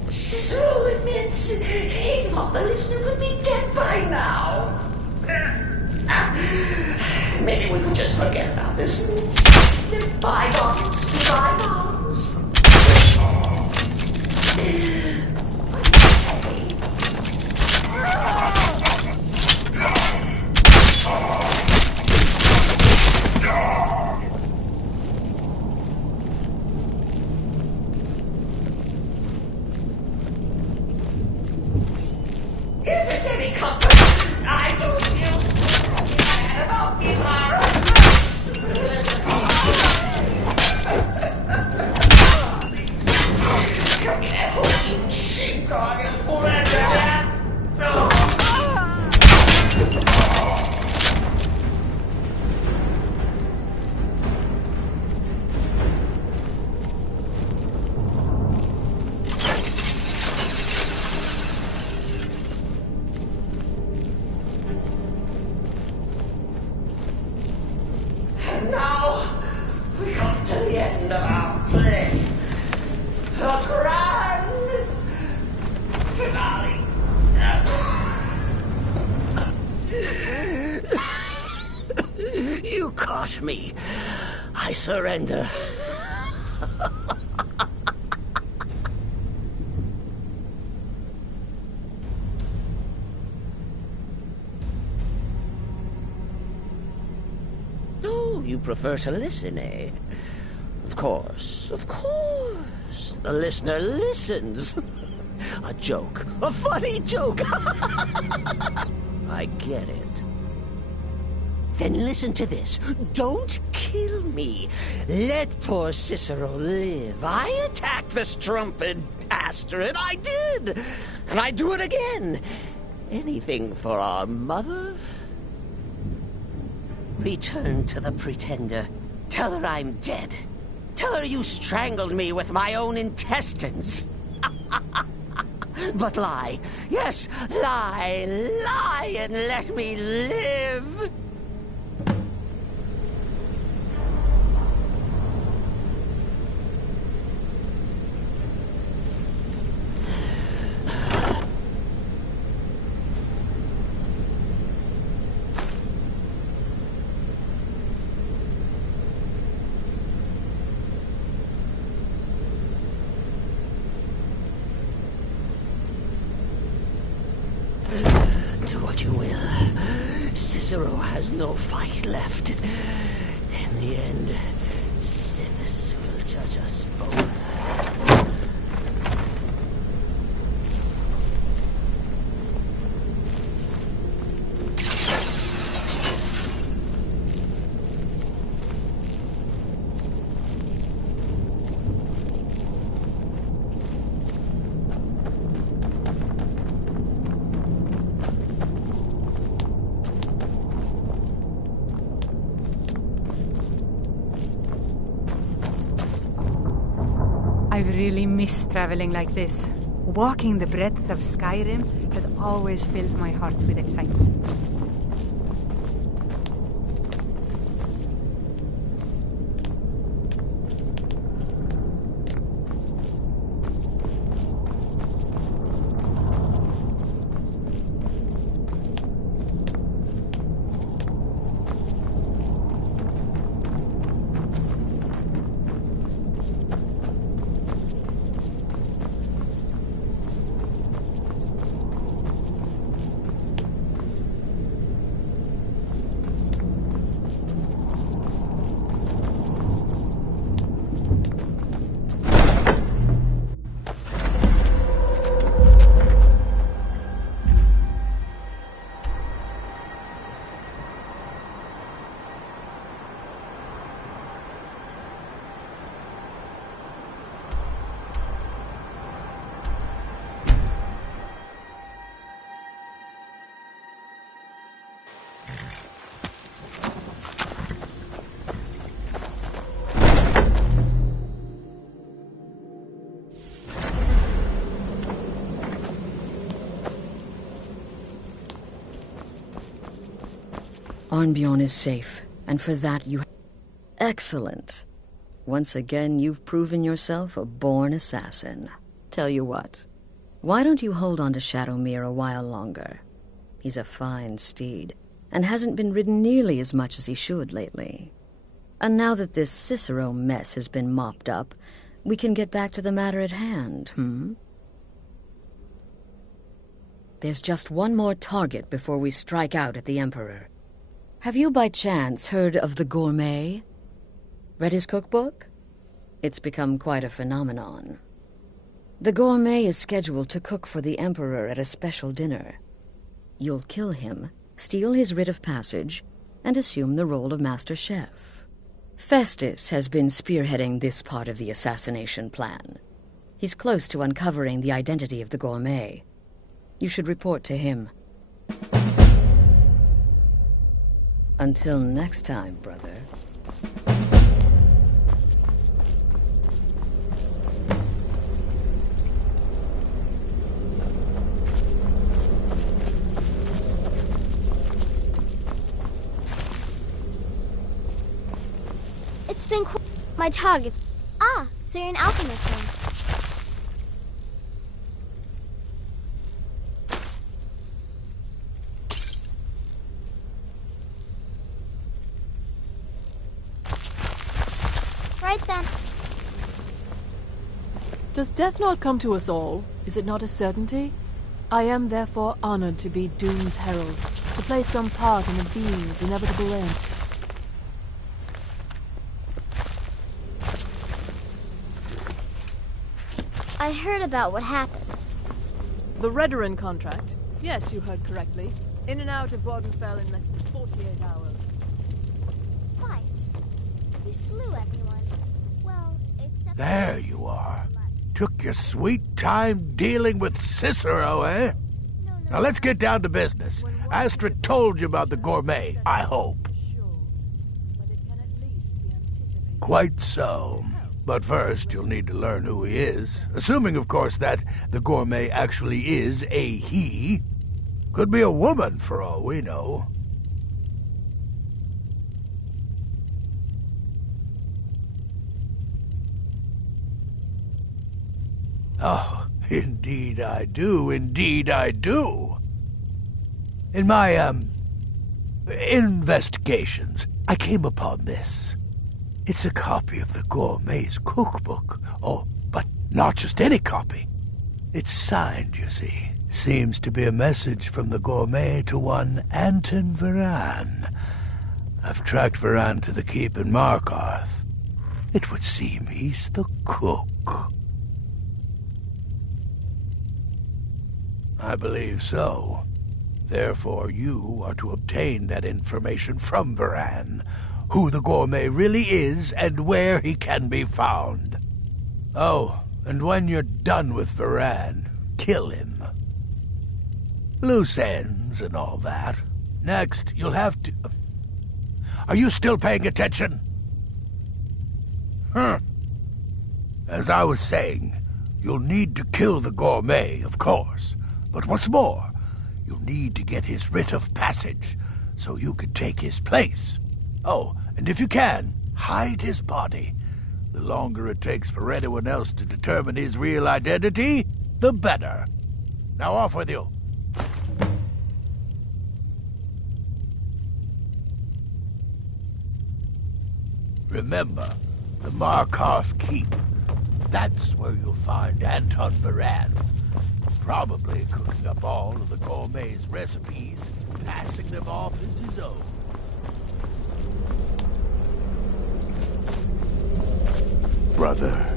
Cicero admits he thought the listener would be dead by now. Maybe we could just forget about this. Let bygones be bygones. If it's any comfort, I do feel bad about these Come in that whole sheepdog and pull that down. And now we come to the end of our play. The grand finale. You caught me. I surrender. Oh, you prefer to listen, eh? Of course, of course. The listener listens. A joke. A funny joke. I get it. Then listen to this. Don't kill me. Let poor Cicero live. I attacked the strumpet Astrid. I did. And I do it again. Anything for our mother? Return to the Pretender. Tell her I'm dead. Tell her you strangled me with my own intestines. But lie. Yes, lie. Lie and let me live. Do what you will. Cicero has no fight left. In the end, Sithis will judge us both. really miss traveling like this. Walking the breadth of Skyrim has always filled my heart with excitement. Arnbjorn is safe, and for that you... Excellent. Once again, you've proven yourself a born assassin. Tell you what, why don't you hold on to Shadowmere a while longer? He's a fine steed, and hasn't been ridden nearly as much as he should lately. And now that this Cicero mess has been mopped up, we can get back to the matter at hand, There's just one more target before we strike out at the Emperor. Have you by chance heard of the Gourmet? Read his cookbook? It's become quite a phenomenon. The Gourmet is scheduled to cook for the Emperor at a special dinner. You'll kill him, steal his writ of passage, and assume the role of Master Chef. Festus has been spearheading this part of the assassination plan. He's close to uncovering the identity of the Gourmet. You should report to him. Until next time, brother. It's been my targets. Ah, so you're an alchemist then. Right then. Does death not come to us all? Is it not a certainty? I am therefore honored to be Doom's herald, to play some part in the being's inevitable end. I heard about what happened. The Redoran contract? Yes, you heard correctly. In and out of Wardenfell in less than 48 hours. Vice, you slew everyone. Well, except... There you are. Took your sweet time dealing with Cicero, eh? Now let's get down to business. Astrid told you about the Gourmet, I hope. Quite so. But first, you'll need to learn who he is. Assuming, of course, that the Gourmet actually is a he. Could be a woman, for all we know. Oh, indeed I do, indeed I do. In my, investigations, I came upon this. It's a copy of the Gourmet's cookbook. Oh, but not just any copy. It's signed, you see. Seems to be a message from the Gourmet to one Anton Varan. I've tracked Varan to the keep in Markarth. It would seem he's the cook. I believe so. Therefore, you are to obtain that information from Varan. Who the Gourmet really is, and where he can be found. Oh, and when you're done with Varan, kill him. Loose ends and all that. Next, you'll have to... Are you still paying attention? As I was saying, you'll need to kill the gourmet, of course. But what's more, you'll need to get his writ of passage so you can take his place. Oh, and if you can, hide his body. The longer it takes for anyone else to determine his real identity, the better. Now off with you. Remember, the Markarth Keep. That's where you'll find Anton Varan. Probably cooking up all of the gourmet's recipes, passing them off as his own. Brother.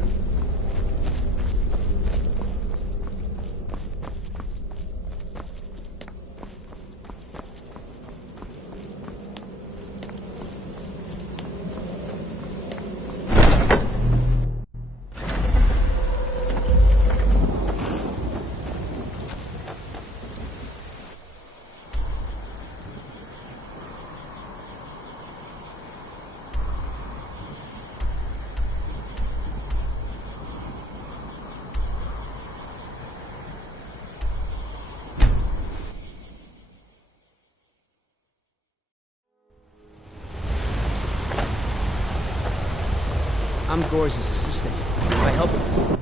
I'm Gorza's assistant. Can I help him?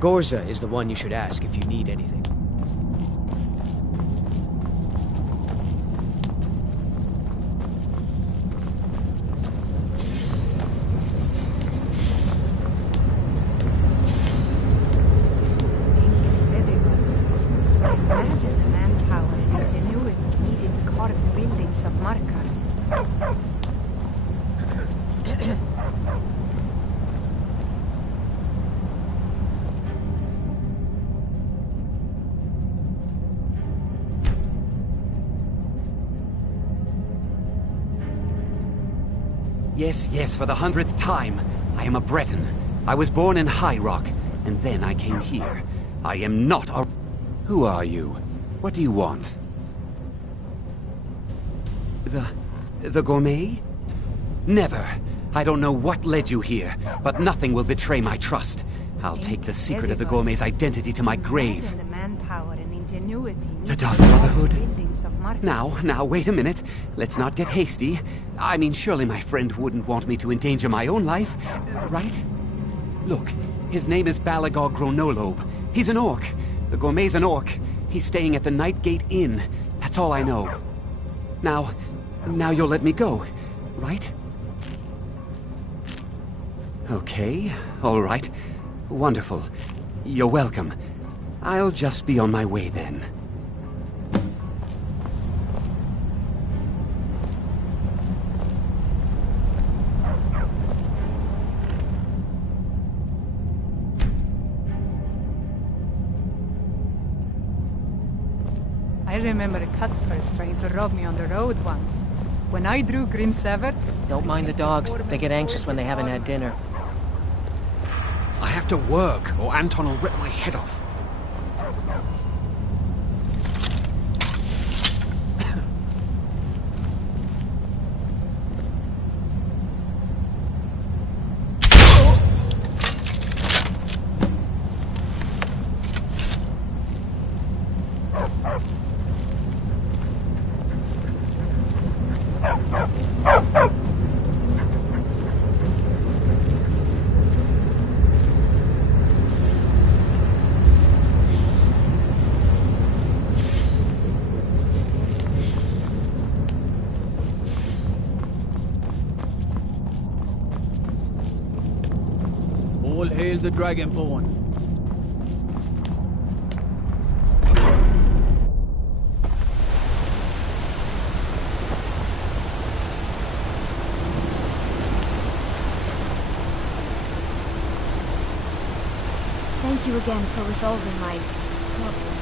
Gorza is the one you should ask if you need anything. Imagine the manpower and ingenuity needed to carve the buildings of Markarth. Yes, for the 100th time. I am a Breton. I was born in High Rock, and then I came here. I am not a... Who are you? What do you want? The gourmet? Never. I don't know what led you here, but nothing will betray my trust. I'll take the secret of the gourmet's identity to my grave. Imagine the manpower and ingenuity The needed Dark to carve the Brotherhood? buildings of Markarth. Now, wait a minute. Let's not get hasty. I mean, surely my friend wouldn't want me to endanger my own life, right? Look, his name is Balagog Gronolobe. He's an orc. The gourmet's an orc. He's staying at the Nightgate Inn. That's all I know. Now you'll let me go, right? Okay, all right. Wonderful. You're welcome. I'll just be on my way then. I remember a cutpurse trying to rob me on the road once. When I drew Grim Sever... Don't mind the dogs. They get anxious when they haven't had dinner. I have to work, or Anton will rip my head off. All hail the Dragonborn. Thank you again for resolving my problem.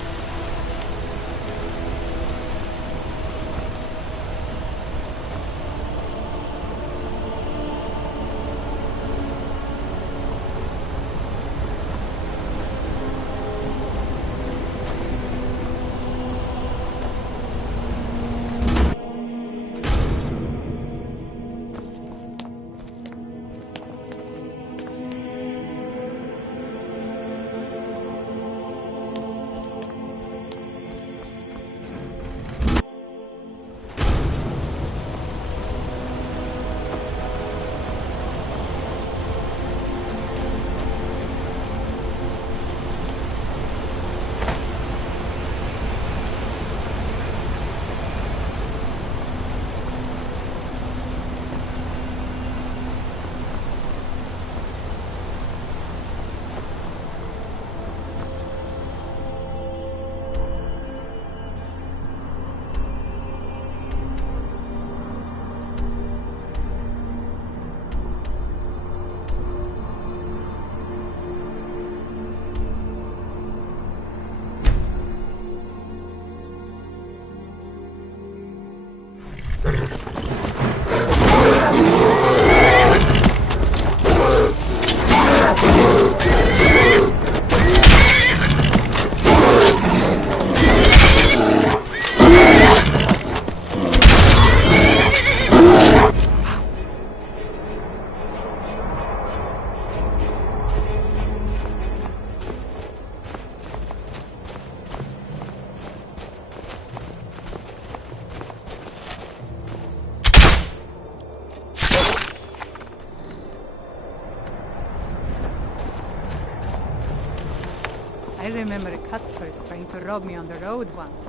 I remember Cutpurse trying to rob me on the road once.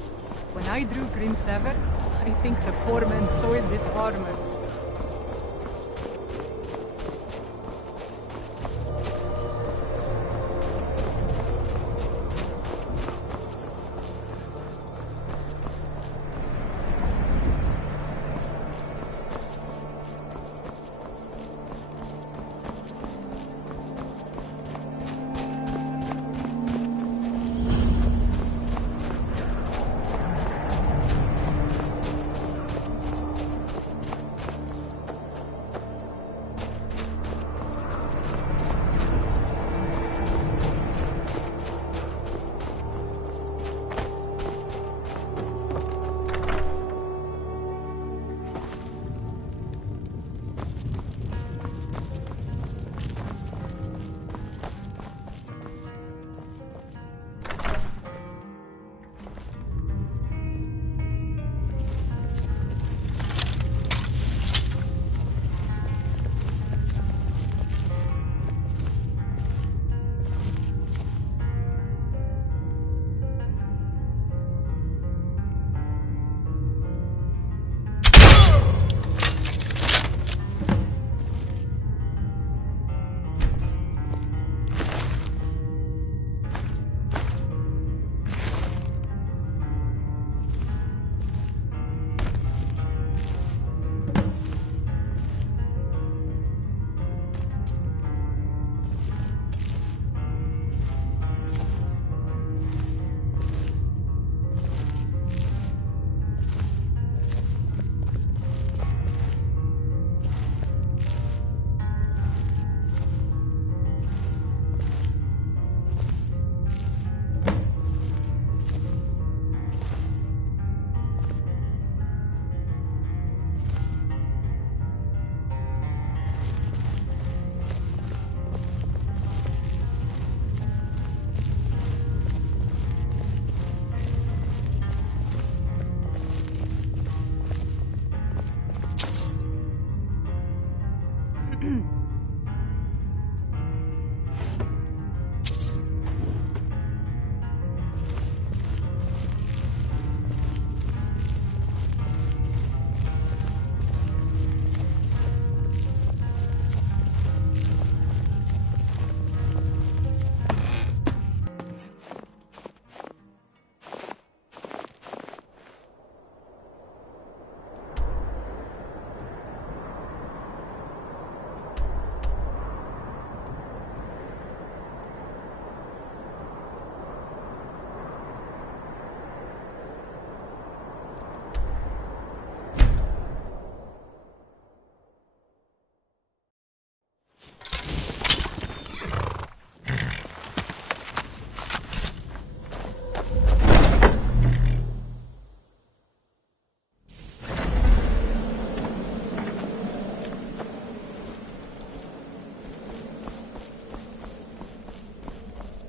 When I drew Green Sever, I think the poor man soiled his armor.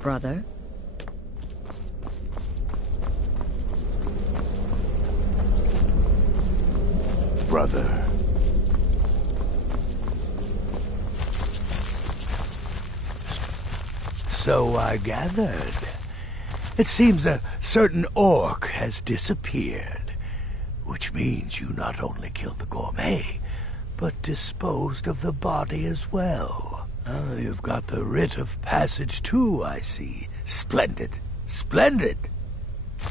Brother? Brother. So I gathered. It seems a certain orc has disappeared, which means you not only killed the gourmet, but disposed of the body as well. You've got the writ of passage too, I see. Splendid. Splendid.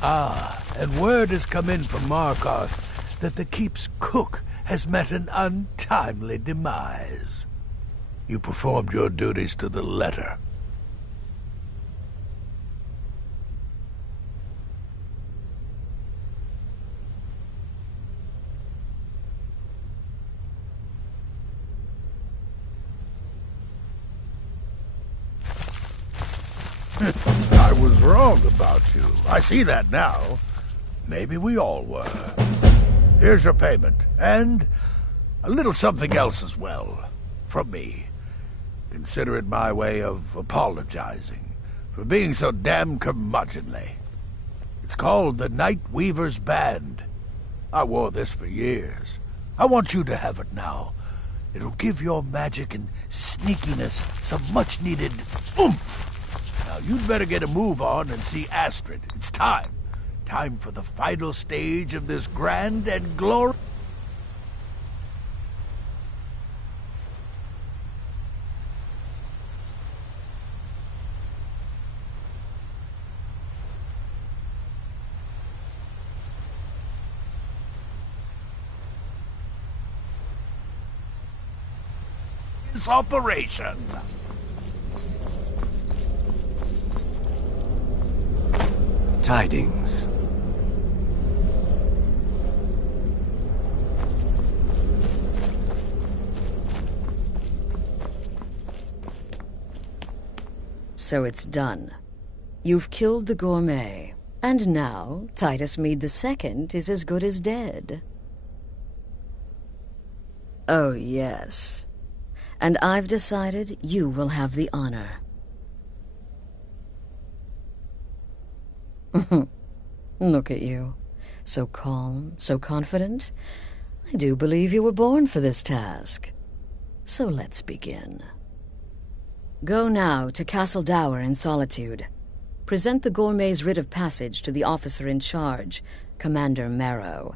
Ah, and word has come in from Markarth that the keep's cook has met an untimely demise. You performed your duties to the letter. I was wrong about you. I see that now. Maybe we all were. Here's your payment, and a little something else as well, from me. Consider it my way of apologizing for being so damn curmudgeonly. It's called the Night Weaver's Band. I wore this for years. I want you to have it now. It'll give your magic and sneakiness some much-needed oomph. Now, you'd better get a move on and see Astrid. It's time. Time for the final stage of this grand and glorious... operation. Tidings. So it's done. You've killed the gourmet, and now Titus Mead II is as good as dead. Oh, yes. And I've decided you will have the honor. Look at you. So calm, so confident. I do believe you were born for this task. So let's begin. Go now to Castle Dower in Solitude. Present the gourmet's writ of passage to the officer in charge, Commander Marrow.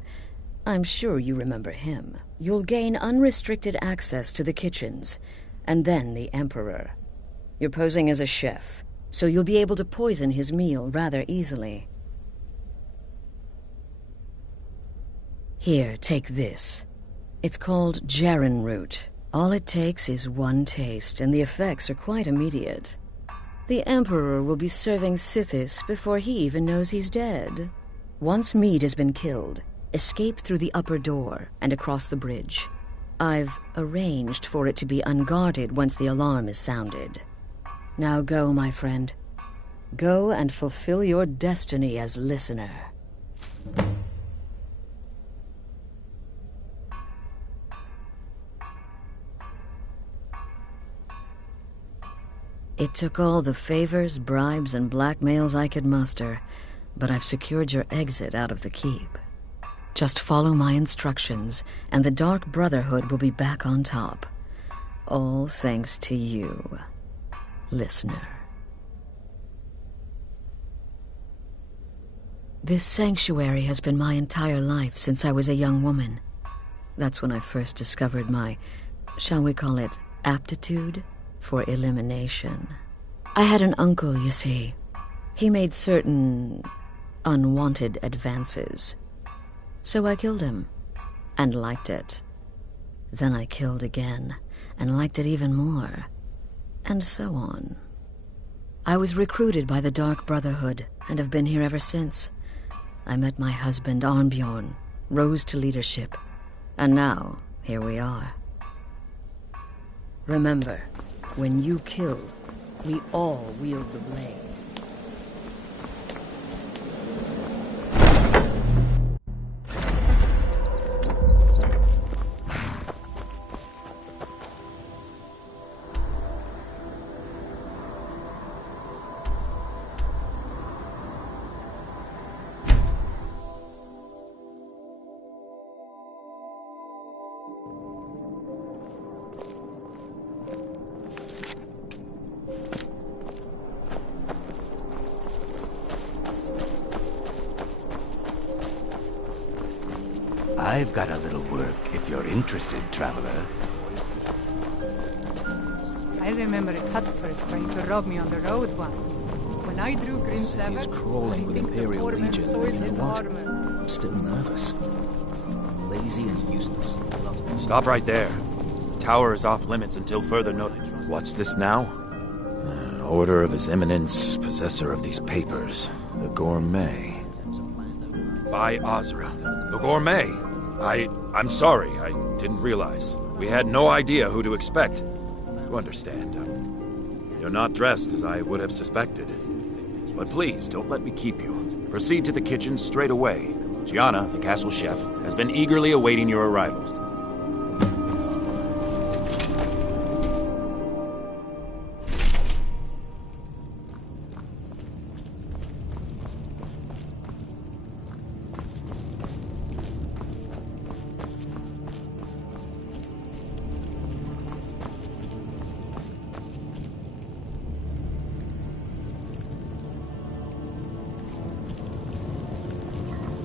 I'm sure you remember him. You'll gain unrestricted access to the kitchens, and then the Emperor. You're posing as a chef, so you'll be able to poison his meal rather easily. Here, take this. It's called Jarren root. All it takes is one taste, and the effects are quite immediate. The Emperor will be serving Sithis before he even knows he's dead. Once Mead has been killed, escape through the upper door and across the bridge. I've arranged for it to be unguarded once the alarm is sounded. Now go, my friend. Go and fulfill your destiny as listener. It took all the favors, bribes, and blackmails I could muster, but I've secured your exit out of the keep. Just follow my instructions, and the Dark Brotherhood will be back on top. All thanks to you, listener. This sanctuary has been my entire life since I was a young woman. That's when I first discovered my, shall we call it, aptitude for elimination. I had an uncle, you see. He made certain unwanted advances. So I killed him, and liked it. Then I killed again, and liked it even more, and so on. I was recruited by the Dark Brotherhood, and have been here ever since. I met my husband, Arnbjorn, rose to leadership, and now, here we are. Remember, when you kill, we all wield the blade. I've got a little work if you're interested, traveler. I remember Cuthbert trying to rob me on the road once. When I drew Green City is crawling with Imperial Legion, and you know what? I'm still nervous. Lazy and useless. Stop right there. The tower is off limits until further notice. What's this now? Order of His Eminence, possessor of these papers. The Gourmet. By Ozra. The Gourmet! I'm sorry, I didn't realize. We had no idea who to expect. You understand. You're not dressed as I would have suspected. But please, don't let me keep you. Proceed to the kitchen straight away. Gianna, the castle chef, has been eagerly awaiting your arrival.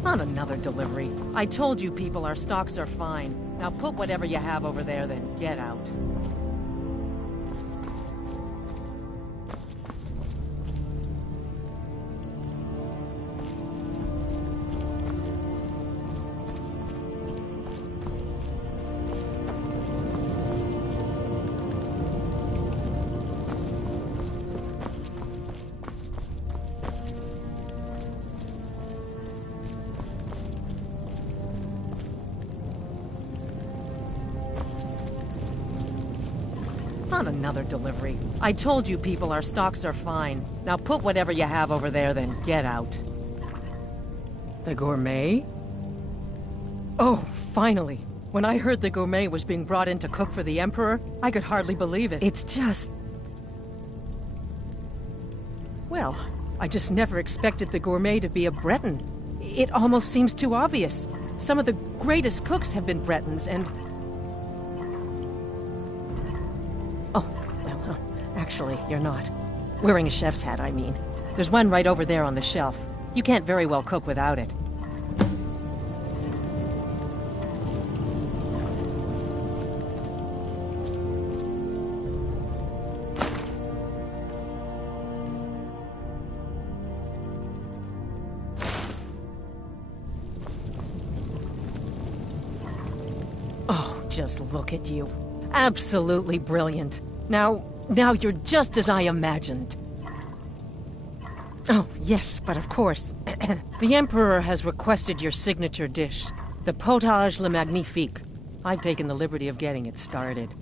On another delivery. I told you people our stocks are fine. Now put whatever you have over there, then get out. On another delivery. I told you people our stocks are fine. Now put whatever you have over there, then get out. The gourmet? Oh, finally. When I heard the gourmet was being brought in to cook for the Emperor, I could hardly believe it. It's just... Well, I just never expected the gourmet to be a Breton. It almost seems too obvious. Some of the greatest cooks have been Bretons, and... Actually, you're not. Wearing a chef's hat, I mean. There's one right over there on the shelf. You can't very well cook without it. Oh, just look at you. Absolutely brilliant. Now you're just as I imagined. Oh, yes, but of course. The Emperor has requested your signature dish, the potage le magnifique. I've taken the liberty of getting it started.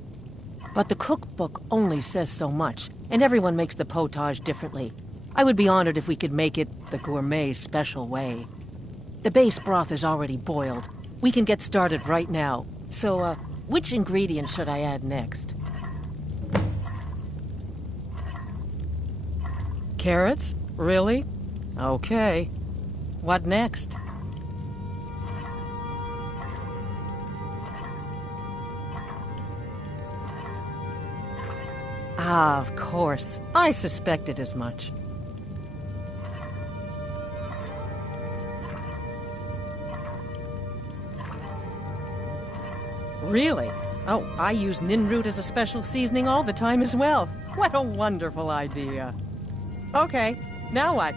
But the cookbook only says so much, and everyone makes the potage differently. I would be honored if we could make it the gourmet special way. The base broth is already boiled. We can get started right now. So, which ingredient should I add next? Carrots? Really? Okay. What next? Ah, of course. I suspected as much. Really? Oh, I use nin root as a special seasoning all the time as well. What a wonderful idea. Okay, now what?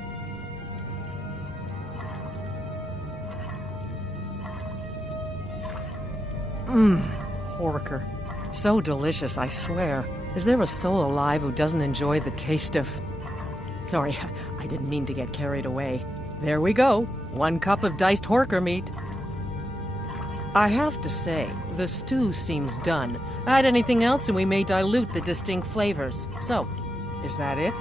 Horker. So delicious, I swear. Is there a soul alive who doesn't enjoy the taste of... Sorry, I didn't mean to get carried away. There we go. 1 cup of diced horker meat. I have to say, the stew seems done. Add anything else and we may dilute the distinct flavors. So, is that it?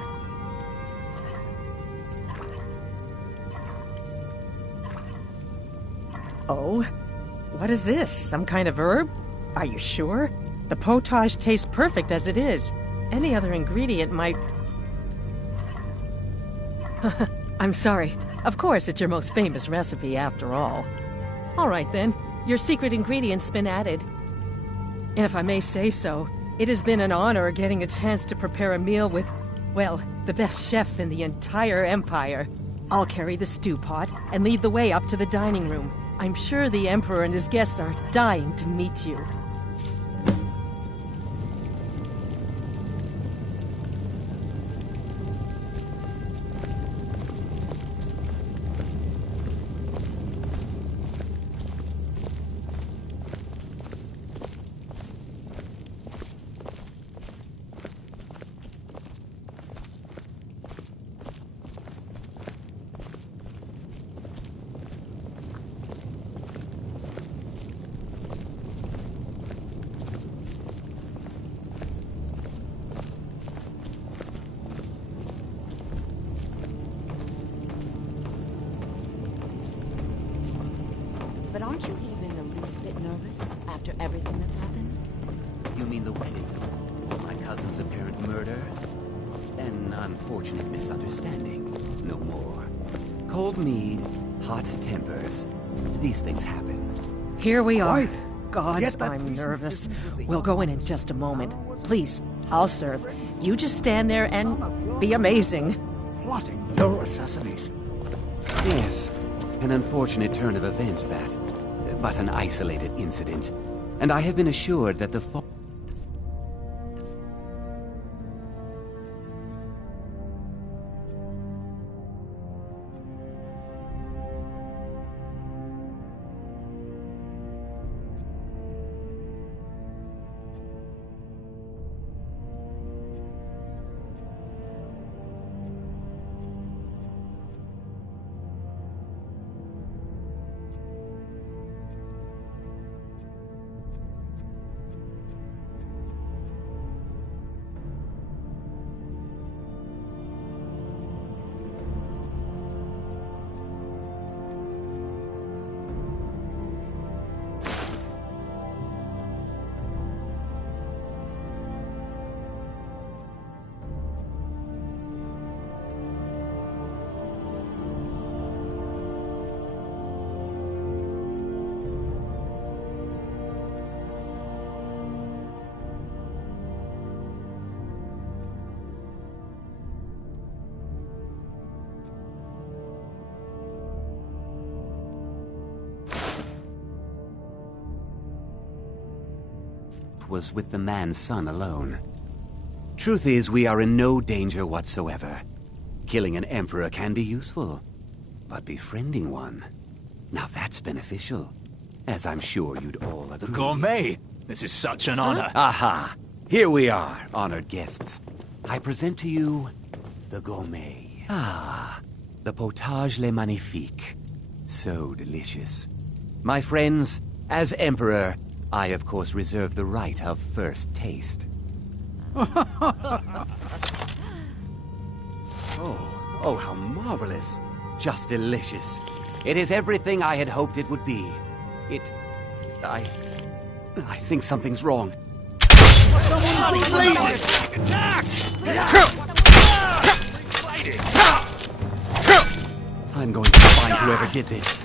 Oh? What is this? Some kind of herb? Are you sure? The potage tastes perfect as it is. Any other ingredient might... I'm sorry. Of course, it's your most famous recipe after all. All right then, your secret ingredient's been added. And if I may say so, it has been an honor getting a chance to prepare a meal with, well, the best chef in the entire Empire. I'll carry the stew pot and lead the way up to the dining room. I'm sure the Emperor and his guests are dying to meet you. But aren't you even the least bit nervous after everything that's happened? You mean the wedding? My cousin's apparent murder? An unfortunate misunderstanding. No more. Cold mead, hot tempers. These things happen. Here we are. Right. Gods, I'm nervous. We'll go in just a moment. Please, I'll serve. You just stand there and be amazing. Plotting your assassination. Yes. An unfortunate turn of events, that. But an isolated incident. And I have been assured that the was with the man's son alone. Truth is, we are in no danger whatsoever. Killing an emperor can be useful, but befriending one, now that's beneficial, as I'm sure you'd all agree. Gourmet! This is such an honor. Aha! Here we are, honored guests. I present to you the gourmet. Ah, the potage le magnifique. So delicious. My friends, as emperor, I of course reserve the right of first taste. Oh, how marvelous. Just delicious. It is everything I had hoped it would be. I think something's wrong. I'm going to find whoever did this.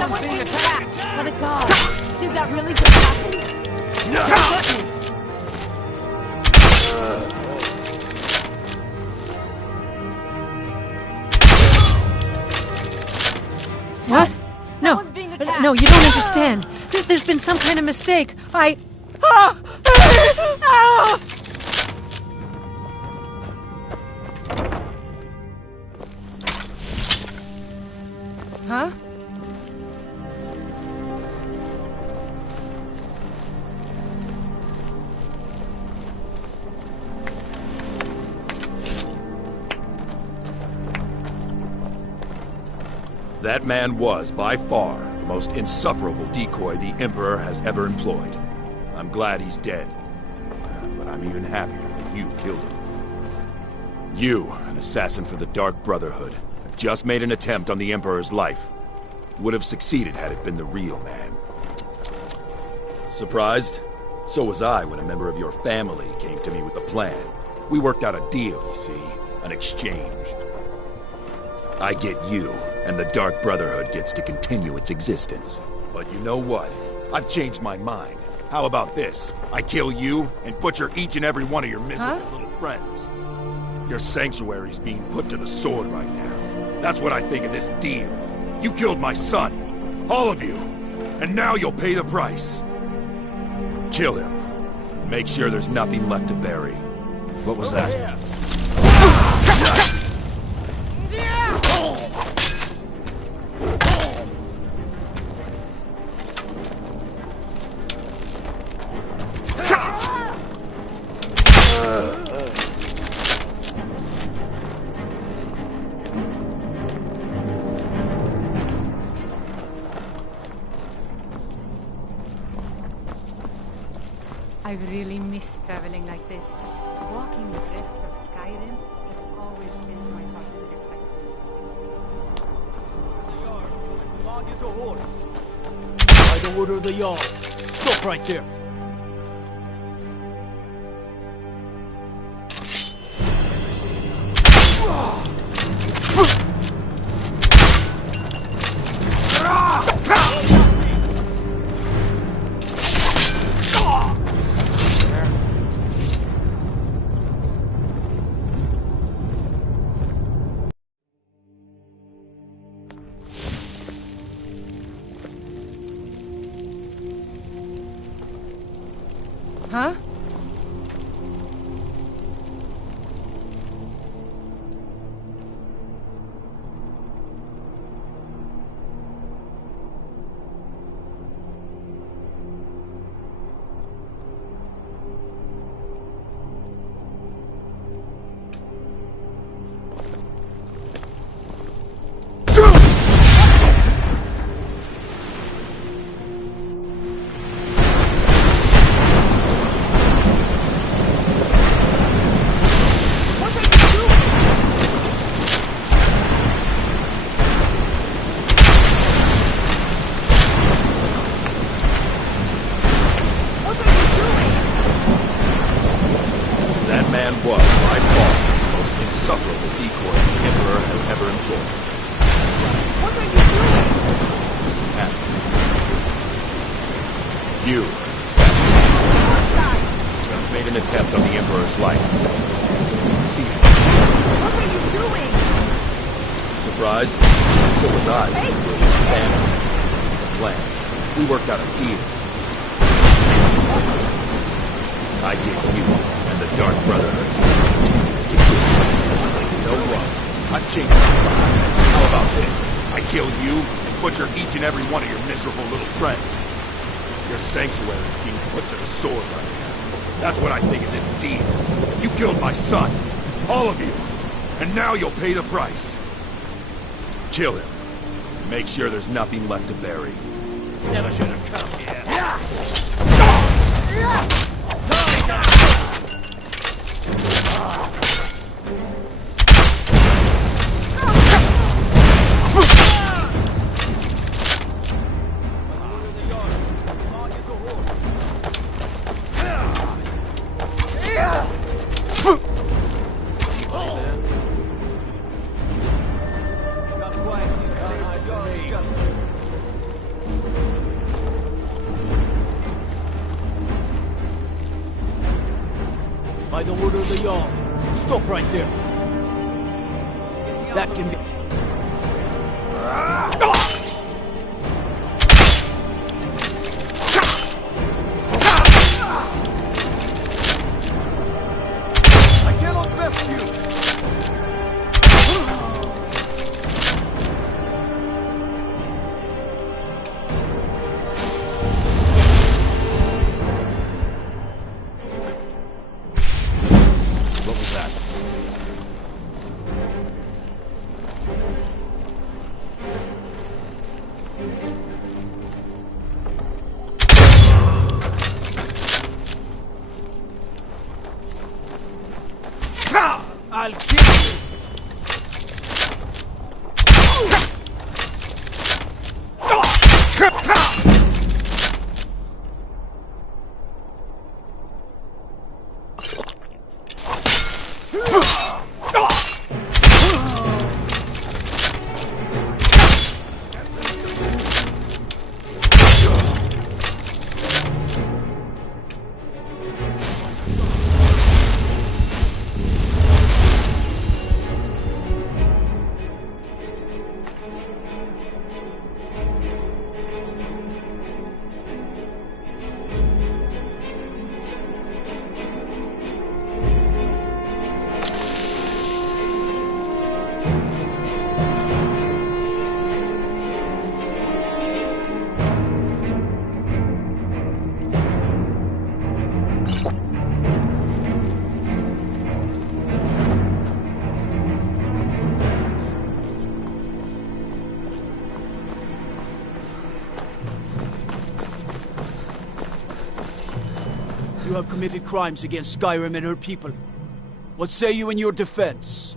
Someone's being attacked! By the gods! Did that really just happen? No! What? No. No, you don't understand. There's been some kind of mistake. Huh? That man was, by far, the most insufferable decoy the Emperor has ever employed. I'm glad he's dead. But I'm even happier that you killed him. You, an assassin for the Dark Brotherhood, have just made an attempt on the Emperor's life. Would have succeeded had it been the real man. Surprised? So was I when a member of your family came to me with the plan. We worked out a deal, you see. An exchange. I get you, and the Dark Brotherhood gets to continue its existence. But you know what? I've changed my mind. How about this? I kill you, and butcher each and every one of your miserable little friends. Your sanctuary's being put to the sword right now. That's what I think of this deal. You killed my son. All of you. And now you'll pay the price. Kill him. Make sure there's nothing left to bury. What was that? I've really missed traveling like this. Walking the breadth of Skyrim has always been my bucket list. Command you to halt. By the order of the Jarl. Stop right there. Huh? That man was, by far, the most insufferable decoy the Emperor has ever employed. What are you doing? You, assassin, just made an attempt on the Emperor's life. See you. What are you doing? Surprised? So was I. Hey! And the plan. We worked out a deal. I gave you and the Dark Brotherhood to existence. You know what? I've changed my mind. How about this? I kill you and butcher each and every one of your miserable little friends. Your sanctuary is being put to the sword right now. That's what I think of this deal. You killed my son. All of you. And now you'll pay the price. Kill him. Make sure there's nothing left to bury. Never should have come here. By the order of the Jarl. Stop right there. That can be... I cannot best you! What was that? I'll kill you! You have committed crimes against Skyrim and her people. What say you in your defense?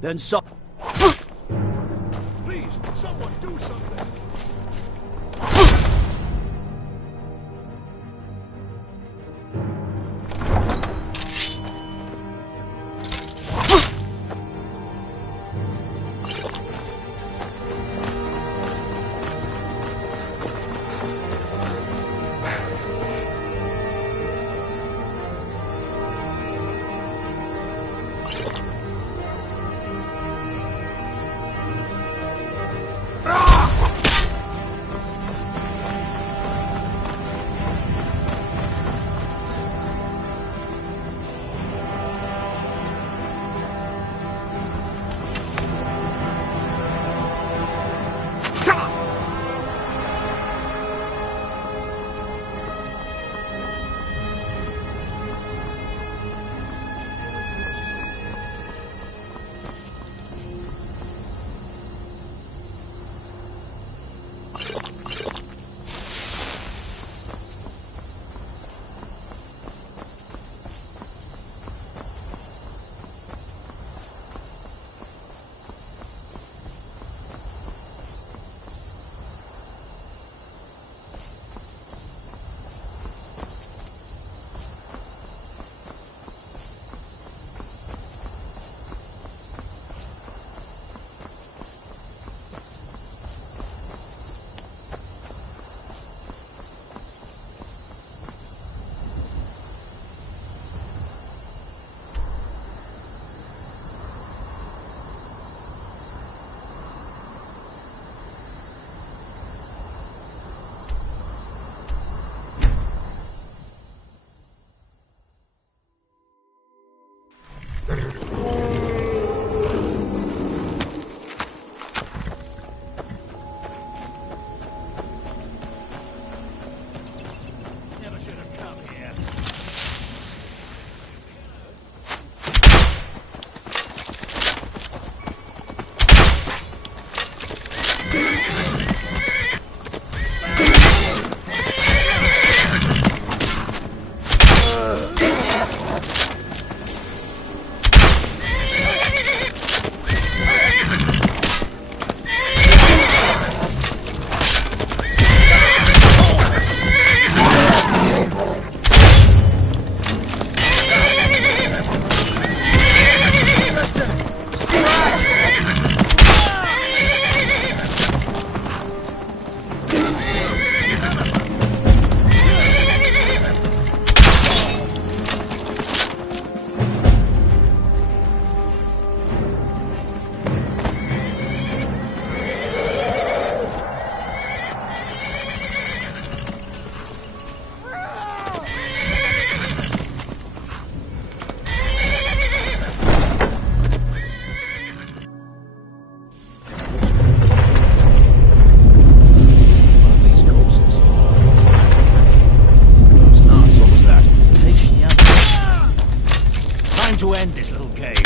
Then some... Please, someone do something! defend this little cave.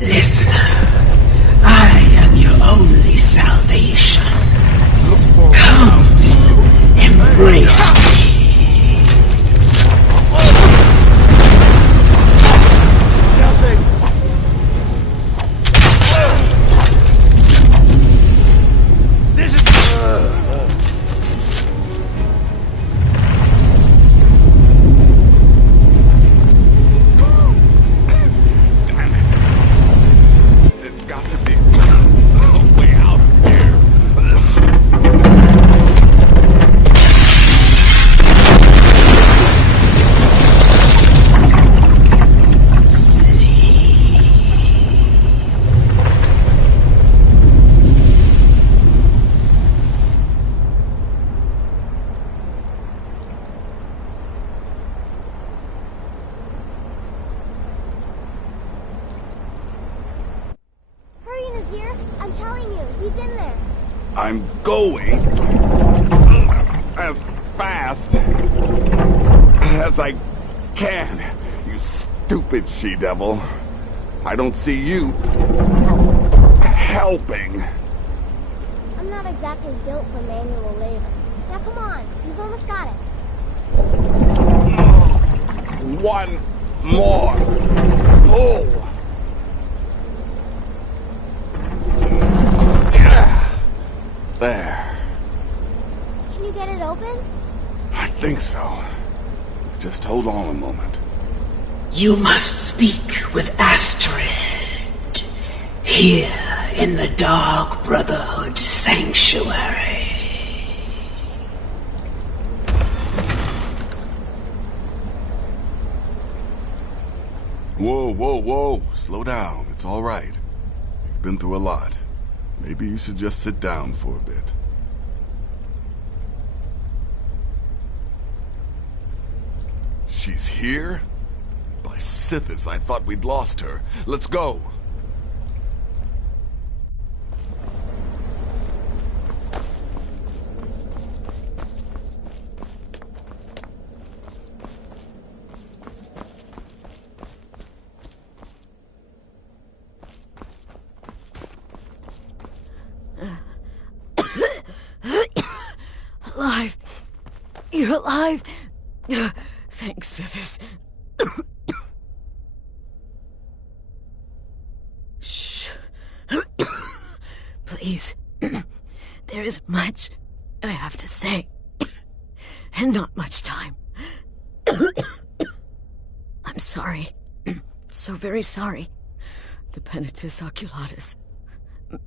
Listener, I am your only salvation. Come, embrace me. This is... I'm telling you, he's in there. I'm going as fast as I can, you stupid she-devil. I don't see you helping. I'm not exactly built for manual labor. Now come on, you've almost got it. One more pull. There. Can you get it open? I think so. Just hold on a moment. You must speak with Astrid. Here in the Dark Brotherhood Sanctuary. Whoa, whoa, whoa. Slow down. It's all right. You've been through a lot. Maybe you should just sit down for a bit. She's here? By Sithis, I thought we'd lost her. Let's go. Alive. You're alive. Thanks, Sithis. Shh. Please. There is much I have to say, and not much time. I'm sorry. So very sorry. The Penitus Oculatus.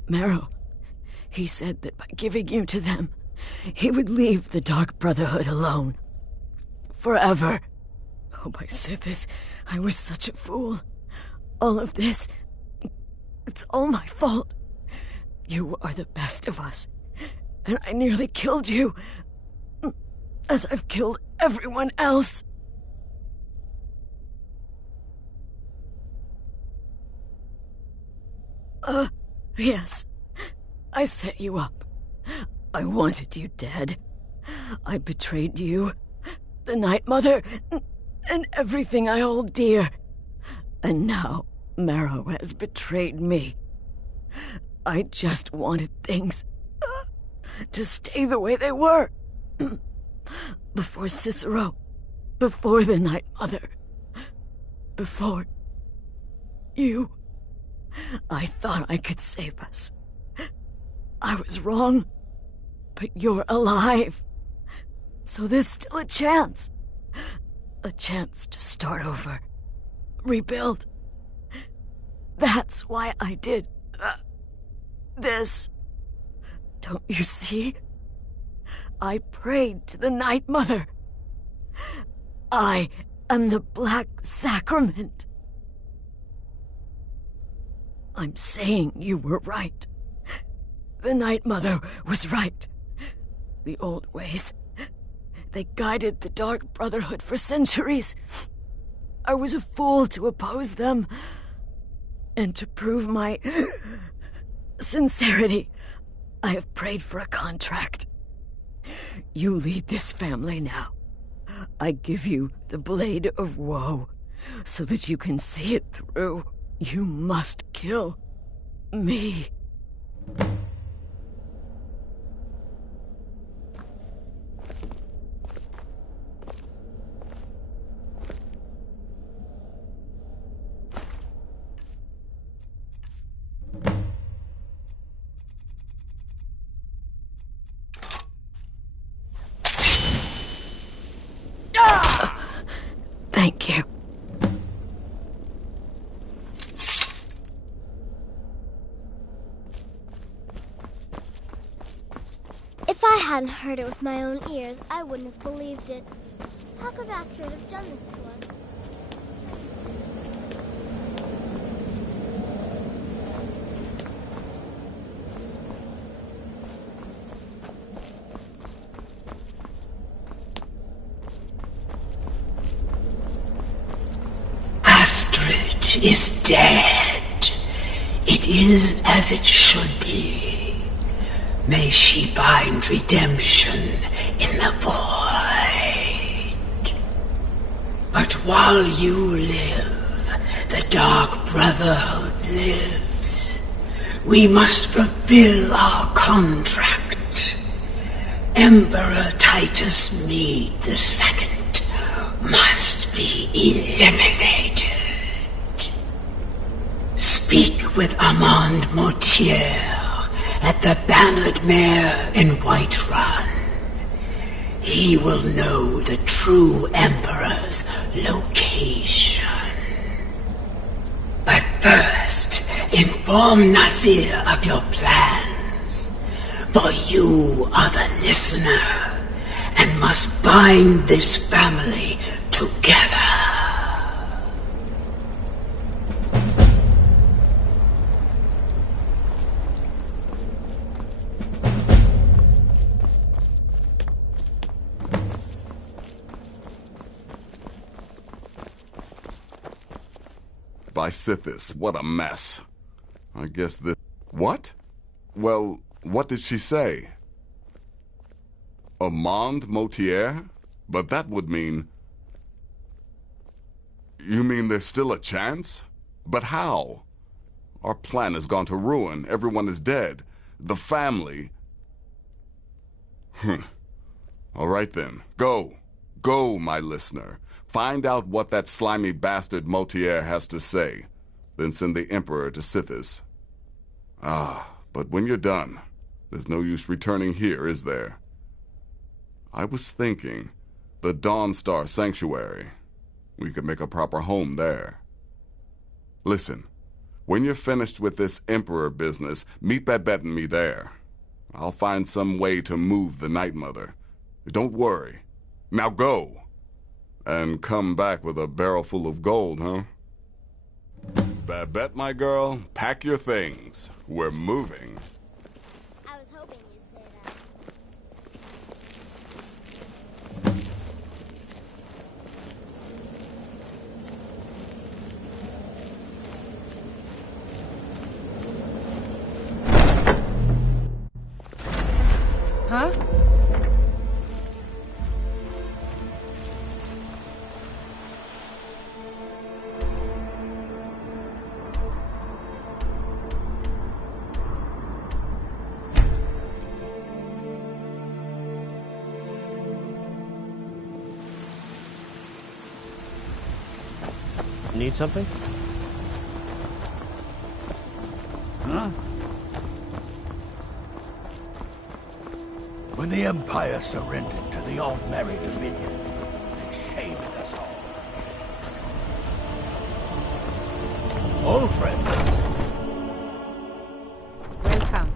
Marrow. He said that by giving you to them, he would leave the Dark Brotherhood alone. Forever. Oh, by Sithis, I was such a fool. All of this, it's all my fault. You are the best of us, and I nearly killed you, as I've killed everyone else. Yes. I set you up. I wanted you dead. I betrayed you, the Night Mother, and everything I hold dear. And now Marrow has betrayed me. I just wanted things to stay the way they were. Before Cicero, before the Night Mother, before you. I thought I could save us. I was wrong, but you're alive. So there's still a chance. A chance to start over. Rebuild. That's why I did this. Don't you see? I prayed to the Night Mother. I am the Black Sacrament. I'm saying you were right. The Night Mother was right. The old ways, they guided the Dark Brotherhood for centuries. I was a fool to oppose them. And to prove my sincerity, I have prayed for a contract. You lead this family now. I give you the Blade of Woe, so that you can see it through. You must kill me. Thank you. If I hadn't heard it with my own ears, I wouldn't have believed it. How could Astrid have done this to us? Astrid is dead. It is as it should be. May she find redemption in the void. But while you live, the Dark Brotherhood lives. We must fulfill our contract. Emperor Titus Mede II must be eliminated. Speak with Armand Mortier at the Bannered Mare in Whiterun. He will know the true Emperor's location. But first, inform Nazir of your plans, for you are the listener and must bind this family together. by Sithis. What a mess. I guess this... What? Well, what did she say? Amand Motier? But that would mean... You mean there's still a chance? But how? Our plan has gone to ruin. Everyone is dead. The family... All right then. Go. Go, my listener. Find out what that slimy bastard Motier has to say. Then send the Emperor to Sithis. But when you're done, there's no use returning here, is there? I was thinking, the Dawnstar Sanctuary. We could make a proper home there. Listen, when you're finished with this Emperor business, meet Babette and me there. I'll find some way to move the Night Mother. Don't worry. Now go. And come back with a barrel full of gold, huh? Babette, my girl, pack your things. We're moving. I was hoping you'd say that. Huh? Need something? Huh? When the Empire surrendered to the Off-Merry Dominion, they shamed us all. Old friend. Welcome.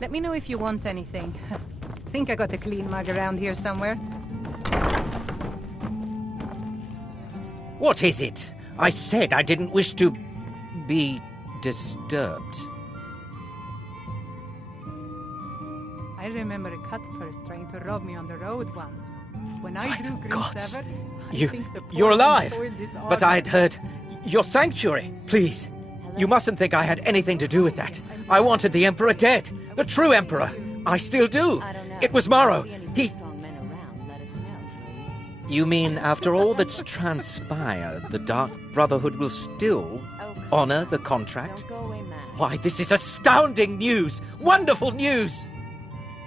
Let me know if you want anything. Think I got a clean mug around here somewhere. What is it? I said I didn't wish to be disturbed. I remember a cut purse trying to rob me on the road once. When I drew gods. Grimsever, You're alive! But I I had heard... Your sanctuary! Please! You mustn't think I had anything to do with that. I wanted the Emperor dead. The true Emperor. I still do. It was Morrow. He... You mean, after all that's transpired, the Dark Brotherhood will still honor the contract? Why, this is astounding news! Wonderful news!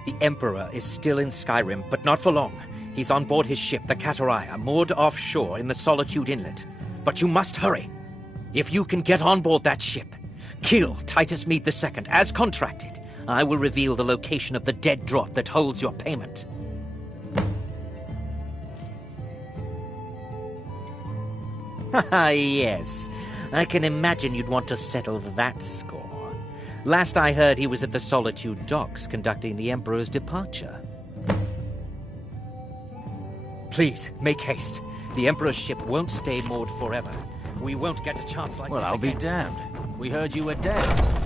The Emperor is still in Skyrim, but not for long. He's on board his ship, the Kataraya, moored offshore in the Solitude Inlet. But you must hurry. If you can get on board that ship, kill Titus Mead II, as contracted, I will reveal the location of the dead drop that holds your payment. Haha, yes. I can imagine you'd want to settle that score. Last I heard, he was at the Solitude docks conducting the Emperor's departure. Please, make haste. The Emperor's ship won't stay moored forever. We won't get a chance like this Well, I'll be again. damned. We heard you were dead.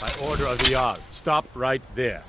By order of the Jarl, stop right there.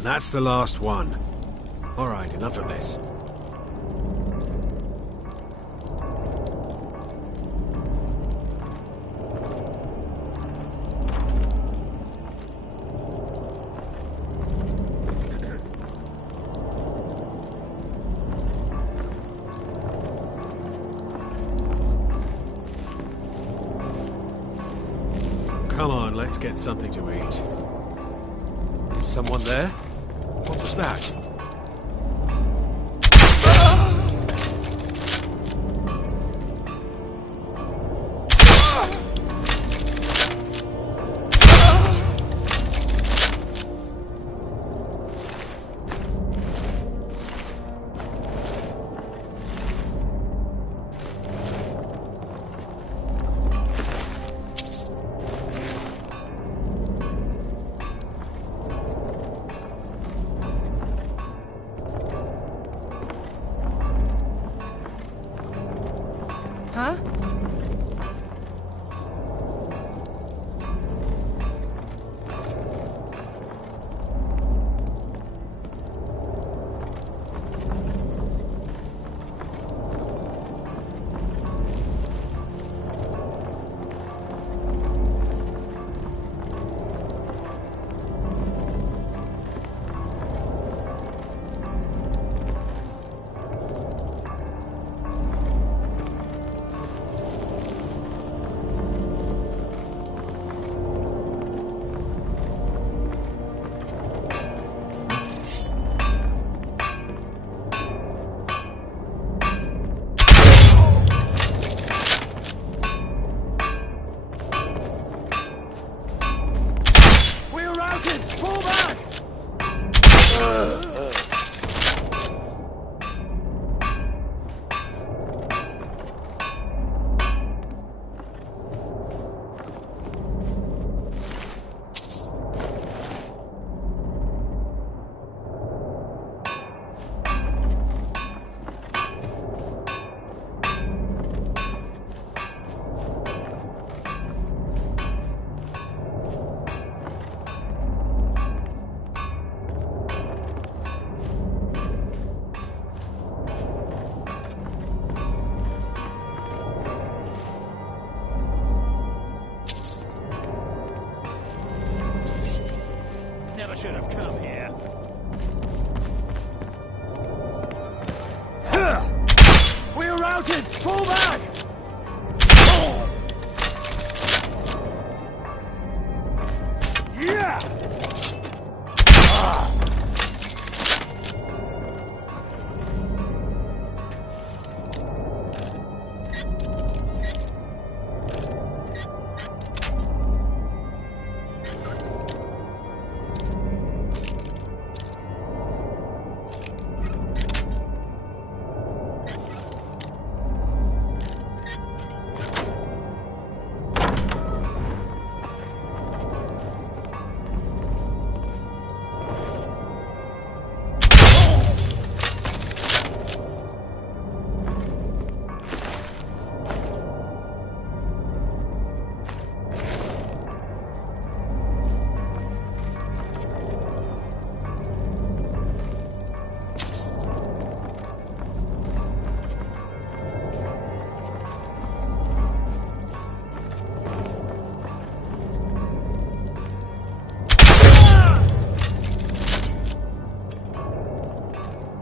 And that's the last one. Alright, enough of this. Come on, let's get something to eat. Is someone there? What was that? Huh? Should have come here. We're routed! Fall back! Yeah!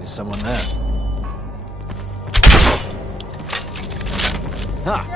Someone there. Ha!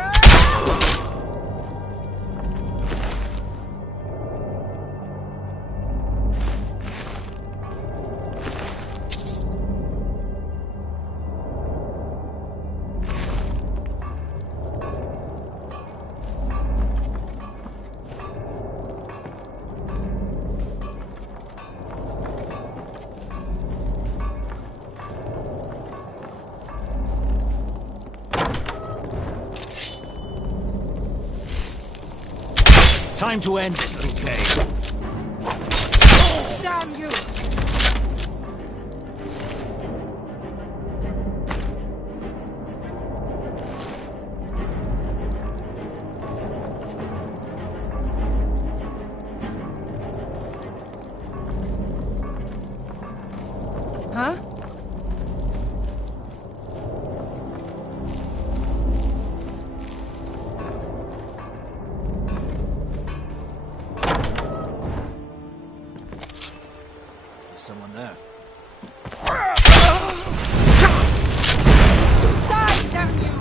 Time to end this little game. Damn you! down there. Die, damn you!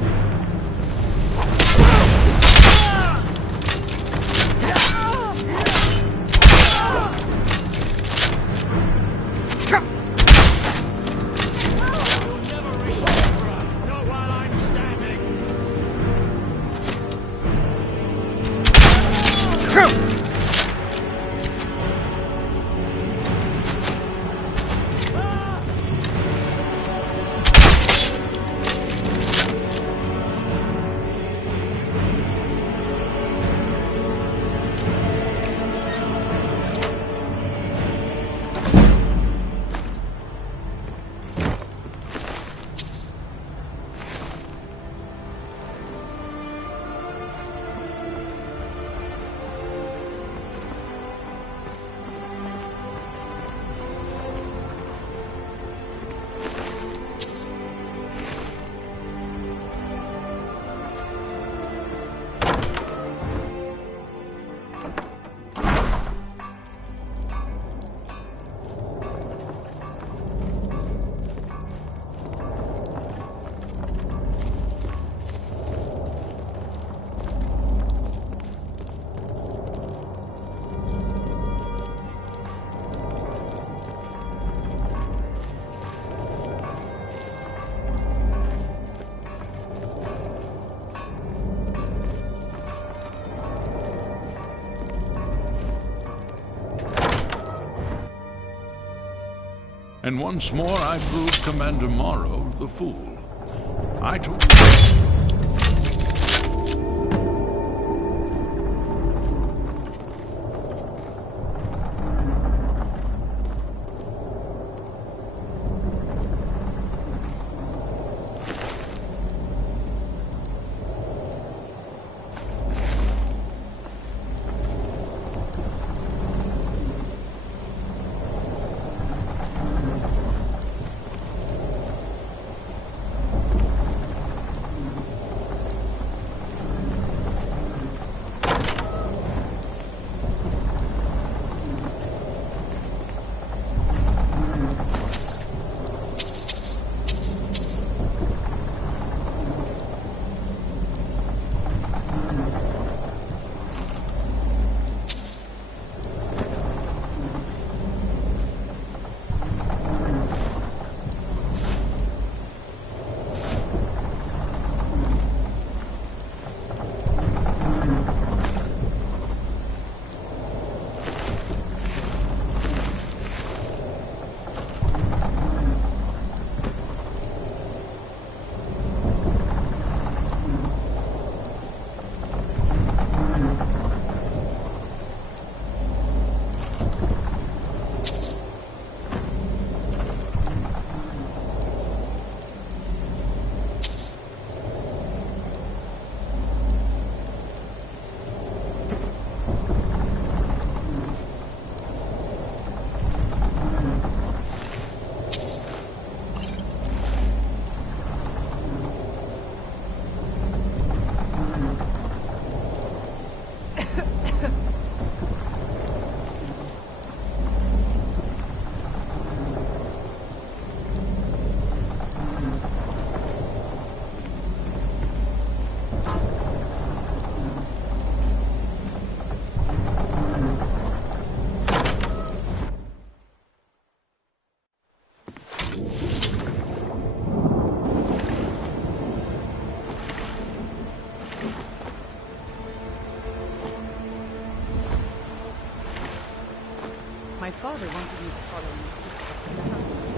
And once more I proved Commander Morrow the fool. I told... My father wanted me to follow in his footsteps.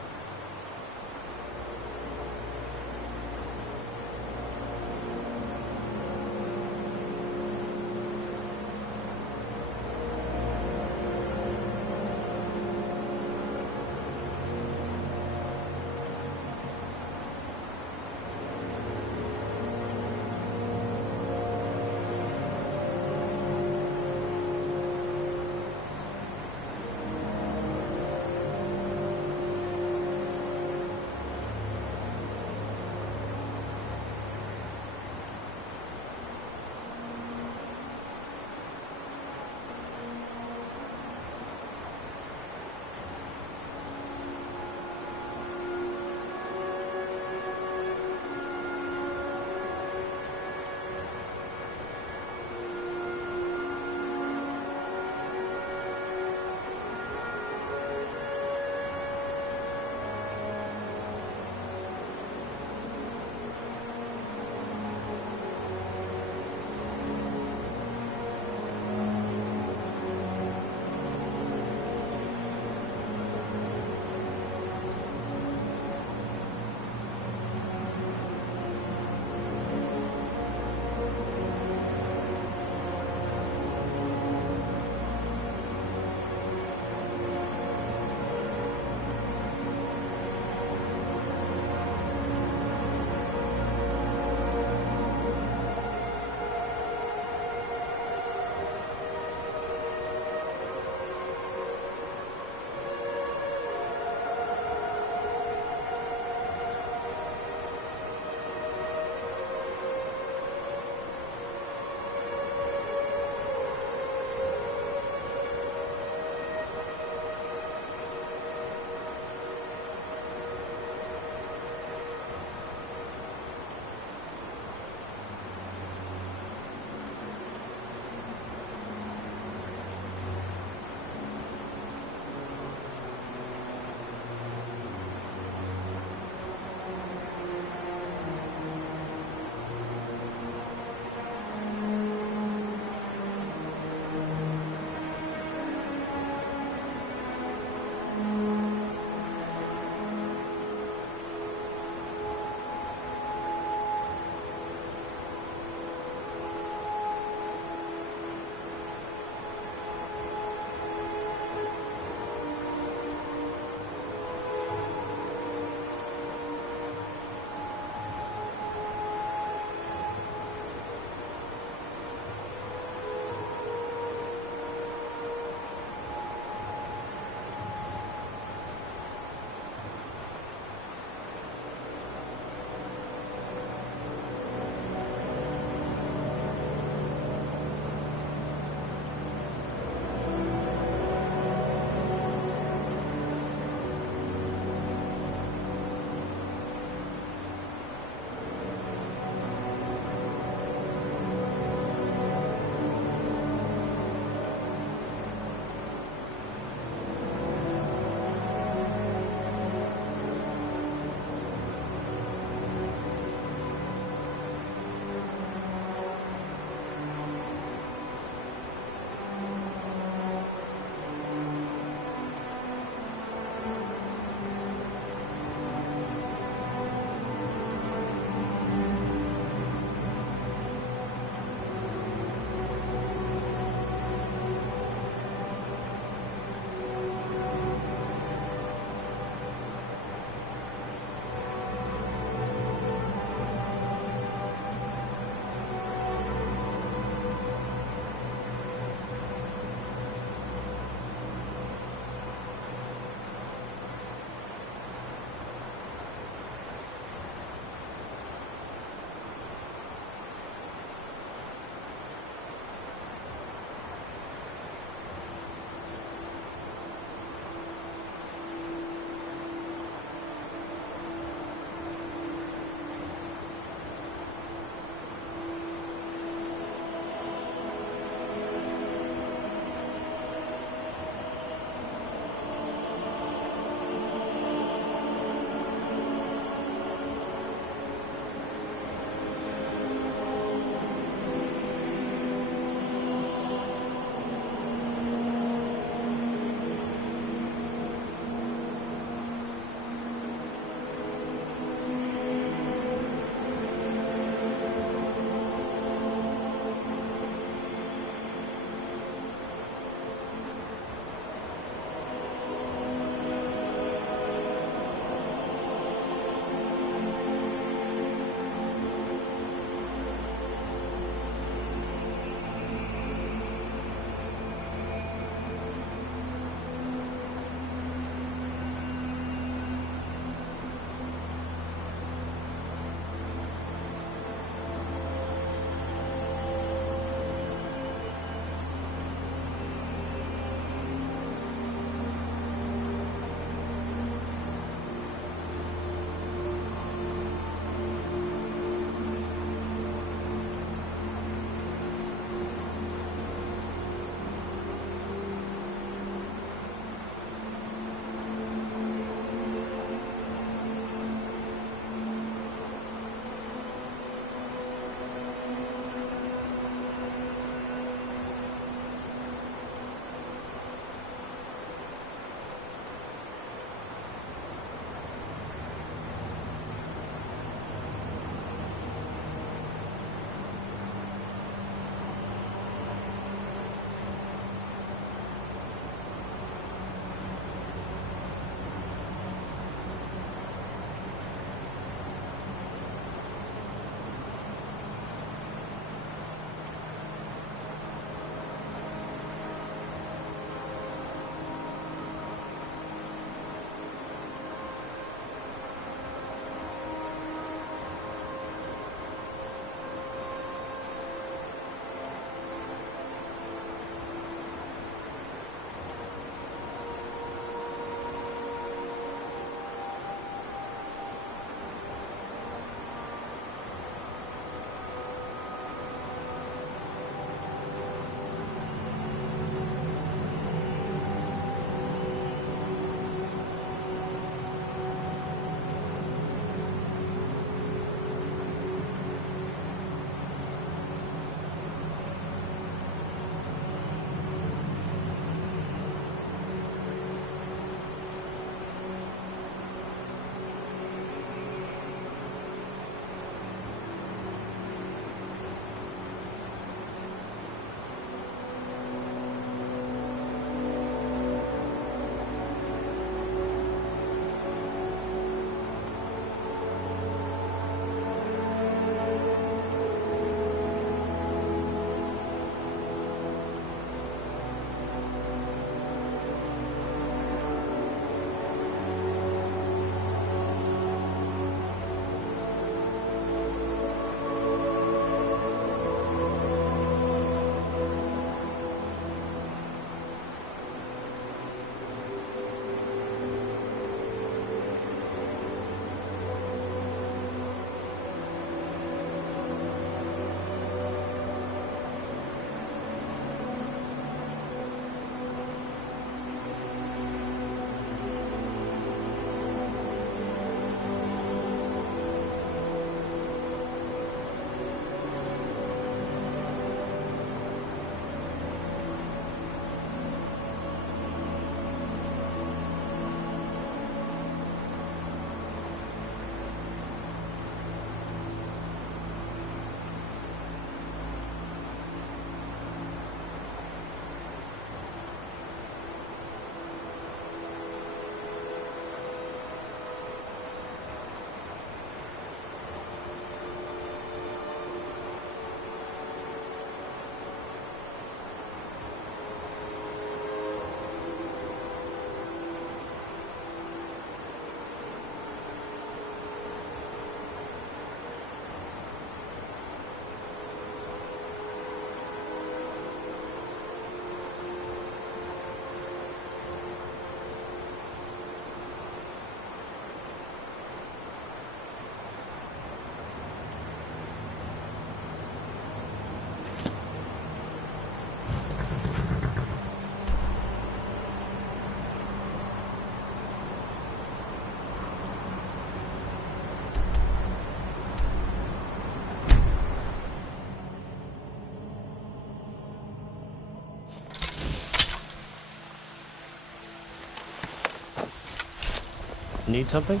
Need something?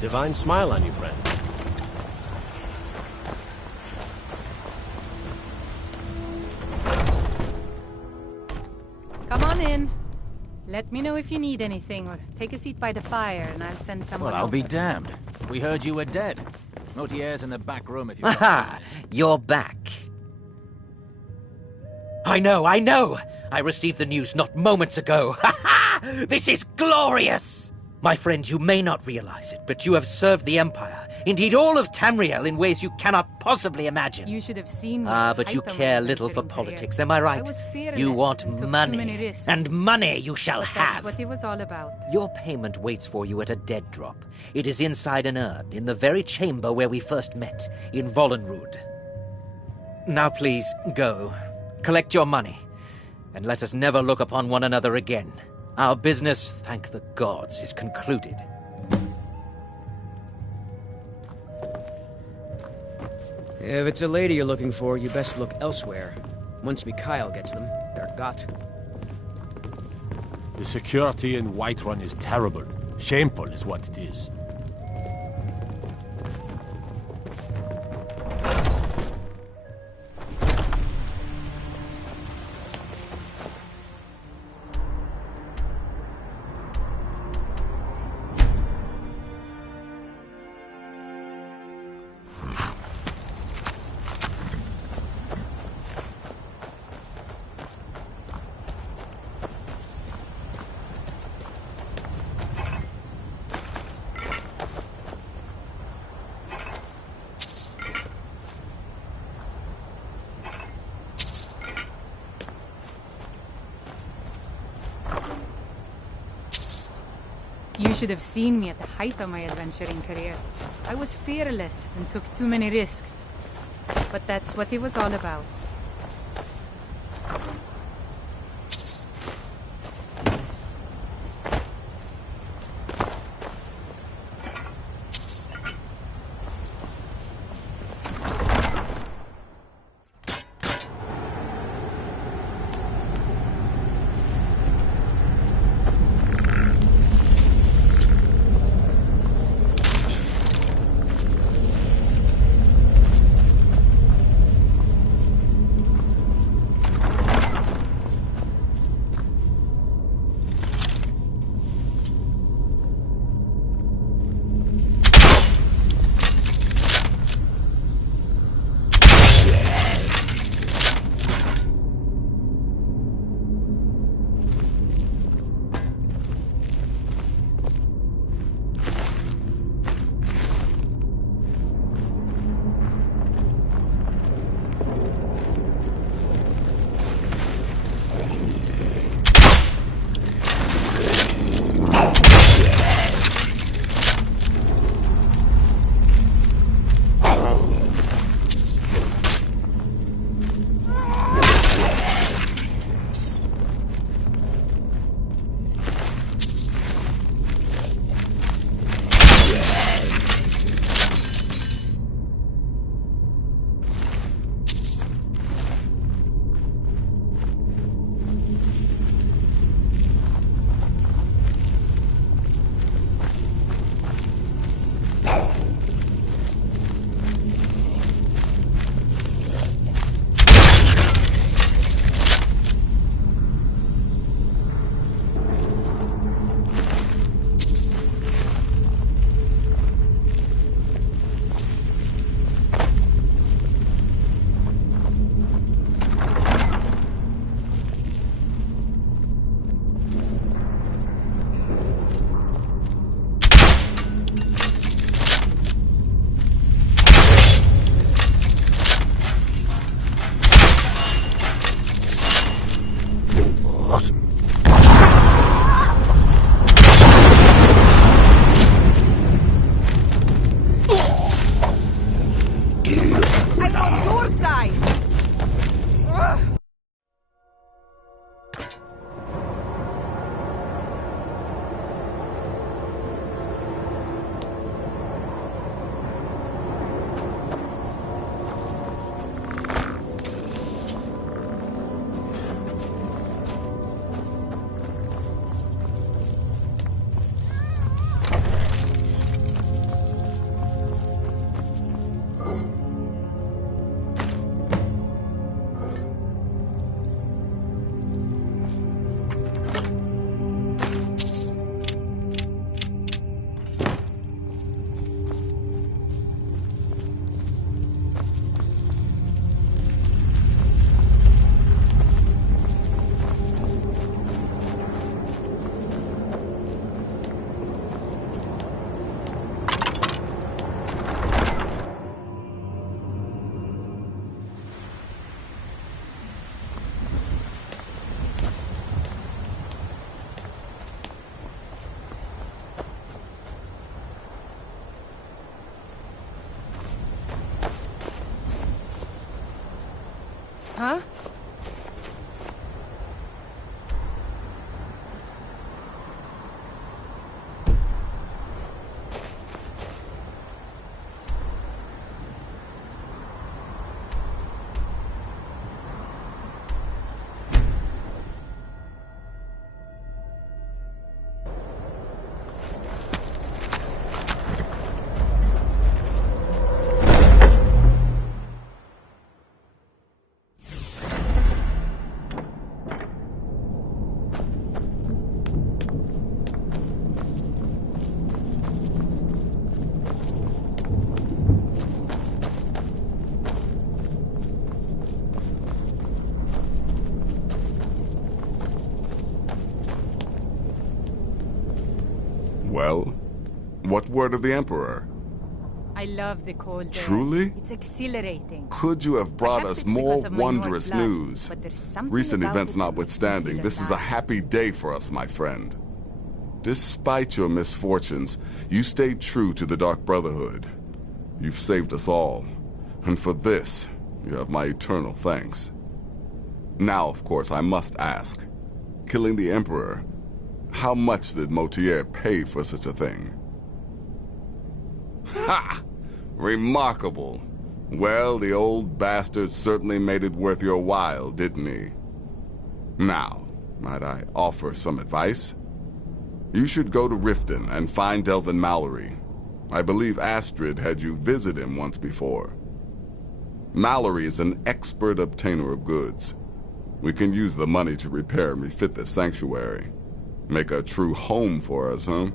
Divine smile on you, friend. Come on in. Let me know if you need anything, or take a seat by the fire, and I'll send someone Well, I'll be over. damned. We heard you were dead. Motier's in the back room if you've got Aha! You're back. I know! I received the news not moments ago. Ha ha! This is glorious! My friend, you may not realize it, but you have served the Empire, indeed all of Tamriel, in ways you cannot possibly imagine. You should have seen me. But you care little for politics, am I right? I was fearless You want and took too many money, risks. and money you shall But have. that's what it was all about. Your payment waits for you at a dead drop. It is inside an urn, in the very chamber where we first met, in Vollenrud. Now please, go. Collect your money, and let us never look upon one another again. Our business, thank the gods, is concluded. If it's a lady you're looking for, you best look elsewhere. Once Mikhail gets them, they're got. The security in Whiterun is terrible. Shameful is what it is. You should have seen me at the height of my adventuring career. I was fearless and took too many risks. But that's what it was all about. Huh? Well, what word of the Emperor? I love the cold air. Truly? It's exhilarating. Could you have brought Perhaps us it's more because of my wondrous North blood, news? but there's something Recent about events it that notwithstanding, makes me this feel is a alive. happy day for us, my friend. Despite your misfortunes, you stayed true to the Dark Brotherhood. You've saved us all, and for this, you have my eternal thanks. Now, of course, I must ask, killing the Emperor, how much did Motier pay for such a thing? Ha! Remarkable. Well, the old bastard certainly made it worth your while, didn't he? Now, might I offer some advice? You should go to Riften and find Delvin Mallory. I believe Astrid had you visit him once before. Mallory is an expert obtainer of goods. We can use the money to repair and refit this sanctuary. Make a true home for us, huh?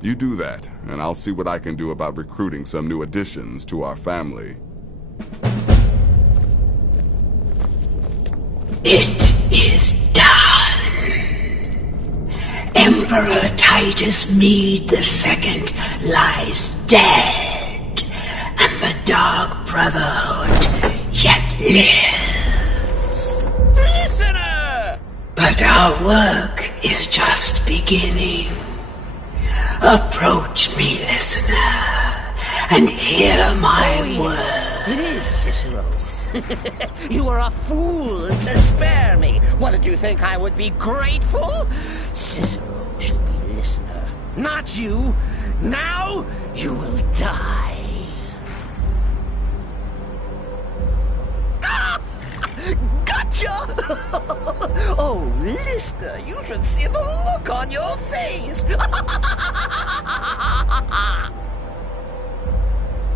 You do that, and I'll see what I can do about recruiting some new additions to our family. It is done. Emperor Titus Mede II lies dead, and the Dark Brotherhood yet lives. Listener! But our work is just beginning. Approach me, listener, and hear my words. It is, Cicero. You are a fool to spare me. What, did you think I would be grateful? Cicero should be listener, not you. Now you will die. Ah! Gotcha! Oh, listener, you should see the look on your face.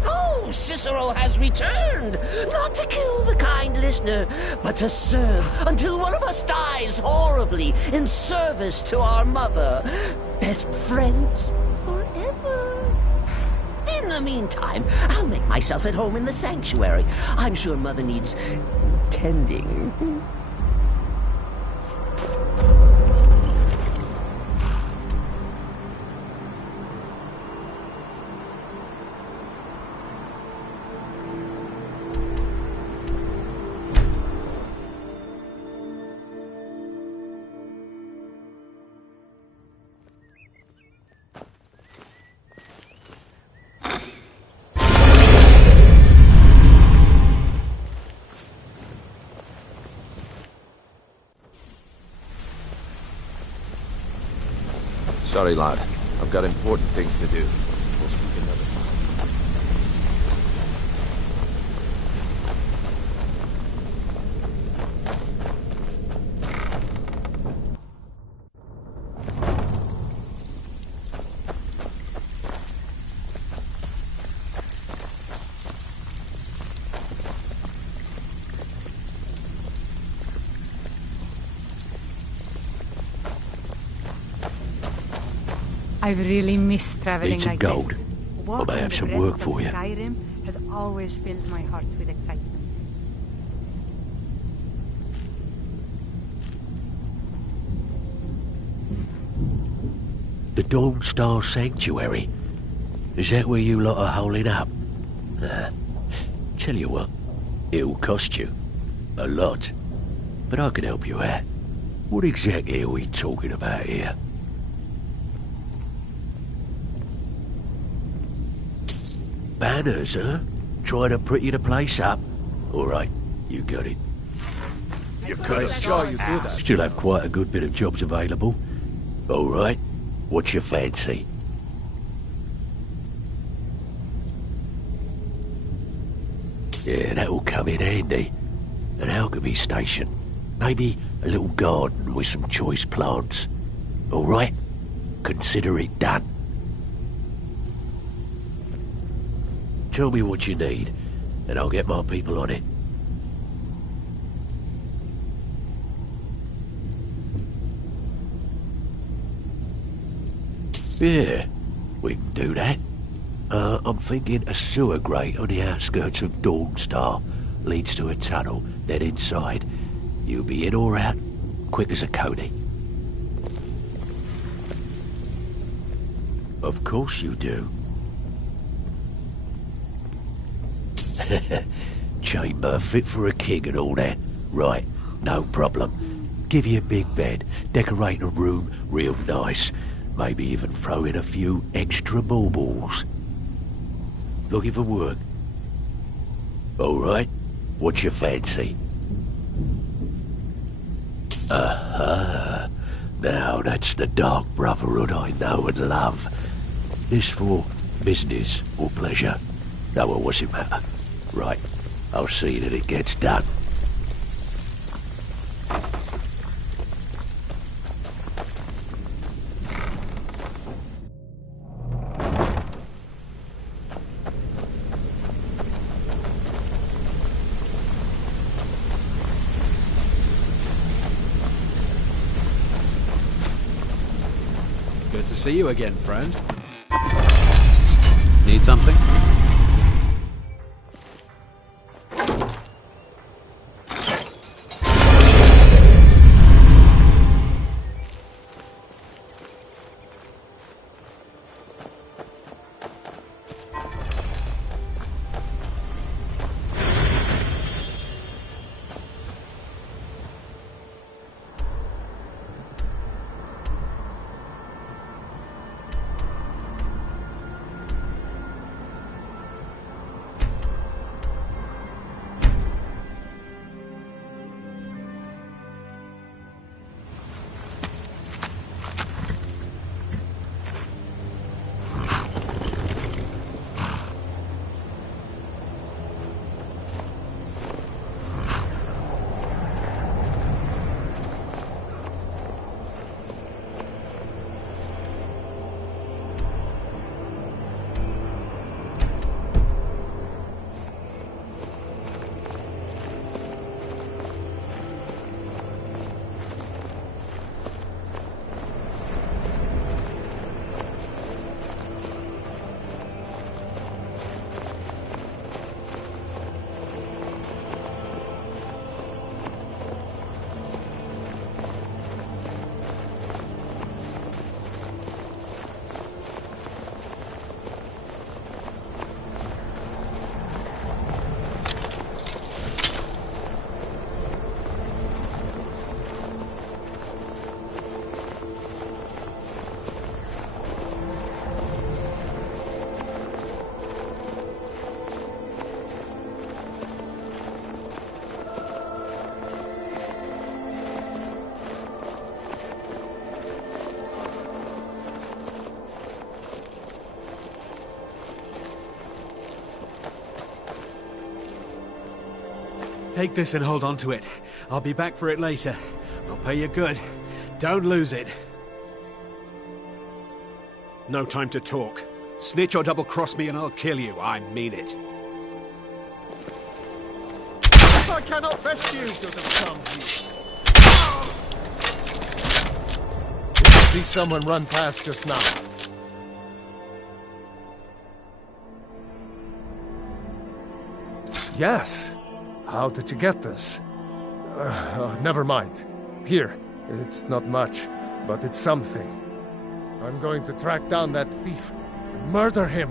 Oh, Cicero has returned, not to kill the kind listener, but to serve until one of us dies horribly in service to our mother. Best friends forever. In the meantime, I'll make myself at home in the sanctuary. I'm sure Mother needs tending. Sorry, lad. I've got important things to do. We'll speak another time. I've really missed traveling Need some like gold? this. I Walking may have the some breadth work of for you. Skyrim has always filled my heart with excitement. The Dawn Star Sanctuary. Is that where you lot are holding up? Tell you what, it'll cost you. A lot. But I can help you out. What exactly are we talking about here? Banners, huh? Trying to pretty the place up? All right, You got it. You've got to show you do that. Still have quite a good bit of jobs available. All right. What's your fancy? Yeah, that'll come in handy. An alchemy station. Maybe a little garden with some choice plants. All right? Consider it done. Tell me what you need, and I'll get my people on it. Yeah, we can do that. I'm thinking a sewer grate on the outskirts of Dawnstar leads to a tunnel, then inside. You'll be in or out, quick as a coney. Of course you do. Chamber fit for a king and all that. Right, no problem. Give you a big bed, decorate a room real nice. Maybe even throw in a few extra baubles. Looking for work? All right. What's your fancy? Aha. Now that's the Dark Brotherhood I know and love. This for business or pleasure? No, well, what's it matter? Right. I'll see that it gets done. Good to see you again, friend. Need something? Take this and hold on to it. I'll be back for it later. I'll pay you good. Don't lose it. No time to talk. Snitch or double-cross me and I'll kill you. I mean it. I cannot rescue you. Did you see someone run past just now? Yes. How did you get this? Never mind. Here. It's not much, but it's something. I'm going to track down that thief and murder him.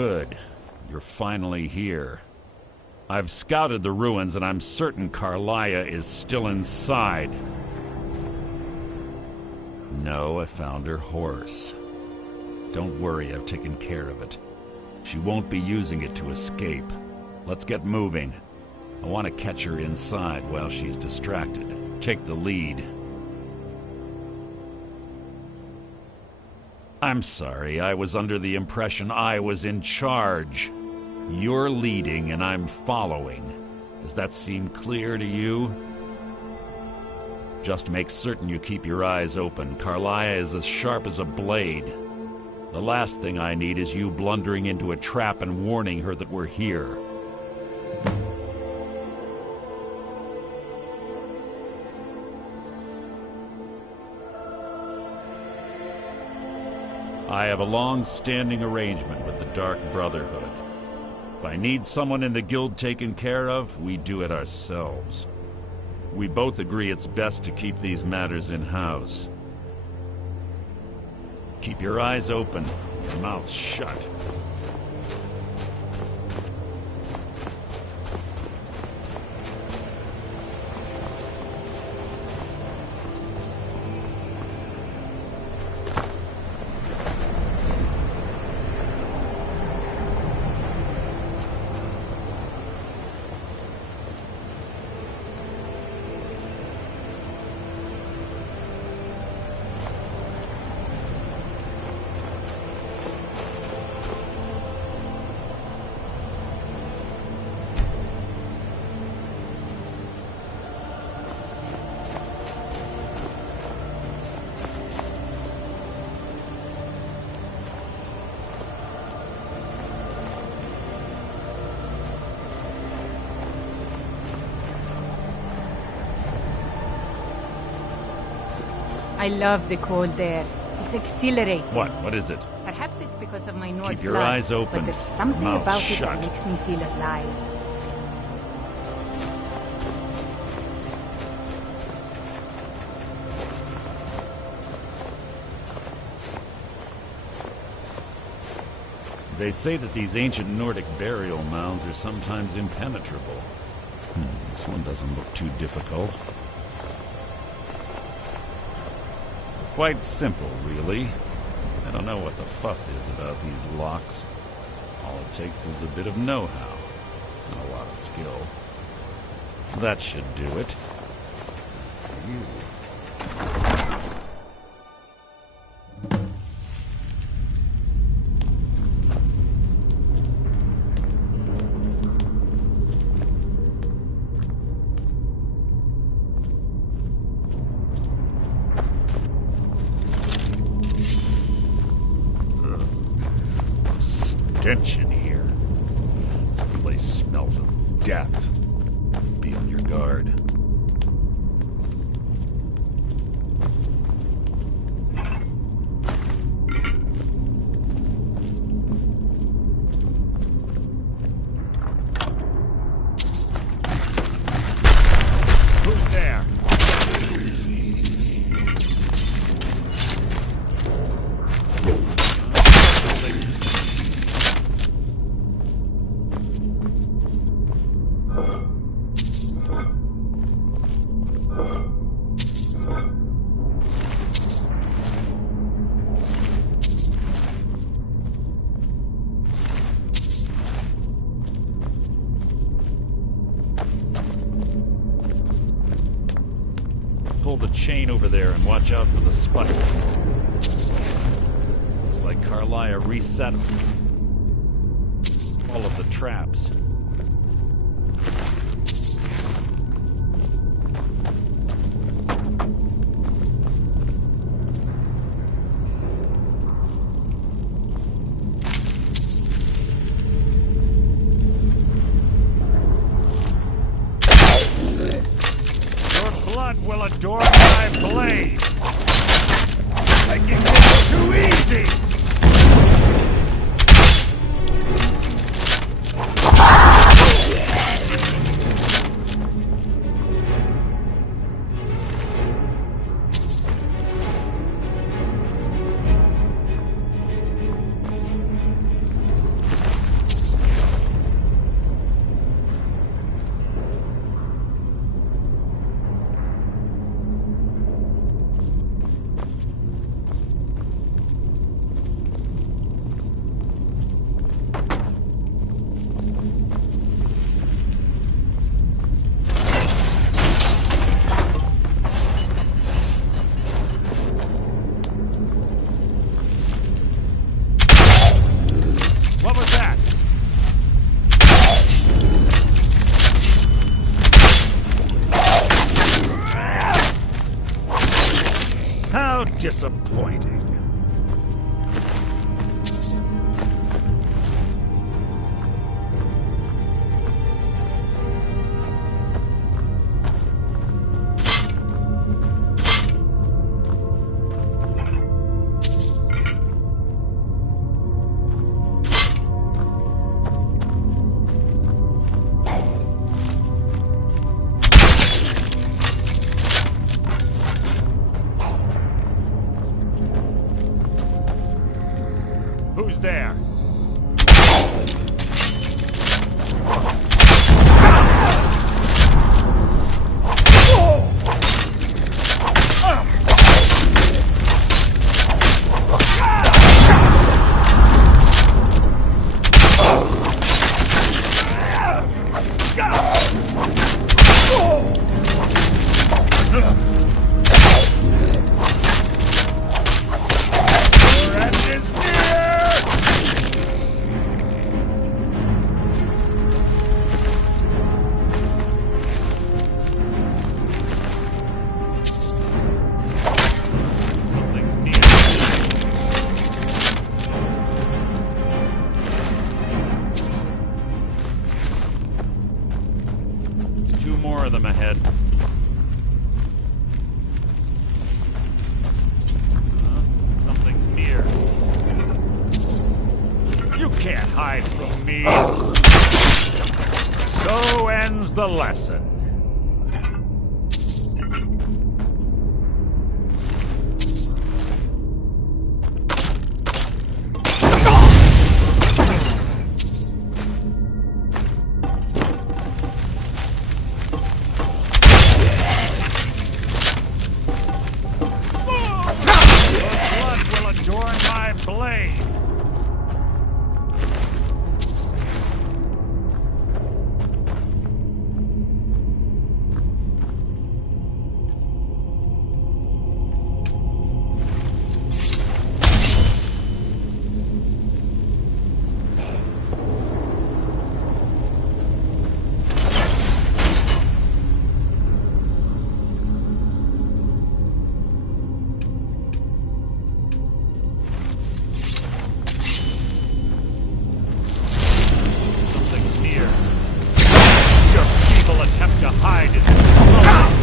Good. You're finally here. I've scouted the ruins, and I'm certain Carlia is still inside. No, I found her horse. Don't worry, I've taken care of it. She won't be using it to escape. Let's get moving. I want to catch her inside while she's distracted. Take the lead. I'm sorry, I was under the impression I was in charge. You're leading and I'm following. Does that seem clear to you? Just make certain you keep your eyes open. Carlia is as sharp as a blade. The last thing I need is you blundering into a trap and warning her that we're here. I have a long-standing arrangement with the Dark Brotherhood. If I need someone in the guild taken care of, we do it ourselves. We both agree it's best to keep these matters in-house. Keep your eyes open, your mouth shut. I love the cold air. It's exhilarating. What is it? Perhaps it's because of my North Keep your blood, eyes open. but there's something Mouth about it shut. that makes me feel alive. They say that these ancient Nordic burial mounds are sometimes impenetrable. This one doesn't look too difficult. Quite simple, really. I don't know what the fuss is about these locks. All it takes is a bit of know-how, and a lot of skill. That should do it. You. Stench in here. This place smells of death. Be on your guard. Who's there? Pull the chain over there and watch out for the spike. It's like Carlia reset all of the traps. Will adorn my blade. Making this too easy. disappointing. Who's there? Two more of them ahead. Something's near. You can't hide from me. So ends the lesson. Adorn my blade! Attempt to hide is insulting.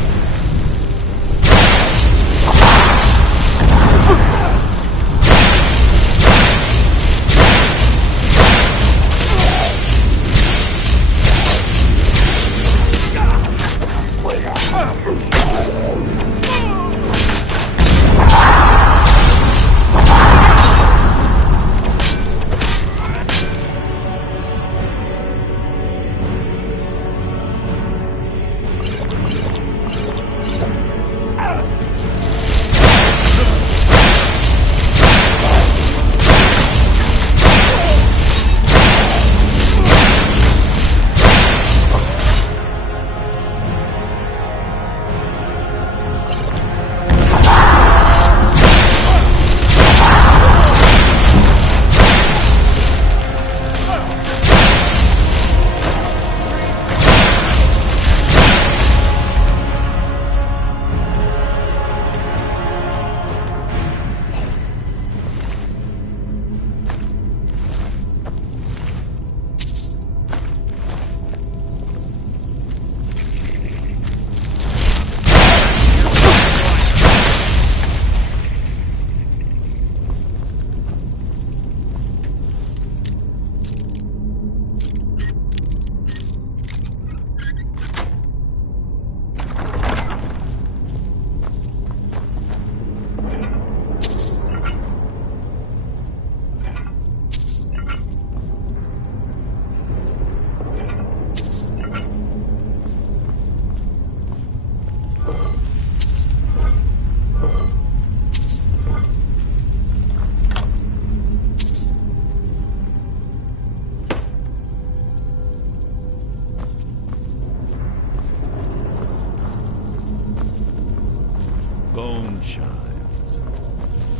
Bone chimes.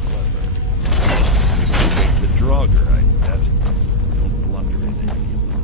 Clever. We can wake the Draugr, I bet. Don't blunder into any of them.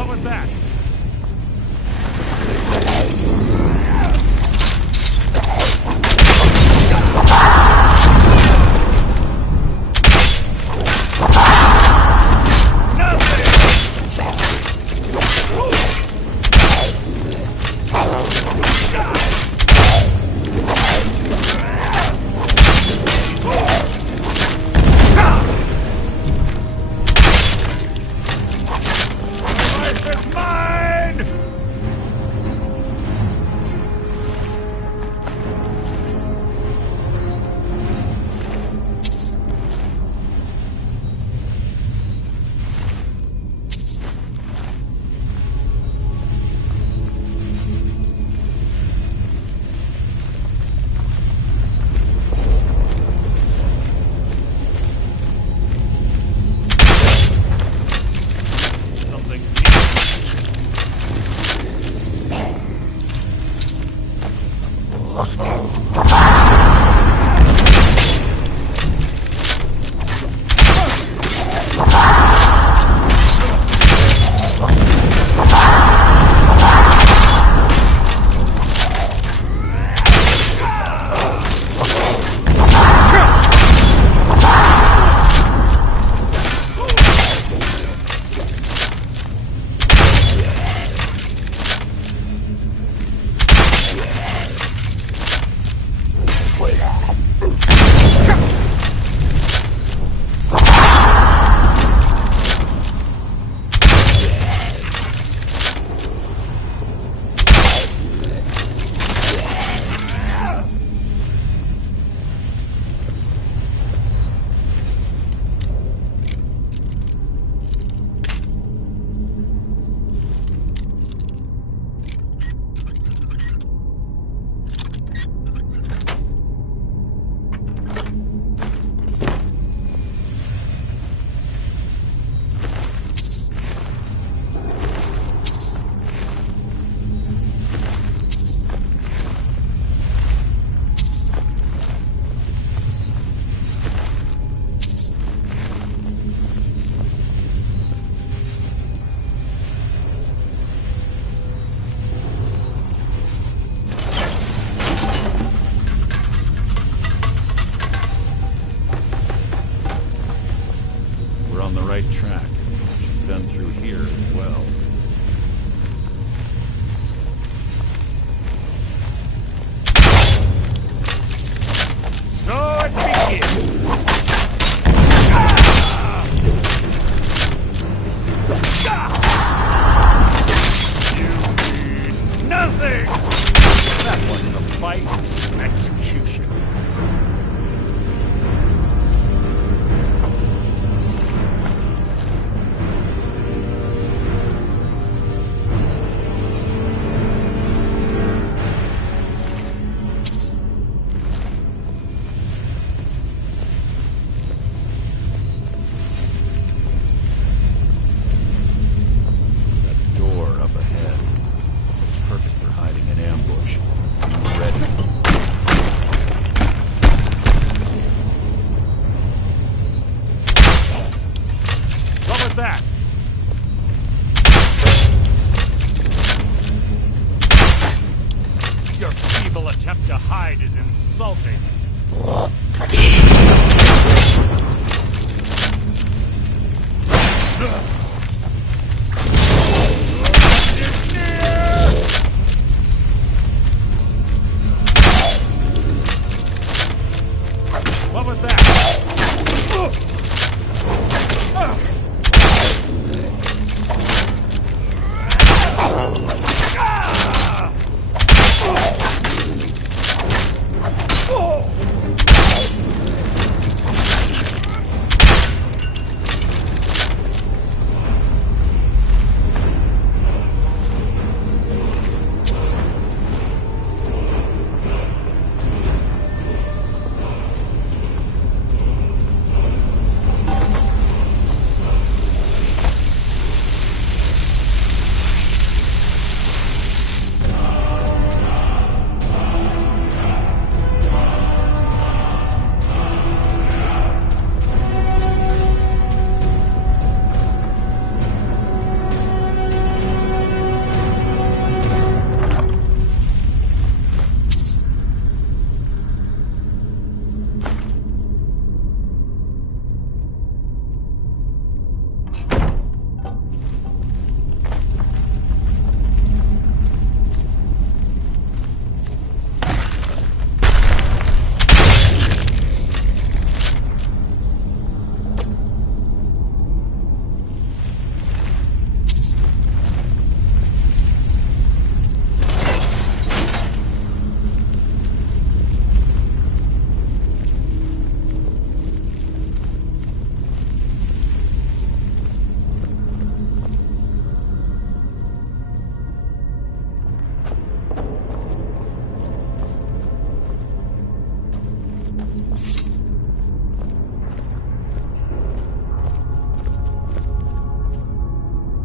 What was that?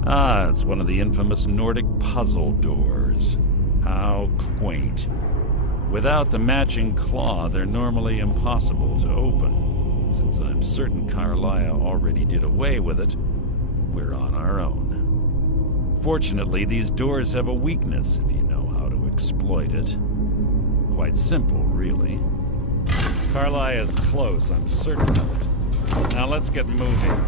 Ah, it's one of the infamous Nordic puzzle doors. How quaint. Without the matching claw, they're normally impossible to open. Since I'm certain Carlia already did away with it, we're on our own. Fortunately, these doors have a weakness if you know how to exploit it. Quite simple, really. Carlia is close, I'm certain of it. Now let's get moving.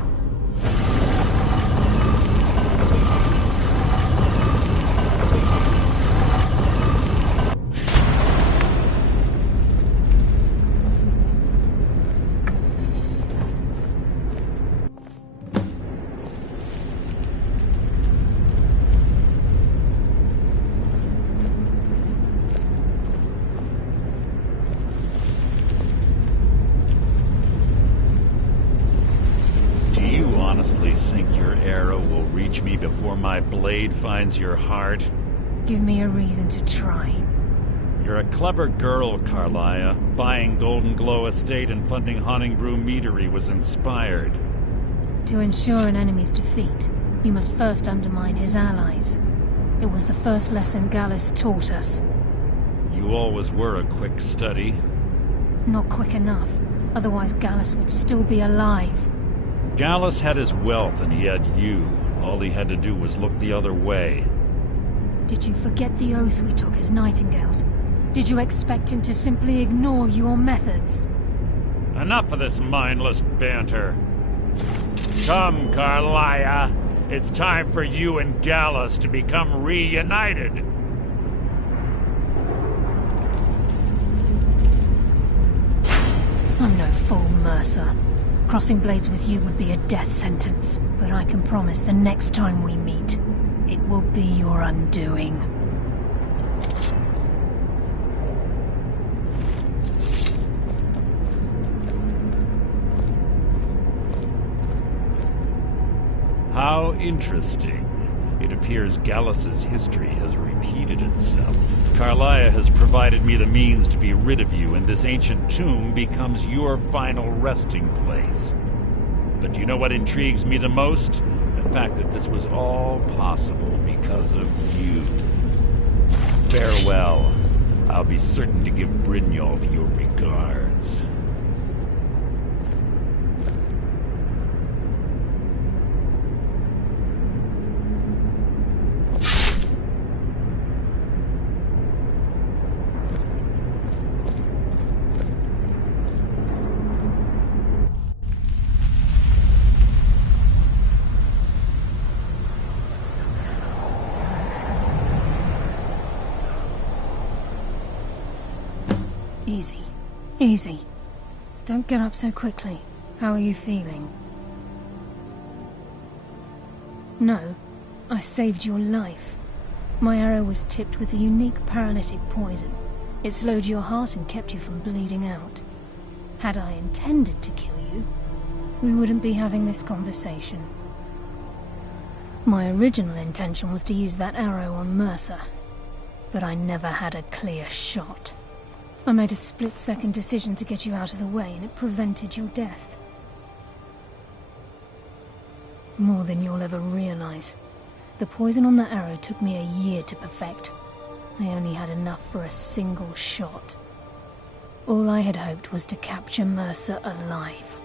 My blade finds your heart. Give me a reason to try. You're a clever girl, Carlia. Buying Golden Glow Estate and funding Honningbrew Meadery was inspired. To ensure an enemy's defeat, you must first undermine his allies. It was the first lesson Gallus taught us. You always were a quick study. Not quick enough. Otherwise Gallus would still be alive. Gallus had his wealth and he had you. All he had to do was look the other way. Did you forget the oath we took as Nightingales? Did you expect him to simply ignore your methods? Enough of this mindless banter. Come, Carlia. It's time for you and Gallus to become reunited. I'm no fool, Mercer. Crossing blades with you would be a death sentence, but I can promise the next time we meet, it will be your undoing. How interesting. It appears Gallus's history has repeated itself. Carlia has provided me the means to be rid of you, and this ancient tomb becomes your final resting place. But do you know what intrigues me the most? The fact that this was all possible because of you. Farewell. I'll be certain to give Brynjolf your regards. Easy. Easy. Don't get up so quickly. How are you feeling? No, I saved your life. My arrow was tipped with a unique paralytic poison. It slowed your heart and kept you from bleeding out. Had I intended to kill you, we wouldn't be having this conversation. My original intention was to use that arrow on Mercer, but I never had a clear shot. I made a split-second decision to get you out of the way, and it prevented your death. More than you'll ever realize. The poison on that arrow took me a year to perfect. I only had enough for a single shot. All I had hoped was to capture Mercer alive.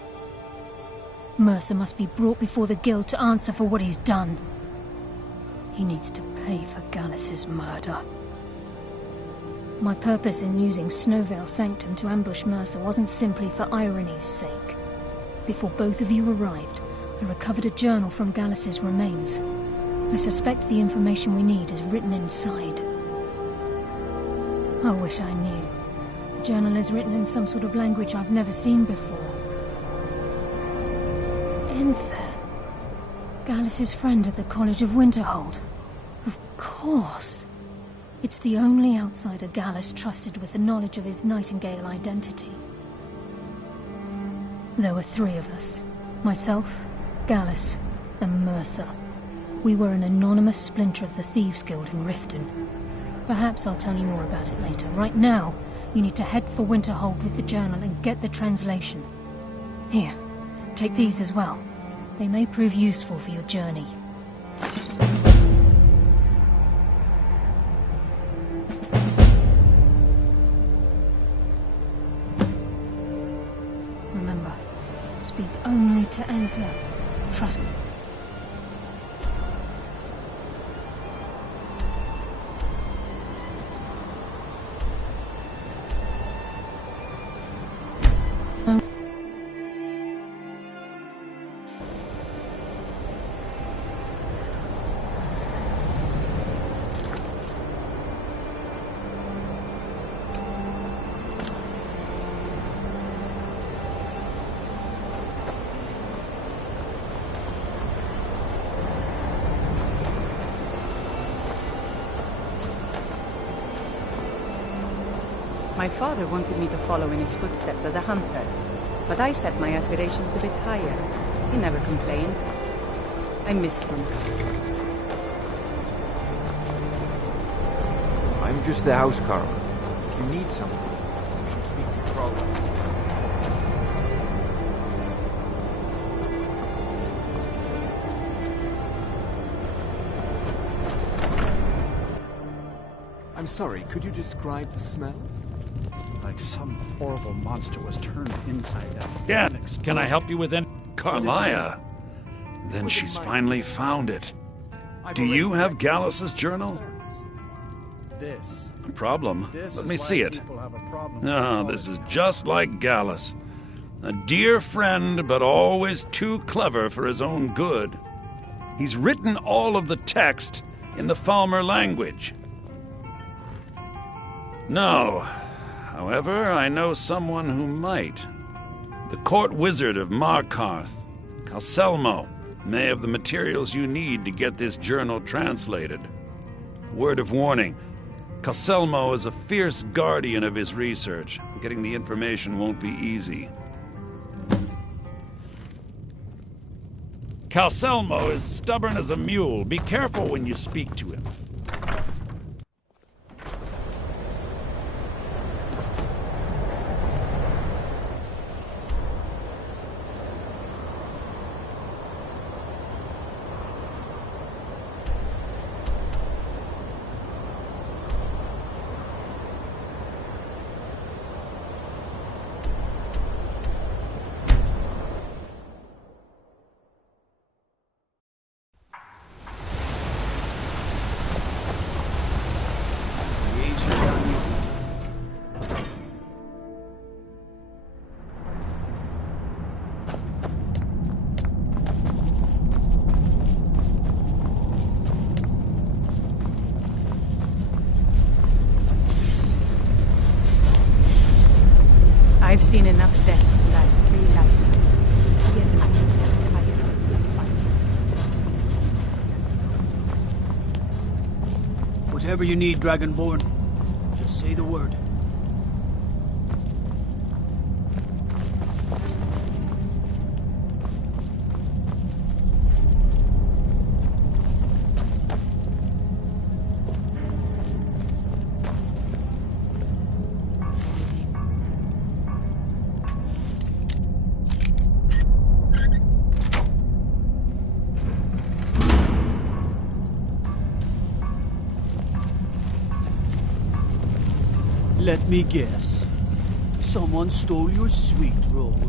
Mercer must be brought before the Guild to answer for what he's done. He needs to pay for Gallus's murder. My purpose in using Snowvale Sanctum to ambush Mercer wasn't simply for irony's sake. Before both of you arrived, I recovered a journal from Gallus's remains. I suspect the information we need is written inside. I wish I knew. The journal is written in some sort of language I've never seen before. Enther. Gallus's friend at the College of Winterhold. Of course. It's the only outsider Gallus trusted with the knowledge of his Nightingale identity. There were 3 of us. Myself, Gallus, and Mercer. We were an anonymous splinter of the Thieves' Guild in Riften. Perhaps I'll tell you more about it later. Right now, you need to head for Winterhold with the journal and get the translation. Here, take these as well. They may prove useful for your journey. speak only to Aether. Trust me. My father wanted me to follow in his footsteps as a hunter, but I set my aspirations a bit higher. He never complained. I miss him. I'm just the house carver. If you need something, you should speak to Crowley. I'm sorry, could you describe the smell? Like some horrible monster was turned inside out. Yeah, can I help you with any? Carlia. Then she's finally found it. Do you have Gallus's journal? This. A problem? This Let is me why see it. people have a problem No, with this is just like Gallus. A dear friend, but always too clever for his own good. He's written all of the text in the Falmer language. No. However, I know someone who might. The court wizard of Markarth, Calselmo, may have the materials you need to get this journal translated. Word of warning, Calselmo is a fierce guardian of his research. Getting the information won't be easy. Calselmo is stubborn as a mule. Be careful when you speak to him. I've seen enough death to last 3 lifetimes. Yet I am tired of fighting. Whatever you need, Dragonborn. Just say the word. Let me guess. Someone stole your sweet roll.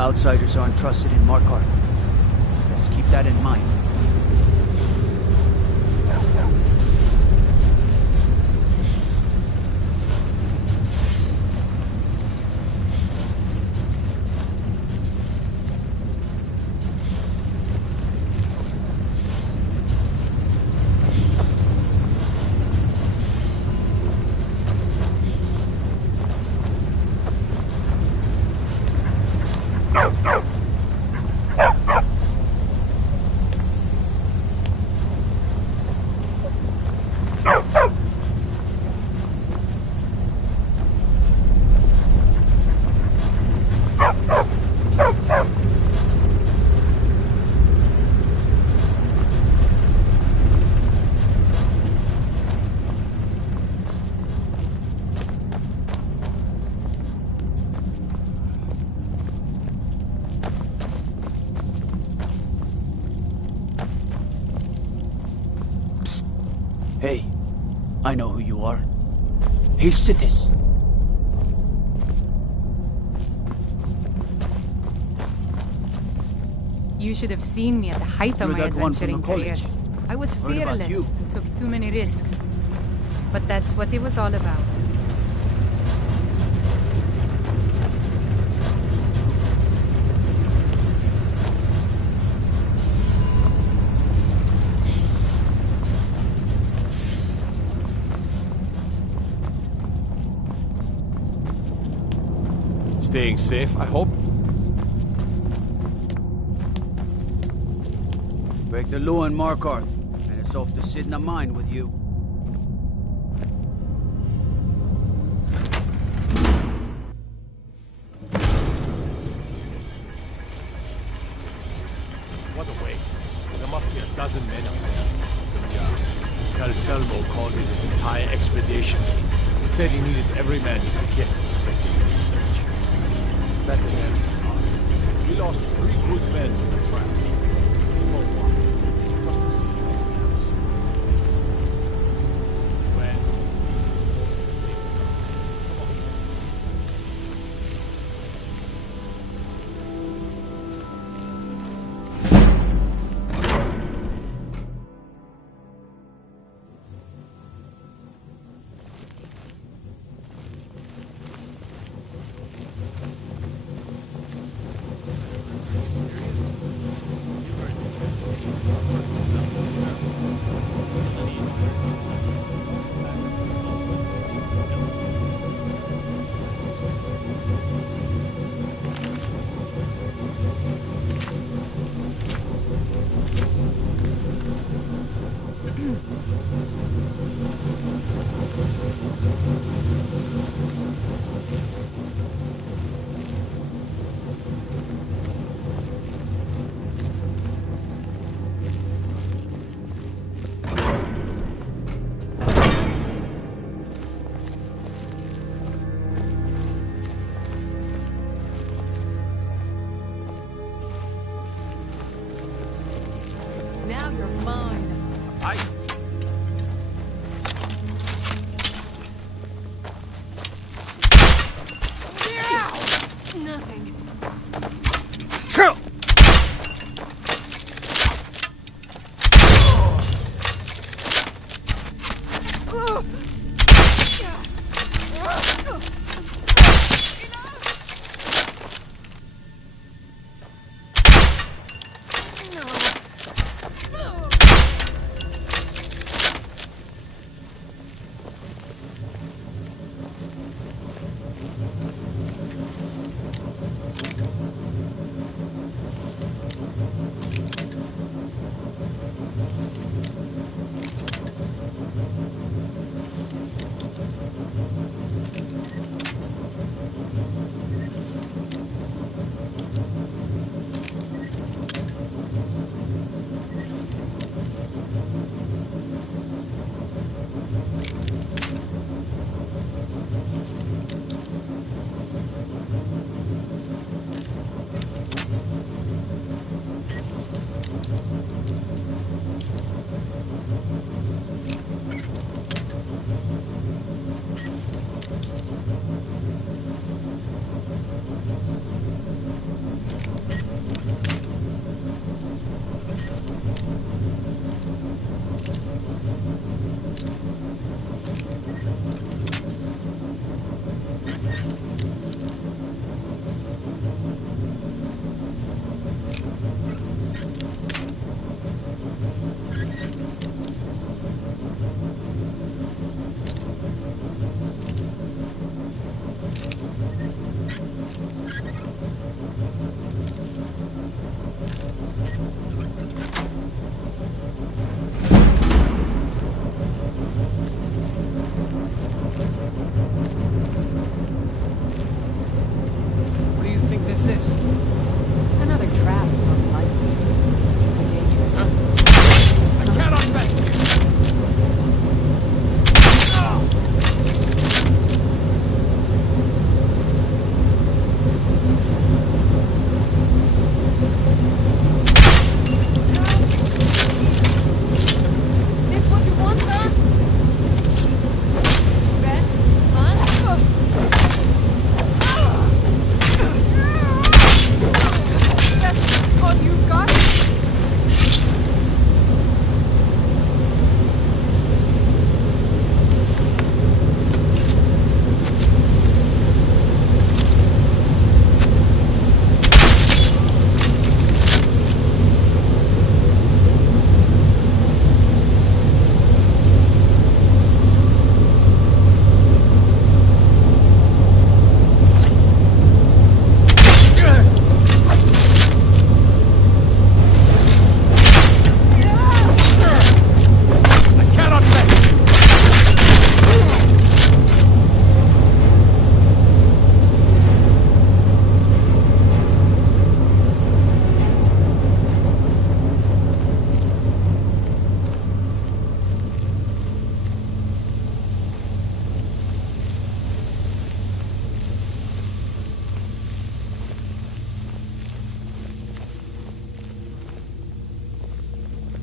Outsiders aren't trusted in Markarth. Let's keep that in mind. Hey, I know who you are. Here's Sithis. You should have seen me at the height of my You're that one from adventuring the career. college. I was Heard about fearless you. and took too many risks. But that's what it was all about. Staying safe, I hope. Break the law in Markarth, and it's off to sit in a mine with you. What a waste. There must be a dozen men up there. Calselmo called in his entire expedition. Said he needed every man he could get to protect his research. Better than us. We lost 3 good men to the trap. For what? Just to see anything else. When? Come on. Now you're mine. Nothing.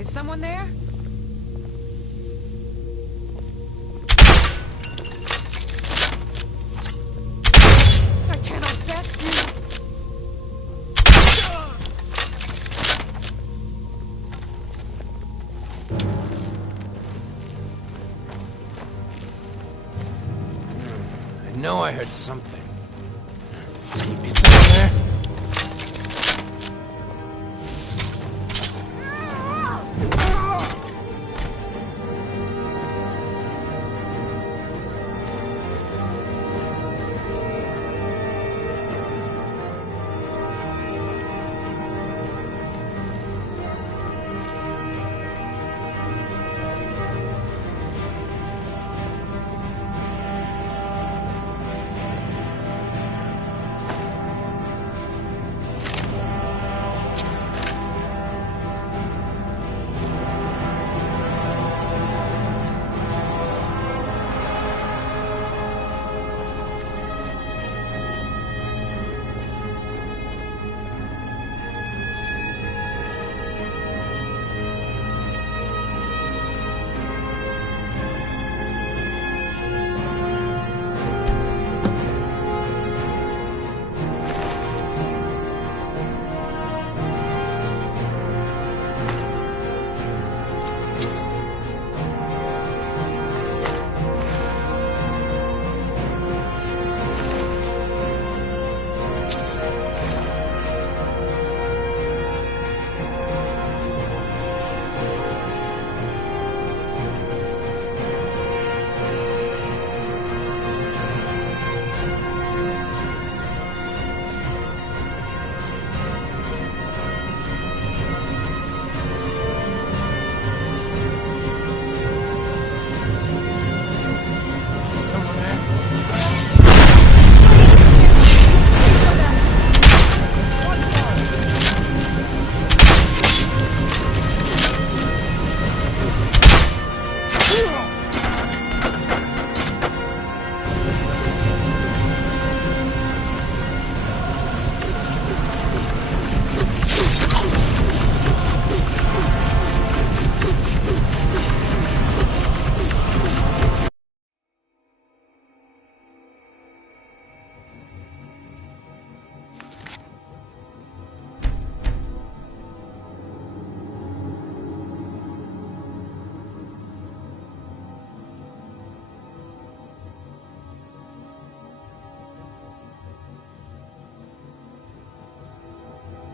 Is someone there? I cannot best you! I know I heard something.